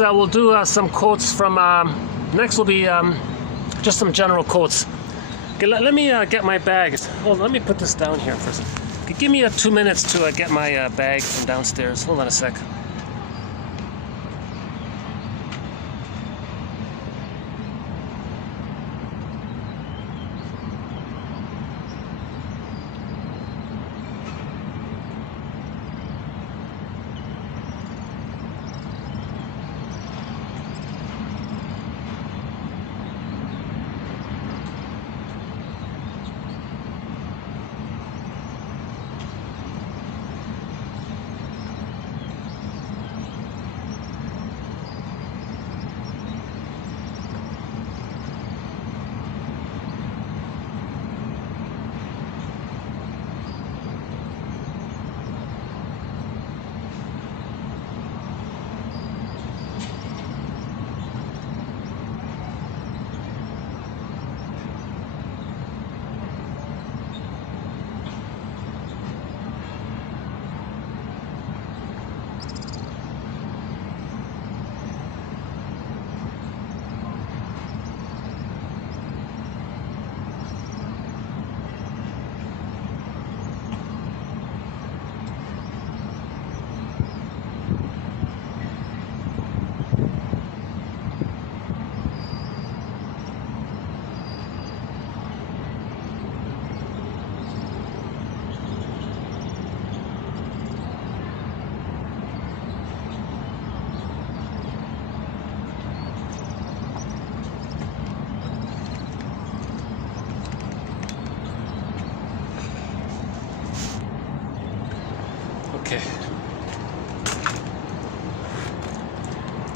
we'll do some quotes from. Next will be just some general quotes. Okay, let me get my bag. Hold on, let me put this down here for a second. Okay, give me 2 minutes to get my bag from downstairs. Hold on a sec.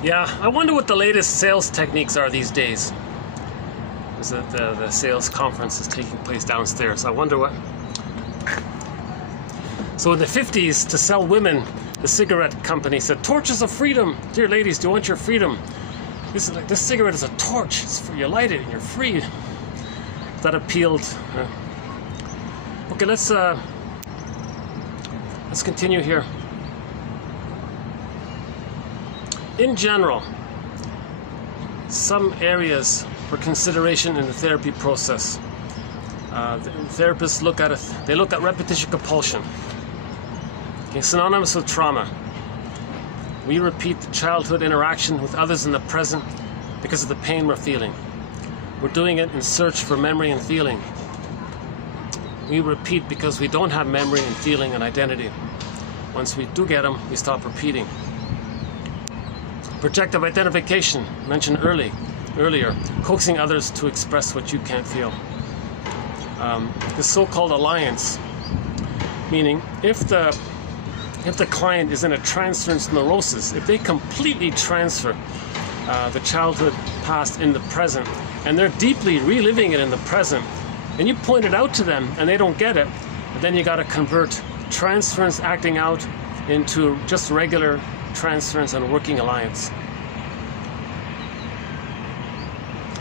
Yeah, I wonder what the latest sales techniques are these days. The sales conference is taking place downstairs. I wonder what. So in the 50s, to sell women, the cigarette company said, "Torches of freedom. Dear ladies, do you want your freedom? This cigarette is a torch. It's for you light it and you're free." That appealed. Okay, let's continue here. In general, some areas for consideration in the therapy process. The therapists look at it. They look at repetition compulsion. Okay, synonymous with trauma. We repeat the childhood interaction with others in the present because of the pain we're feeling. We're doing it in search for memory and feeling. We repeat because we don't have memory and feeling and identity. Once we do get them, we stop repeating. Projective identification, mentioned earlier, coaxing others to express what you can't feel. The so-called alliance, meaning if the client is in a transference neurosis, if they completely transfer the childhood past in the present, and they're deeply reliving it in the present, and you point it out to them and they don't get it, then you got to convert transference acting out into just regular transference and working alliance.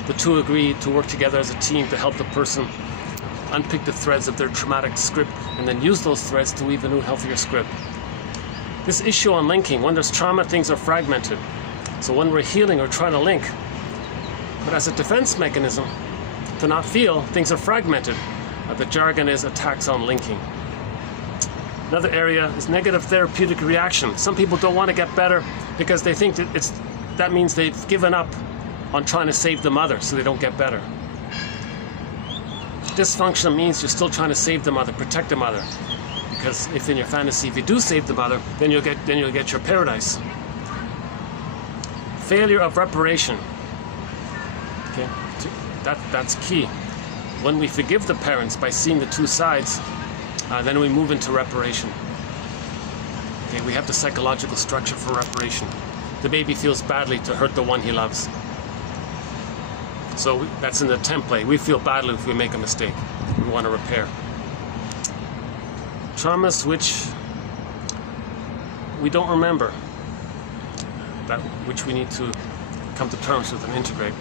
The two agree to work together as a team to help the person unpick the threads of their traumatic script and then use those threads to weave a new, healthier script. This issue on linking, when there's trauma, things are fragmented. So when we're healing, we're trying to link. But as a defense mechanism, to not feel, things are fragmented. The jargon is attacks on linking. Another area is negative therapeutic reaction. Some people don't want to get better because they think that means they've given up on trying to save the mother, so they don't get better. Dysfunction means you're still trying to save the mother, protect the mother. Because if in your fantasy, if you do save the mother, then you'll get your paradise. Failure of reparation. Okay, that's key. When we forgive the parents by seeing the two sides, then we move into reparation. Okay, we have the psychological structure for reparation. The baby feels badly to hurt the one he loves. So that's in the template. We feel badly if we make a mistake. We want to repair. Traumas which we don't remember, which we need to come to terms with and integrate.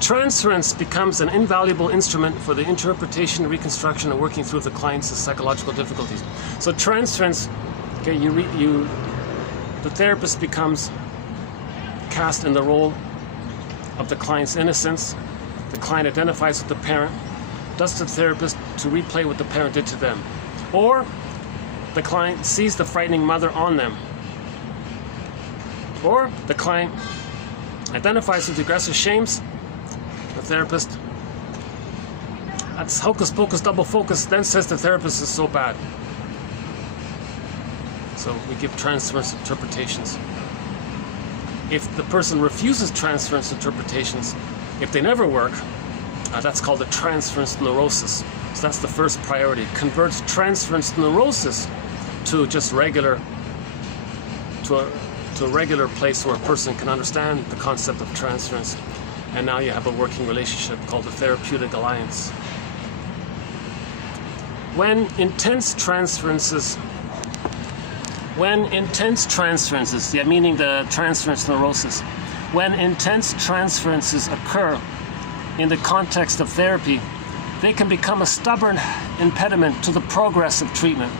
Transference becomes an invaluable instrument for the interpretation, reconstruction, and working through the client's psychological difficulties. So transference, okay, the therapist becomes cast in the role of the client's innocence. The client identifies with the parent, does the therapist to replay what the parent did to them. Or the client sees the frightening mother on them. Or the client identifies with the aggressive shames. The therapist, that's hocus pocus, double focus, then says the therapist is so bad. So we give transference interpretations. If the person refuses transference interpretations, if they never work, that's called a transference neurosis. So that's the first priority. Convert transference neurosis to just regular, to a regular place where a person can understand the concept of transference. And now you have a working relationship called the therapeutic alliance. When intense transferences, yeah, meaning the transference neurosis, when intense transferences occur in the context of therapy, they can become a stubborn impediment to the progress of treatment.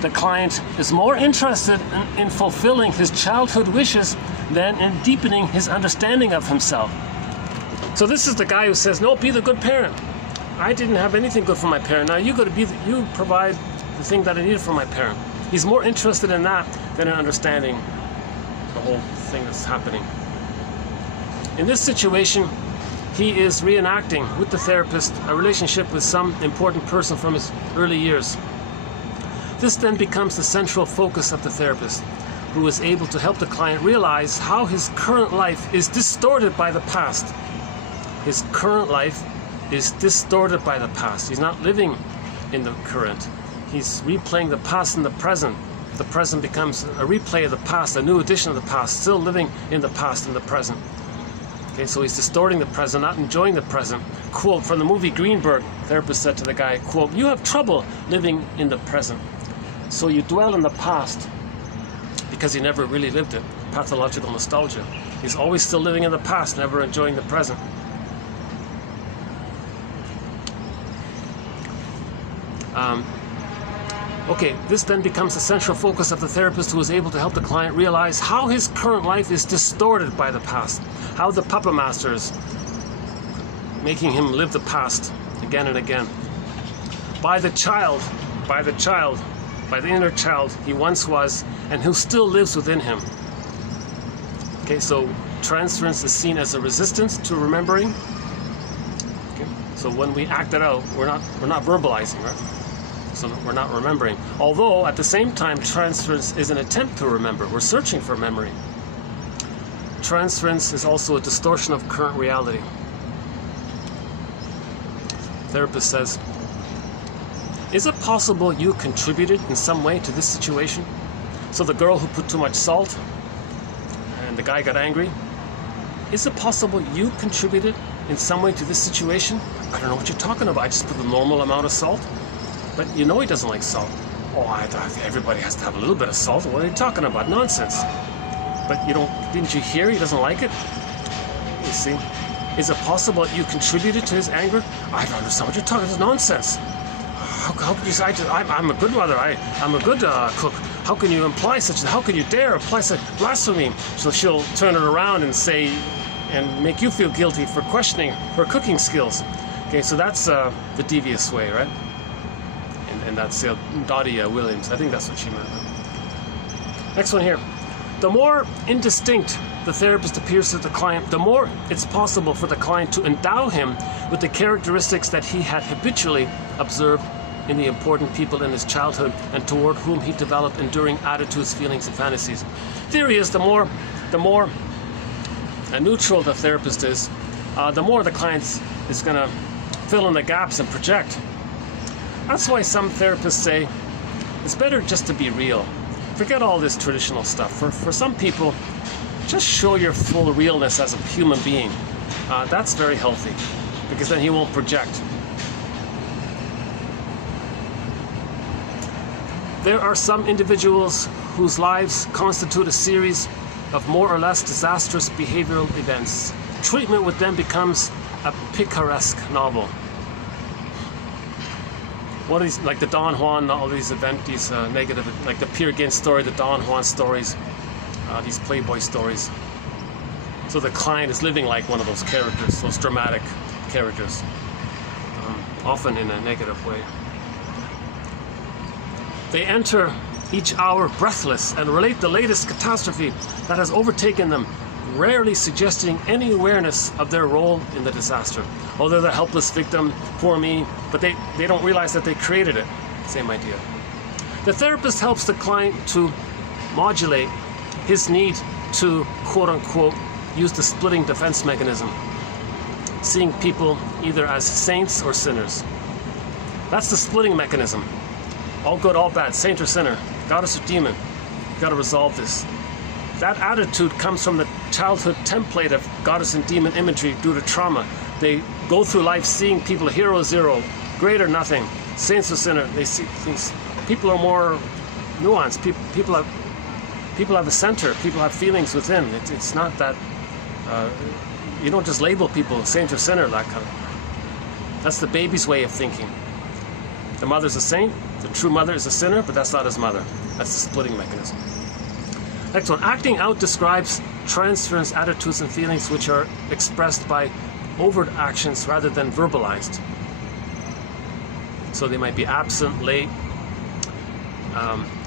The client is more interested in fulfilling his childhood wishes than in deepening his understanding of himself. So this is the guy who says, no, be the good parent. I didn't have anything good from my parent. Now you provide the thing that I needed from my parent. He's more interested in that than in understanding the whole thing that's happening. In this situation, he is reenacting with the therapist a relationship with some important person from his early years. This then becomes the central focus of the therapist, who is able to help the client realize how his current life is distorted by the past. His current life is distorted by the past. He's not living in the current. He's replaying the past and the present. the present becomes a replay of the past, a new edition of the past, still living in the past in the present. Okay, so he's distorting the present, not enjoying the present. Quote from the movie Greenberg, therapist said to the guy, quote, "You have trouble living in the present. So you dwell in the past because you never really lived it." Pathological nostalgia. He's always still living in the past, never enjoying the present. Okay, this then becomes the central focus of the therapist, who is able to help the client realize how his current life is distorted by the past, how the puppet master is making him live the past again and again. By the inner child he once was and who still lives within him. Okay, so transference is seen as a resistance to remembering. Okay, so when we act it out, we're not verbalizing, right? So we're not remembering. Although at the same time, transference is an attempt to remember. We're searching for memory. Transference is also a distortion of current reality. The therapist says, "Is it possible you contributed in some way to this situation?" So the girl who put too much salt and the guy got angry. "Is it possible you contributed in some way to this situation?" "I don't know what you're talking about. I just put the normal amount of salt." "But you know he doesn't like salt." "Oh, I thought everybody has to have a little bit of salt. What are you talking about? Nonsense." "But didn't you hear he doesn't like it?" You see, "Is it possible that you contributed to his anger?" "I don't understand what you're talking about. It's nonsense. How could you say, I'm a good mother, I'm a good cook. How can you imply such, how can you dare apply such blasphemy?" So she'll turn it around and say, and make you feel guilty for questioning her cooking skills. Okay, so that's the devious way, right? And that's Dottie Williams. I think that's what she meant. Next one here. The more indistinct the therapist appears to the client, the more it's possible for the client to endow him with the characteristics that he had habitually observed in the important people in his childhood and toward whom he developed enduring attitudes, feelings, and fantasies. Theory is the more neutral the therapist is, the more the client is going to fill in the gaps and project. That's why some therapists say it's better just to be real. Forget all this traditional stuff. For some people, just show your full realness as a human being. That's very healthy, because then he won't project. There are some individuals whose lives constitute a series of more or less disastrous behavioral events. Treatment with them becomes a picaresque novel. One of these, like the Don Juan, all these these negative, like the Peer Gynt story, the Don Juan stories, these Playboy stories. So the client is living like one of those characters, those dramatic characters, often in a negative way. They enter each hour breathless and relate the latest catastrophe that has overtaken them, rarely suggesting any awareness of their role in the disaster. Oh, they're the helpless victim, poor me, but they don't realize that they created it. Same idea. The therapist helps the client to modulate his need to, quote-unquote, use the splitting defense mechanism, seeing people either as saints or sinners. That's the splitting mechanism. All good, all bad, saint or sinner, goddess or demon. You've got to resolve this. That attitude comes from the childhood template of goddess and demon imagery due to trauma. They go through life seeing people hero, zero, great or nothing, saints or sinner. They see things. People are more nuanced. People have a center. People have feelings within. It's not that you don't just label people saint or sinner. That kind of. That's the baby's way of thinking. The mother's a saint. The true mother is a sinner, but that's not his mother. That's the splitting mechanism. Next one. Acting out describes transference, attitudes, and feelings which are expressed by overt actions rather than verbalized. So they might be absent, late.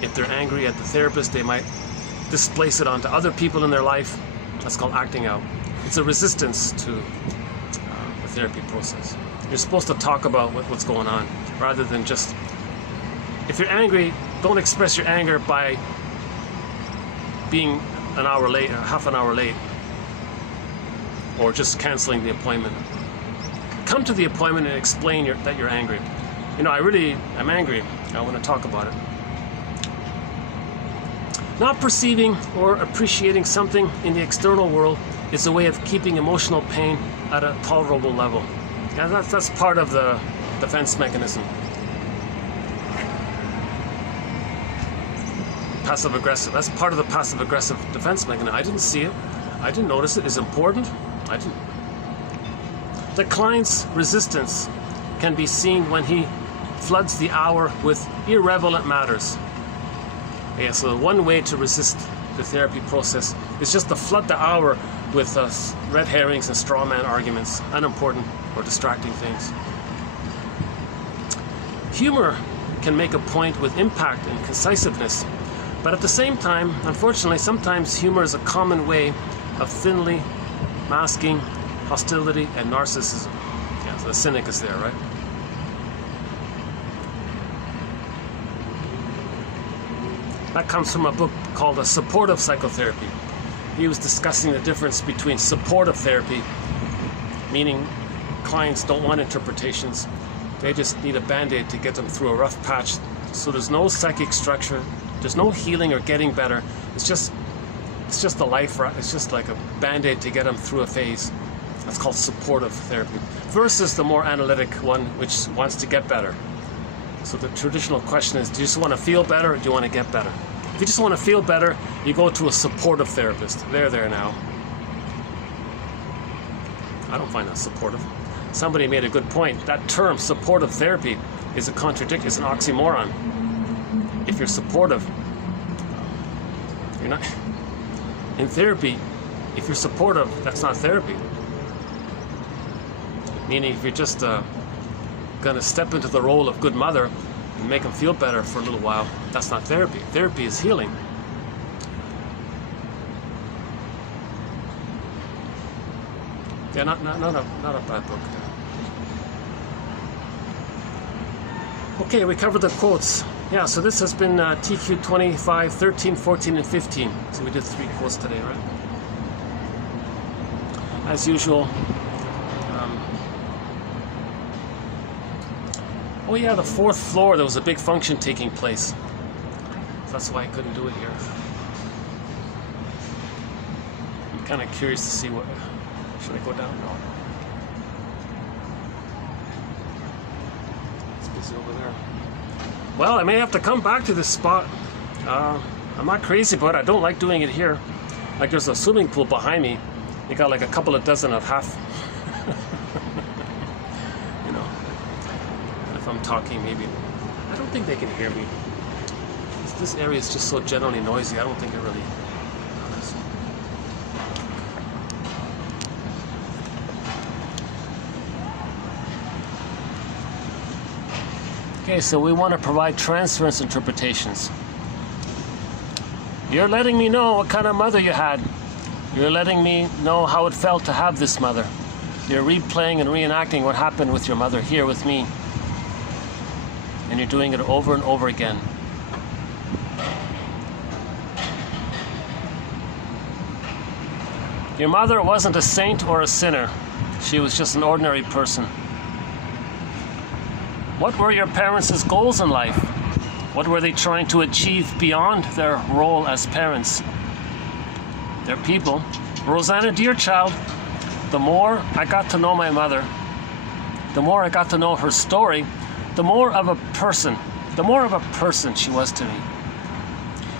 If they're angry at the therapist, they might displace it onto other people in their life. That's called acting out. It's a resistance to the therapy process. You're supposed to talk about what's going on rather than just... If you're angry, don't express your anger by being an hour late, half an hour late, or just canceling the appointment. Come to the appointment and explain that you're angry. You know, I'm angry. I want to talk about it. Not perceiving or appreciating something in the external world is a way of keeping emotional pain at a tolerable level. And that's part of the defense mechanism. Passive aggressive. That's part of the passive aggressive defense mechanism. I didn't see it. I didn't notice it. It's important. I didn't. The client's resistance can be seen when he floods the hour with irrelevant matters. Yeah, so one way to resist the therapy process is just to flood the hour with red herrings and straw man arguments, unimportant or distracting things. Humor can make a point with impact and concisiveness, but at the same time, unfortunately, sometimes humor is a common way of thinly masking hostility and narcissism. Yeah, so the cynic is there, right? That comes from a book called A Supportive Psychotherapy. He was discussing the difference between supportive therapy, meaning clients don't want interpretations, they just need a band-aid to get them through a rough patch. So there's no psychic structure, there's no healing or getting better. It's just a life, it's just like a band-aid to get them through a phase. That's called supportive therapy. Versus the more analytic one, which wants to get better. So the traditional question is, do you just want to feel better or do you want to get better? If you just want to feel better, you go to a supportive therapist. They're there now. I don't find that supportive. Somebody made a good point. That term, supportive therapy, is a contradiction, is an oxymoron. If you're supportive, you're not. In therapy, if you're supportive, that's not therapy. Meaning if you're just going to step into the role of good mother and make them feel better for a little while, that's not therapy. Therapy is healing. Yeah, not a bad book. Okay, we covered the quotes. Yeah, so this has been TQ 25, 13, 14, and 15. So we did 3 quotes today, right? As usual. Oh yeah, the 4th floor, there was a big function taking place. So that's why I couldn't do it here. I'm kind of curious to see what... Should I go down? No. It's busy over there. Well, I may have to come back to this spot. I'm not crazy, but I don't like doing it here. Like there's a swimming pool behind me. You got like a couple of dozen of half... I'm talking, maybe. I don't think they can hear me. This area is just so generally noisy. I don't think it really matters. Okay, so we want to provide transference interpretations. You're letting me know what kind of mother you had. You're letting me know how it felt to have this mother. You're replaying and reenacting what happened with your mother here with me. And you're doing it over and over again. Your mother wasn't a saint or a sinner. She was just an ordinary person. What were your parents' goals in life? What were they trying to achieve beyond their role as parents? They're people. Rosanna, dear child, the more I got to know my mother, the more I got to know her story, the more of a person she was to me.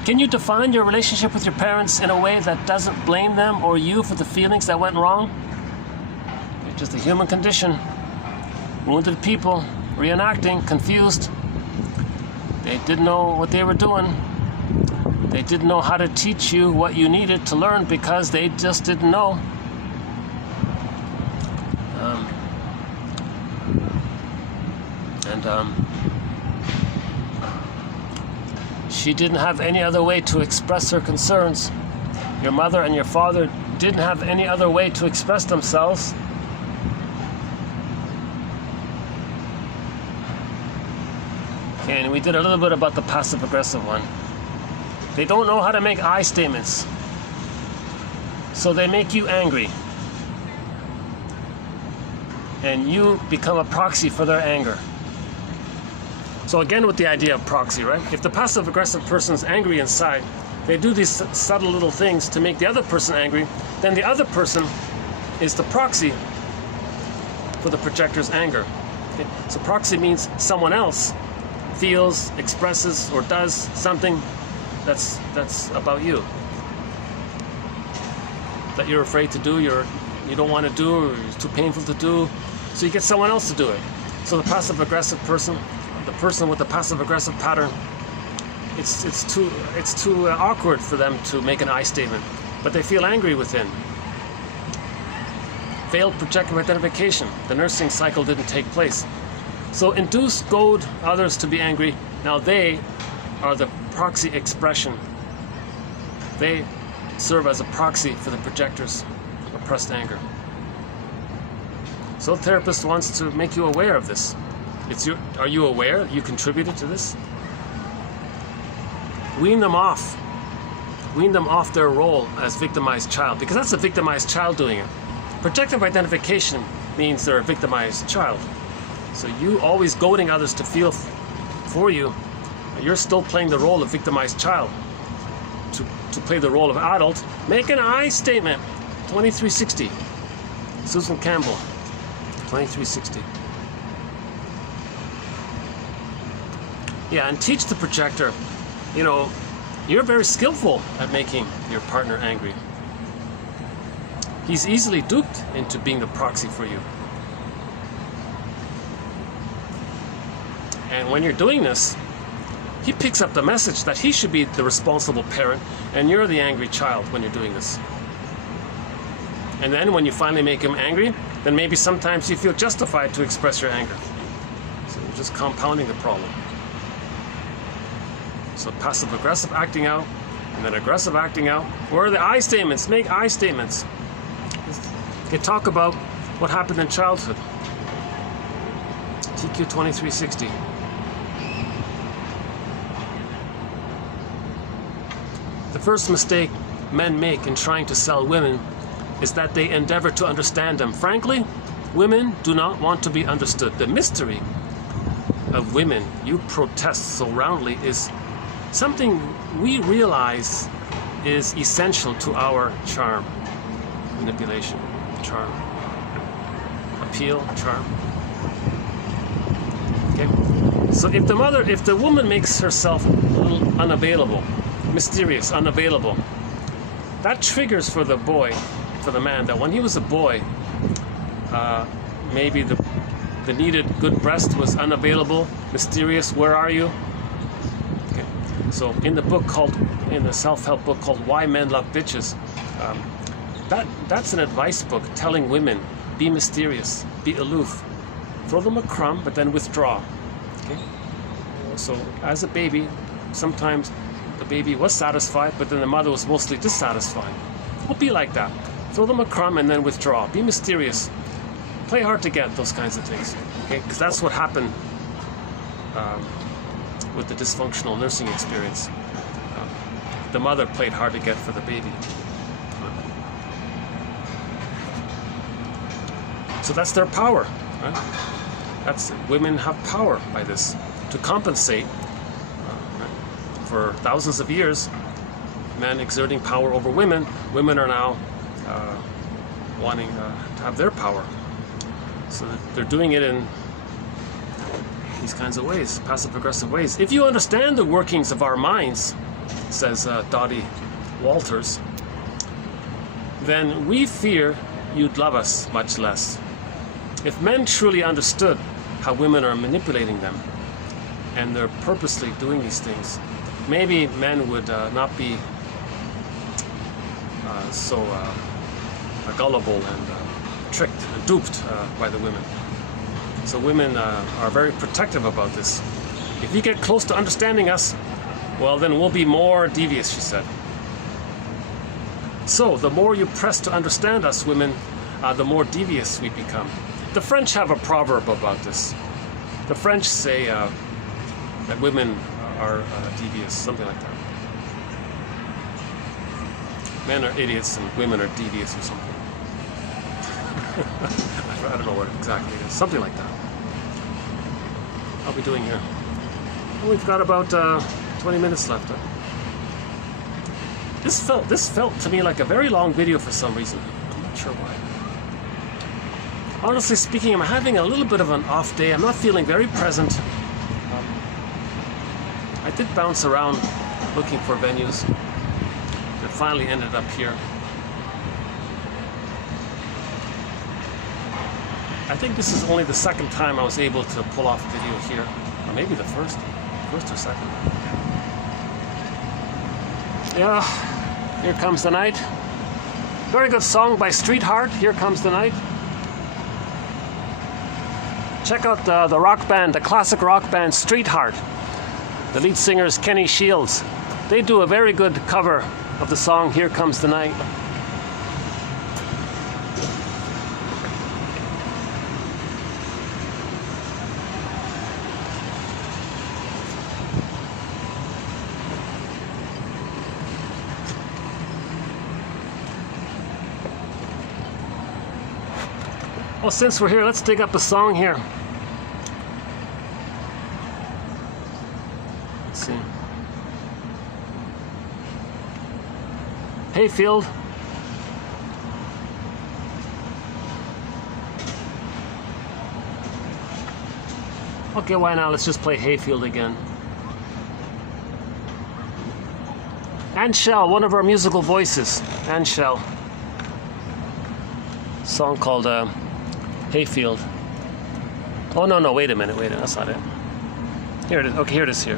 Can you define your relationship with your parents in a way that doesn't blame them or you for the feelings that went wrong? It's just a human condition. Wounded people, reenacting, confused. They didn't know what they were doing. They didn't know how to teach you what you needed to learn because they just didn't know. She didn't have any other way to express her concerns. Your mother and your father didn't have any other way to express themselves. Okay, and we did a little bit about the passive-aggressive one. They don't know how to make I statements. So they make you angry. And you become a proxy for their anger. So again with the idea of proxy, right? If the passive-aggressive person is angry inside, they do these subtle little things to make the other person angry, then the other person is the proxy for the projector's anger. Okay? So proxy means someone else feels, expresses, or does something that's about you, that you're afraid to do, you don't want to do, or it's too painful to do, so you get someone else to do it. So the passive-aggressive person, the person with the passive-aggressive pattern, it's too awkward for them to make an I statement, but they feel angry within. Failed projective identification. The nursing cycle didn't take place. So induce, goad others to be angry. Now they are the proxy expression. They serve as a proxy for the projector's repressed anger. So the therapist wants to make you aware of this. Are you aware you contributed to this? Wean them off. Wean them off their role as victimized child, because that's a victimized child doing it. Projective identification means they're a victimized child. So you always goading others to feel for you, you're still playing the role of victimized child. To play the role of adult, make an I statement. 2360. Susan Campbell. 2360. Yeah, and teach the projector, you're very skillful at making your partner angry. He's easily duped into being the proxy for you. And when you're doing this, he picks up the message that he should be the responsible parent and you're the angry child when you're doing this. And then when you finally make him angry, then maybe sometimes you feel justified to express your anger. So you're just compounding the problem. So passive-aggressive acting out, and then aggressive acting out. Where are the I statements? Make I statements. They talk about what happened in childhood. TQ 2360. The first mistake men make in trying to sell women is that they endeavor to understand them. Frankly, women do not want to be understood. The mystery of women you protest so roundly is something we realize is essential to our charm. Manipulation, charm. Appeal, charm. Okay? So if the woman makes herself a little unavailable, mysterious, unavailable, that triggers for the boy, for the man, that when he was a boy, maybe the needed good breast was unavailable, mysterious, where are you? Okay. So in the self-help book called Why Men Love Bitches, that's an advice book telling women, be mysterious, be aloof, throw them a crumb, but then withdraw. Okay? So as a baby, sometimes the baby was satisfied, but then the mother was mostly dissatisfied. Well, be like that. Throw them a crumb and then withdraw. Be mysterious. Play hard to get, those kinds of things. Okay? Because that's what happened with the dysfunctional nursing experience. The mother played hard to get for the baby. So that's their power. Right? Women have power by this to compensate. For thousands of years, men exerting power over women. Women are now wanting to have their power. So they're doing it in these kinds of ways, passive-aggressive ways. If you understand the workings of our minds, says Dottie Walters, then we fear you'd love us much less. If men truly understood how women are manipulating them, and they're purposely doing these things, maybe men would not be so gullible and tricked and duped by the women. So women are very protective about this. If you get close to understanding us, well, then we'll be more devious, she said. So the more you press to understand us women, the more devious we become. The French have a proverb about this. The French say that women are devious, something like that. Men are idiots and women are devious or something. I don't know what exactly it is. Something like that. How are we doing here? Well, we've got about 20 minutes left. This felt to me like a very long video for some reason. I'm not sure why. Honestly speaking, I'm having a little bit of an off day. I'm not feeling very present. I did bounce around looking for venues. It finally ended up here. I think this is only the second time I was able to pull off a video here. Or maybe the first or second. Yeah, Here Comes the Night. Very good song by Street Heart, Here Comes the Night. Check out the rock band, the classic rock band Street Heart. The lead singer is Kenny Shields. They do a very good cover of the song Here Comes the Night. Well, since we're here, let's dig up a song here. Let's see. Hayfield. Okay, why not? Let's just play Hayfield again. And Shell, one of our musical voices. And Shell. Song called Hayfield. Oh, no, wait a minute, that's not it. Here it is, okay, here it is here.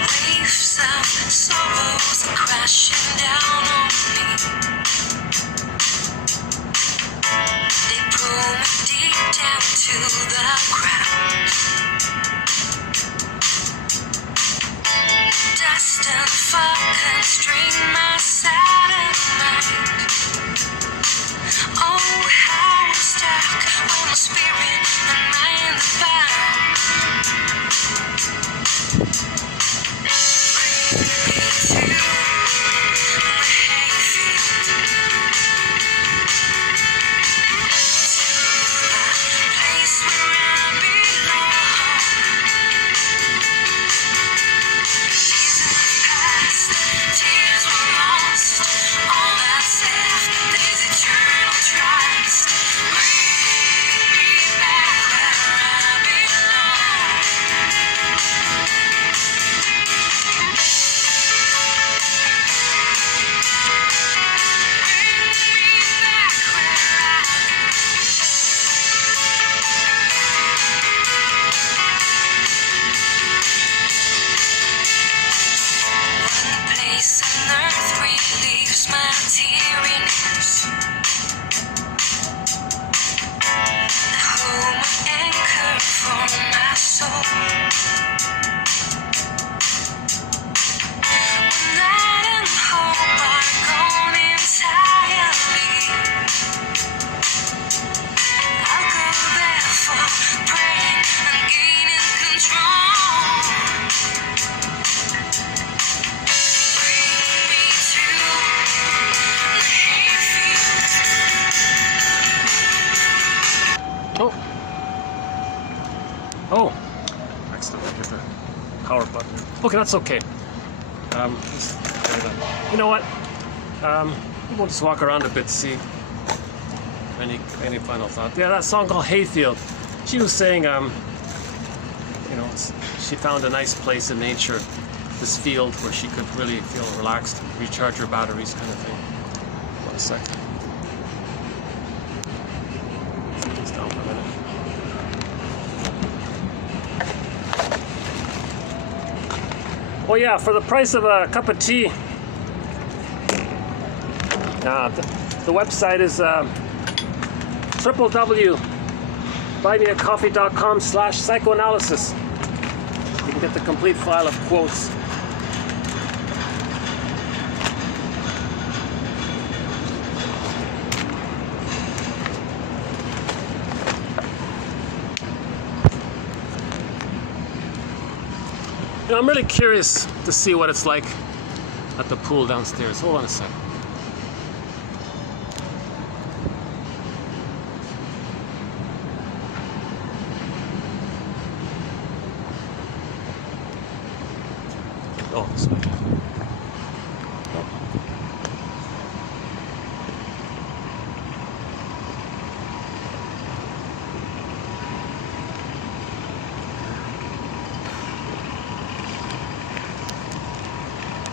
Waves of sorrows are crashing down on me. They pull me deep down to the ground. Dust and fog constrain my sad mind. Oh, how I'm stuck when my spirit and mind are bound. Bring me to the hayfield, place where I belong. Seasons past, tears were lost. All that's left is eternal trust. Bring me back where I belong. One place on earth relieves my teariness. The home anchor for my soul. When light and hope are gone entirely, I'll go there for praying and gaining control. Bring me to the hayfield. Oh, accidentally hit the power button. Okay, that's okay. You know what? We'll just walk around a bit, see any final thought. Yeah, that song called Hayfield. She was saying, you know, she found a nice place in nature, this field where she could really feel relaxed, recharge her batteries, kind of thing. 1 second. Put this down for a minute. Oh yeah, for the price of a cup of tea. The website is www.buymeacoffee.com/psychoanalysis. You can get the complete file of quotes. You know, I'm really curious to see what it's like at the pool downstairs. Hold on a sec. Oh, this way.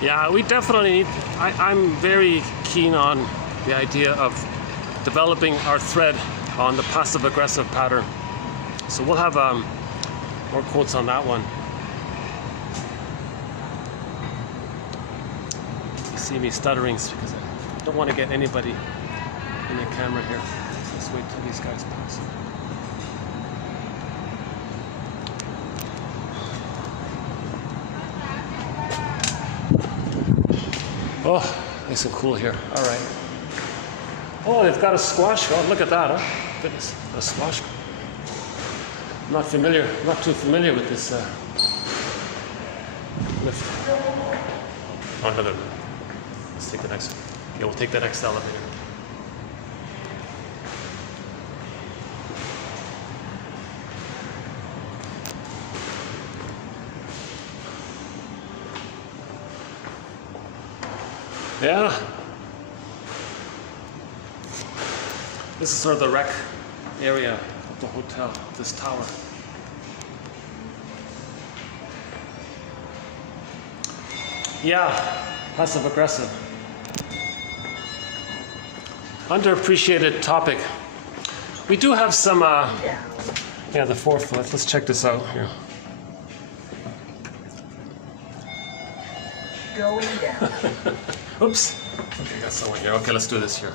Yeah, we definitely need, I'm very keen on the idea of developing our thread on the passive-aggressive pattern. So we'll have more quotes on that one. You see me stuttering because I don't want to get anybody in the camera here. So let's wait till these guys pass. Oh, nice and cool here. All right. Oh, they've got a squash. Oh, look at that, huh? Goodness, a squash. I'm not too familiar with this lift. Oh, no. Let's take the next one. Okay, we'll take the next elevator. Yeah. This is sort of the rec area of the hotel, this tower. Yeah, passive aggressive. Underappreciated topic. We do have some, yeah, the fourth one. Let's check this out here. Going down. Oops. Okay, got someone here. Okay, let's do this here.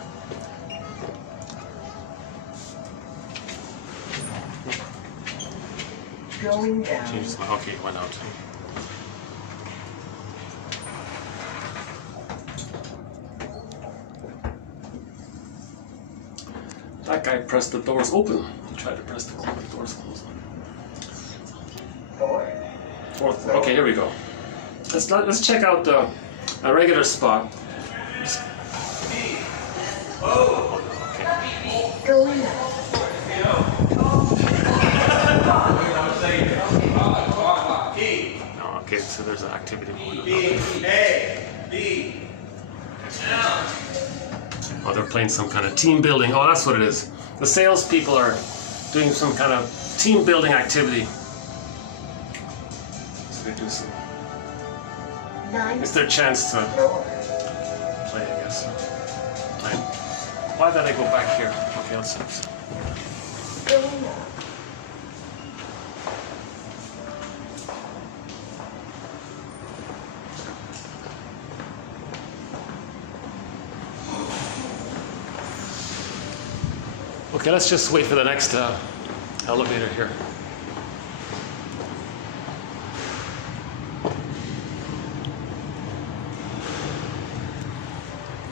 Going down. Changes my, okay, went out. That guy pressed the doors open. He tried to press the doors closed. Fourth. Okay, here we go. Let's check out a regular spot. Oh. Okay. Going down. No, okay, so there's an activity going on. Oh, they're playing some kind of team building. Oh, that's what it is. The salespeople are doing some kind of team building activity. So they do some. It's their chance to play, I guess. Why did I go back here? Okay, let's see. Okay, let's just wait for the next elevator here.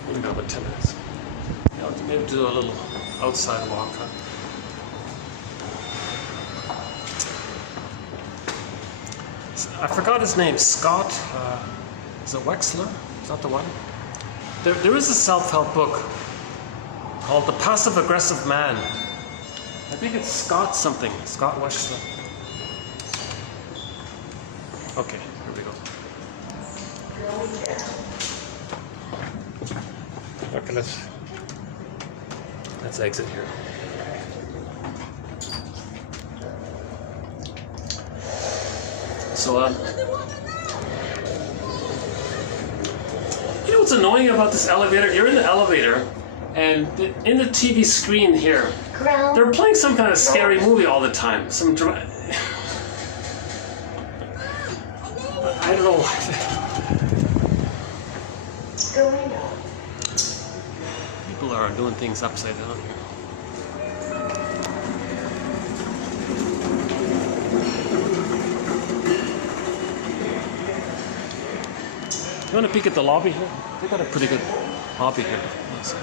We've got about 10 minutes. Yeah, maybe do a little outside walk. Huh? I forgot his name. Scott. Is it Wexler? Is that the one? There is a self-help book called The Passive-Aggressive Man. I think it's Scott something. Scott Wexler. Okay, here we go. Okay, let's exit here. So, you know what's annoying about this elevator? You're in the elevator, and in the TV screen here, they're playing some kind of scary movie all the time. Some drama. I don't know why. People are doing things upside down here. You want to peek at the lobby here? They got a pretty good lobby here. Yes.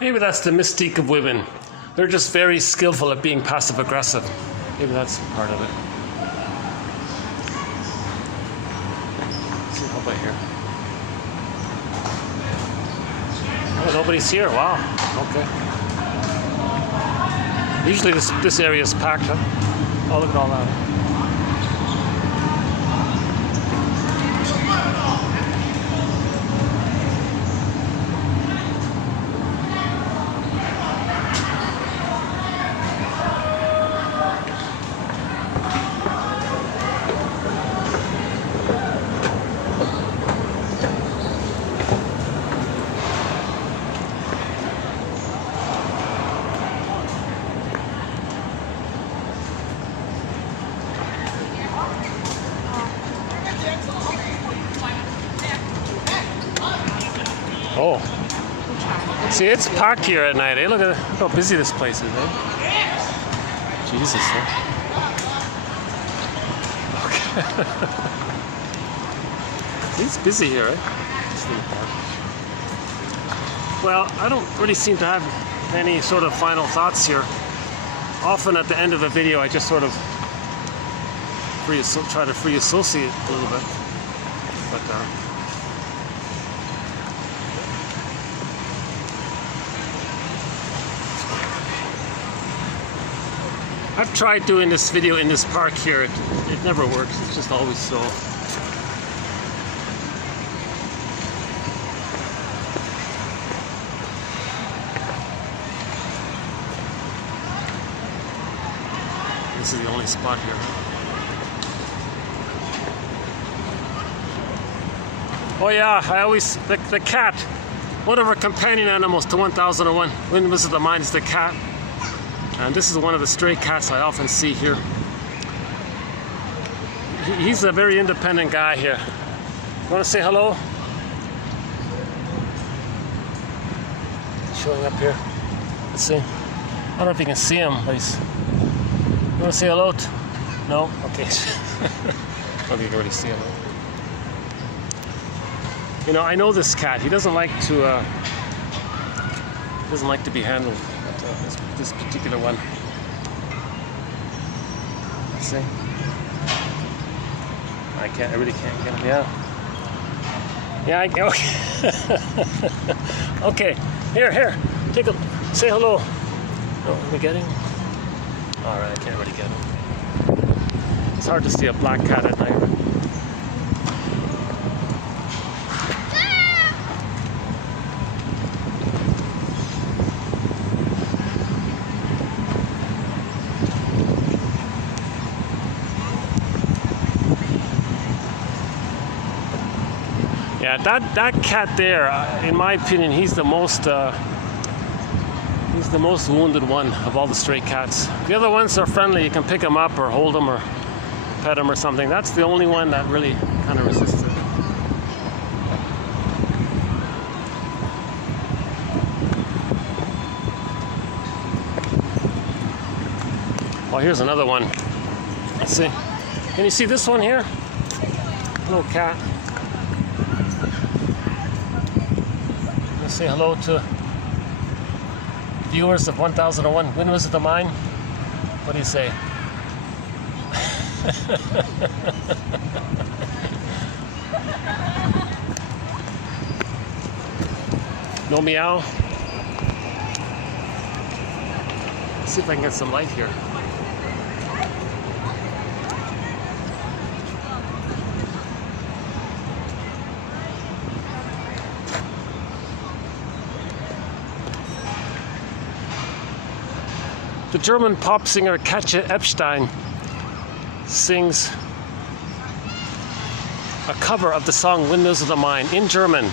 Maybe that's the mystique of women. They're just very skillful at being passive aggressive. Maybe that's part of it. Let's see how about here. Oh, nobody's here. Wow. Okay. Usually this area is packed, huh? Oh, look at all that. Oh. See, it's packed here at night, eh? Look at how busy this place is, eh? Jesus, eh? Okay. It's busy here, eh? Well, I don't really seem to have any sort of final thoughts here. Often at the end of a video, I just sort of try to free associate a little bit. But, I've tried doing this video in this park here. It never works. It's just always so. This is the only spot here. Oh yeah, the cat. One of our companion animals to 1001. Windmills of the Mind is the cat. And this is one of the stray cats I often see here. He's a very independent guy here. You want to say hello? Showing up here. Let's see. I don't know if you can see him, but he's... You want to say hello? No? Okay. I don't think you can really see him. You know, I know this cat. He doesn't like to be handled. This particular one. Let's see. I really can't get him. Yeah. Okay. Here. Say hello. Oh, am I getting him? All right, I can't really get him. It's hard to see a black cat at night. Yeah, that cat there, in my opinion, he's the most wounded one of all the stray cats. The other ones are friendly. You can pick them up or hold them or pet them or something. That's the only one that really kind of resists it. Well, here's another one. Let's see. Can you see this one here? Little cat. Let's Say hello to viewers of 1001 Windmills of the Mind. What do you say? No meow. Let's see if I can get some light here. The German pop singer Katja Epstein sings a cover of the song Windmills of the Mind in German,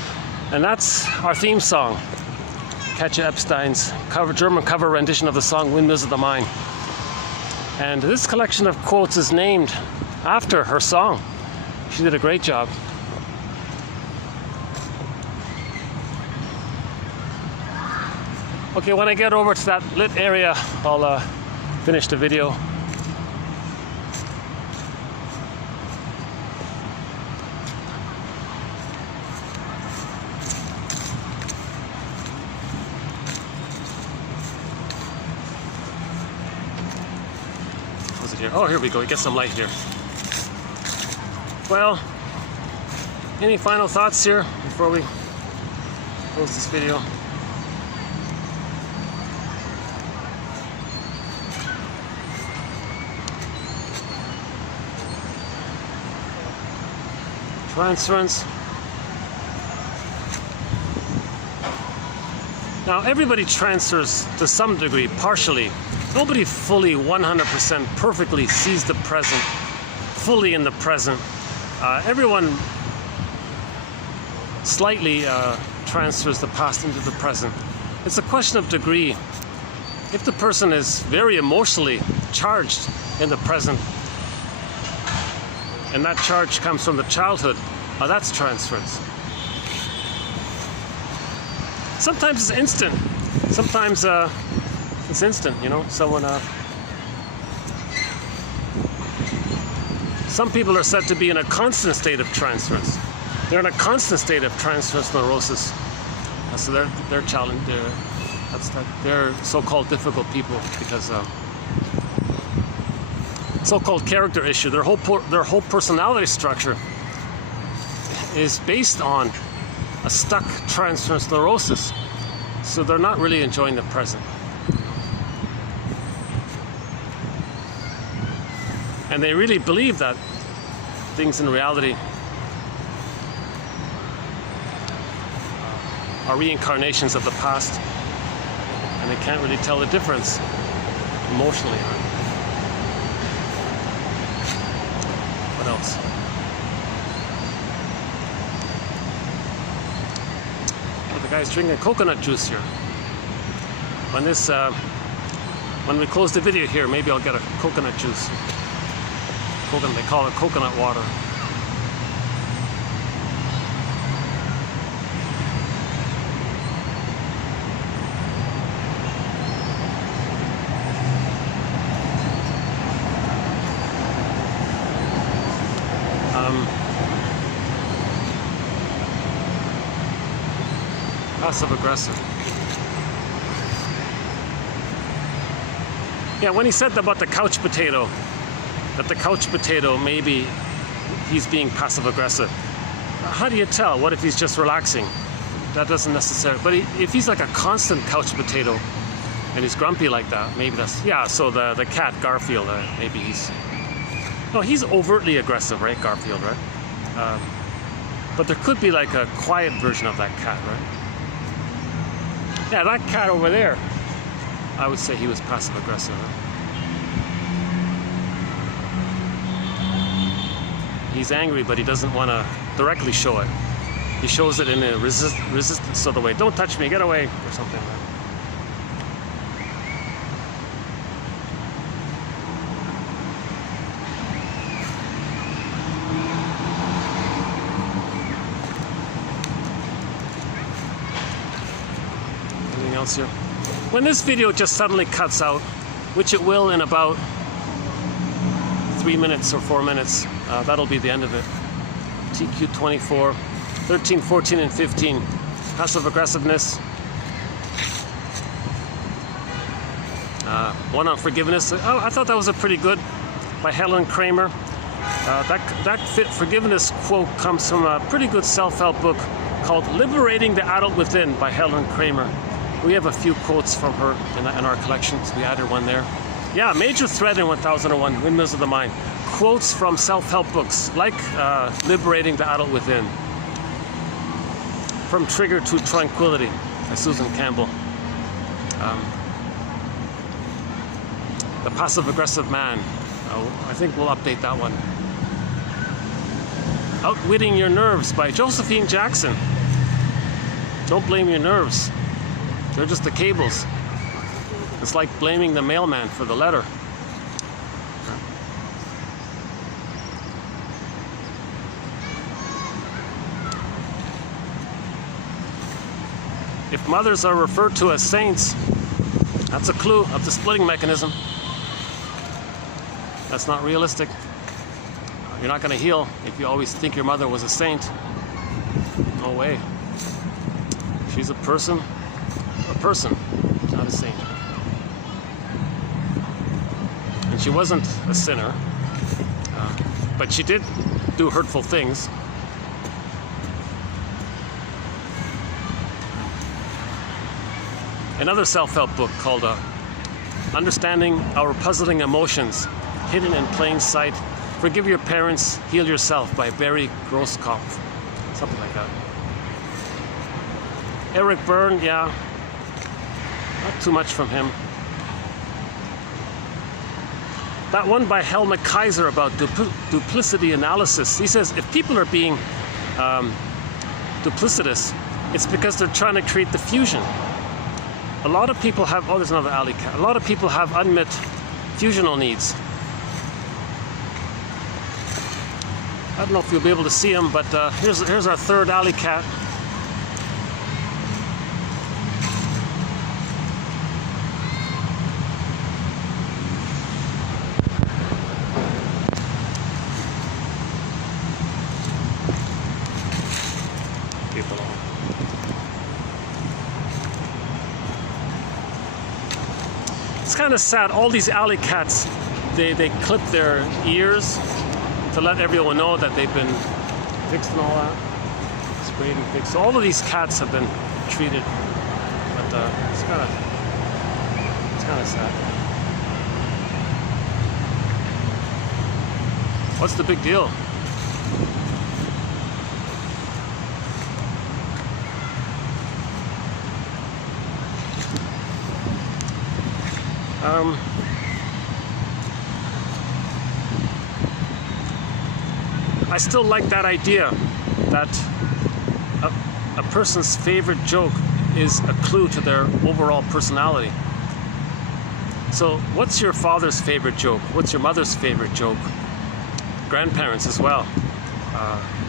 and that's our theme song. Katja Epstein's German cover rendition of the song Windmills of the Mind. And this collection of quotes is named after her song. She did a great job. Okay, when I get over to that lit area, I'll finish the video. Was it here? Oh, here we go. We get some light here. Well, any final thoughts here before we close this video? Transference. Now, everybody transfers to some degree, partially. Nobody fully, 100%, perfectly sees the present, fully in the present. Everyone slightly transfers the past into the present. It's a question of degree. If the person is very emotionally charged in the present, and that charge comes from the childhood, that's transference. Sometimes it's instant. Sometimes it's instant, you know. Some people are said to be in a constant state of transference. They're in a constant state of transference neurosis. So they're challenged. They're so-called difficult people because so-called character issue. Their whole personality structure is based on a stuck transference neurosis. So they're not really enjoying the present. And they really believe that things in reality are reincarnations of the past, and they can't really tell the difference emotionally. What else? Well, the guy's drinking coconut juice here. When we close the video here, maybe I'll get a coconut juice. They call it coconut water. Passive aggressive. Yeah, when he said about the couch potato, maybe he's being passive aggressive. How do you tell? What if he's just relaxing? That doesn't necessarily, but if he's like a constant couch potato and he's grumpy like that, maybe that's, yeah, so the cat, Garfield, maybe he's overtly aggressive, right, Garfield, right? But there could be like a quiet version of that cat, right? Yeah, that cat over there, I would say he was passive aggressive, right? He's angry, but he doesn't want to directly show it. He shows it in a resistance sort of way. Don't touch me, get away, or something like that. Anything else here? When this video just suddenly cuts out, which it will in about 3 minutes or 4 minutes, that'll be the end of it. TQ24, 13, 14, and 15. passive aggressiveness. One on forgiveness. Oh, I thought that was a pretty good by Helen Kramer. That forgiveness quote comes from a pretty good self-help book called Liberating the Adult Within by Helen Kramer. We have a few quotes from her in our collections. We added one there. Yeah, major thread in 1001, Windmills of the Mind. Quotes from self-help books like Liberating the Adult Within. From Trigger to Tranquility by Susan Campbell. The Passive-Aggressive Man. I think we'll update that one. Outwitting Your Nerves by Josephine Jackson. Don't blame your nerves. They're just the cables. It's like blaming the mailman for the letter. If mothers are referred to as saints, that's a clue of the splitting mechanism. That's not realistic. You're not going to heal if you always think your mother was a saint. No way. She's a person, not a saint. And she wasn't a sinner, but she did do hurtful things. Another self-help book called Understanding Our Puzzling Emotions, Hidden in Plain Sight. Forgive Your Parents, Heal Yourself by Barry Grosskopf. Something like that. Eric Byrne, yeah. Not too much from him. That one by Helmut Kaiser about duplicity analysis. He says if people are being duplicitous, it's because they're trying to create the fusion. A lot of people have, there's another alley cat. A lot of people have unmet fusional needs. I don't know if you'll be able to see them, but here's our third alley cat. It's kind of sad. All these alley cats, they clip their ears to let everyone know that they've been fixed and all that. Sprayed and fixed. So all of these cats have been treated, but it's kind of sad. What's the big deal? I still like that idea that a person's favorite joke is a clue to their overall personality. So what's your father's favorite joke? What's your mother's favorite joke? Grandparents as well.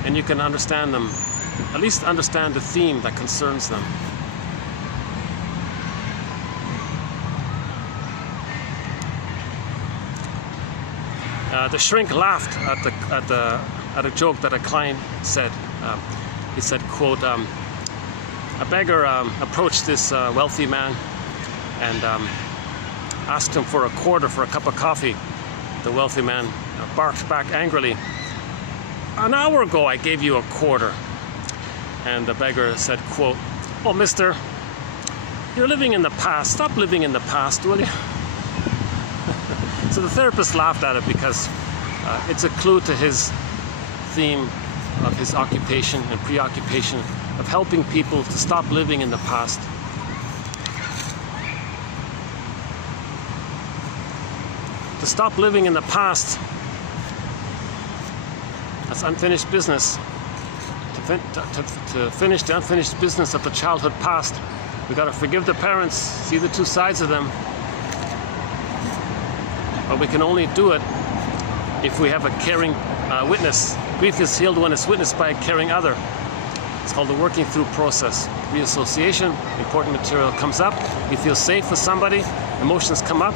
And you can understand them, at least understand the theme that concerns them. The shrink laughed at a joke that a client said. He said, quote, a beggar approached this wealthy man and asked him for a quarter for a cup of coffee. The wealthy man barked back angrily, "An hour ago I gave you a quarter." And the beggar said, quote, "Oh, mister, you're living in the past. Stop living in the past, will you?" So the therapist laughed at it because it's a clue to his theme of his occupation and preoccupation of helping people to stop living in the past. To stop living in the past, that's unfinished business. To finish the unfinished business of the childhood past, we got to forgive the parents, see the two sides of them. But we can only do it if we have a caring witness. Grief is healed when it's witnessed by a caring other. It's called the working through process. Reassociation, important material comes up. You feel safe with somebody, emotions come up.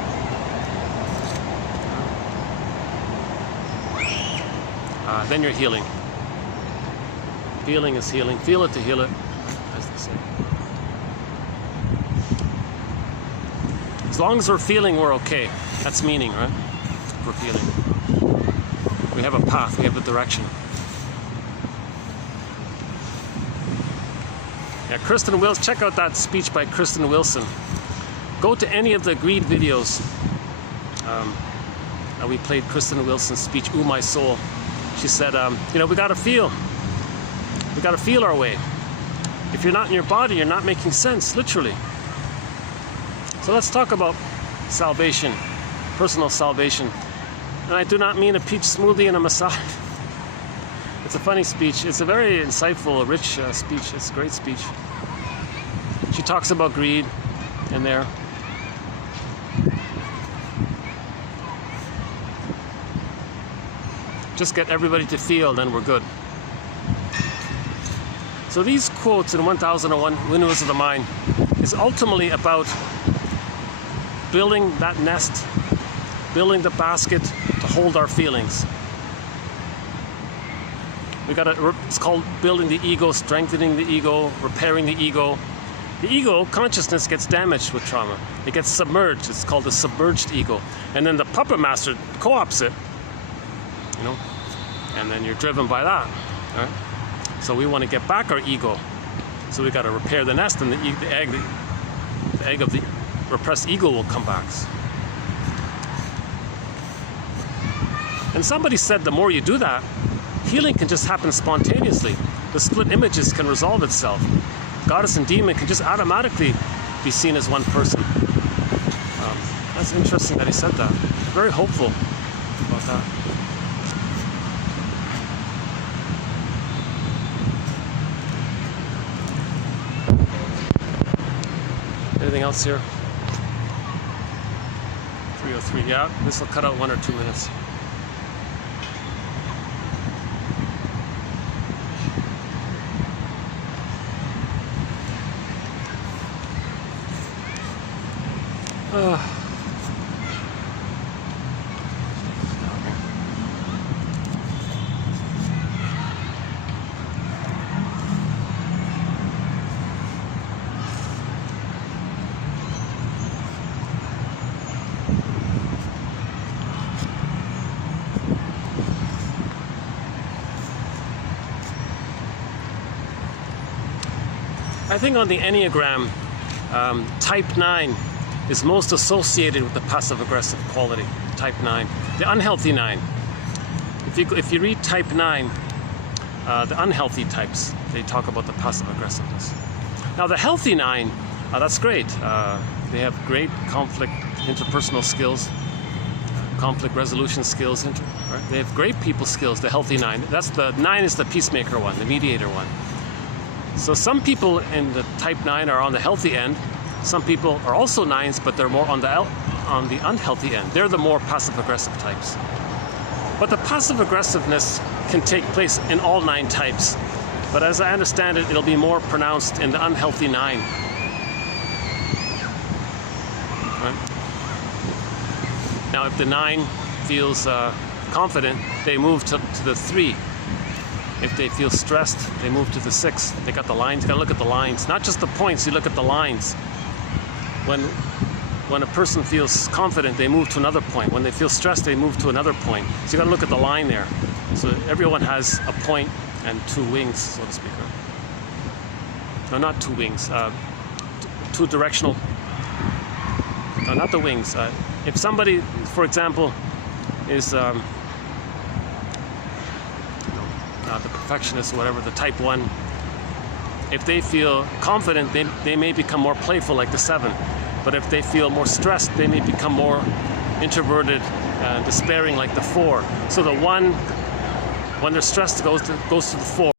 Then you're healing. Feeling is healing. Feel it to heal it, as they say. As long as we're feeling, we're okay. That's meaning, right? We're feeling. We have a path, we have a direction. Yeah, Kristen Wilson, check out that speech by Kristen Wilson. Go to any of the greed videos. We played Kristen Wilson's speech, Ooh My Soul. She said, you know, we gotta feel our way. If you're not in your body, you're not making sense, literally. So let's talk about salvation, personal salvation. And I do not mean a peach smoothie and a massage. It's a funny speech. It's a very insightful, rich speech. It's a great speech. She talks about greed in there. Just get everybody to feel, then we're good. So these quotes in 1001 Windmills of the Mind is ultimately about building that nest, building the basket to hold our feelings. It's called building the ego, strengthening the ego, repairing the ego. The ego, consciousness, gets damaged with trauma. It gets submerged. It's called the submerged ego. And then the puppet master co-opts it, you know, and then you're driven by that, right? So we want to get back our ego. So we got to repair the nest, and the egg of the repressed ego will come back. And somebody said the more you do that, healing can just happen spontaneously. The split images can resolve itself. Goddess and demon can just automatically be seen as one person. That's interesting that he said that. Very hopeful about that. Anything else here? 303, yeah. This will cut out 1 or 2 minutes. I think on the Enneagram, type 9 is most associated with the passive-aggressive quality, type 9. The unhealthy 9. If you read type 9, the unhealthy types, they talk about the passive-aggressiveness. Now the healthy 9, that's great. They have great conflict, interpersonal skills, conflict resolution skills. Right? They have great people skills, the healthy 9. That's the 9 is the peacemaker one, the mediator one. So some people in the type 9 are on the healthy end. Some people are also 9s, but they're more on the unhealthy end. They're the more passive-aggressive types. But the passive-aggressiveness can take place in all 9 types. But as I understand it, it'll be more pronounced in the unhealthy 9. Right? Now, if the 9 feels confident, they move to the 3. If they feel stressed, they move to the 6. They got the lines. You gotta look at the lines, not just the points. You look at the lines. When a person feels confident, they move to another point. When they feel stressed, they move to another point. So you gotta look at the line there. So everyone has a point and 2 wings, so to speak. No, not 2 wings. 2 directional. No, not the wings. If somebody, for example, is the perfectionist or whatever, the type 1, if they feel confident, they may become more playful like the 7. But if they feel more stressed, they may become more introverted, despairing like the 4. So the 1, when they're stressed, goes to the 4.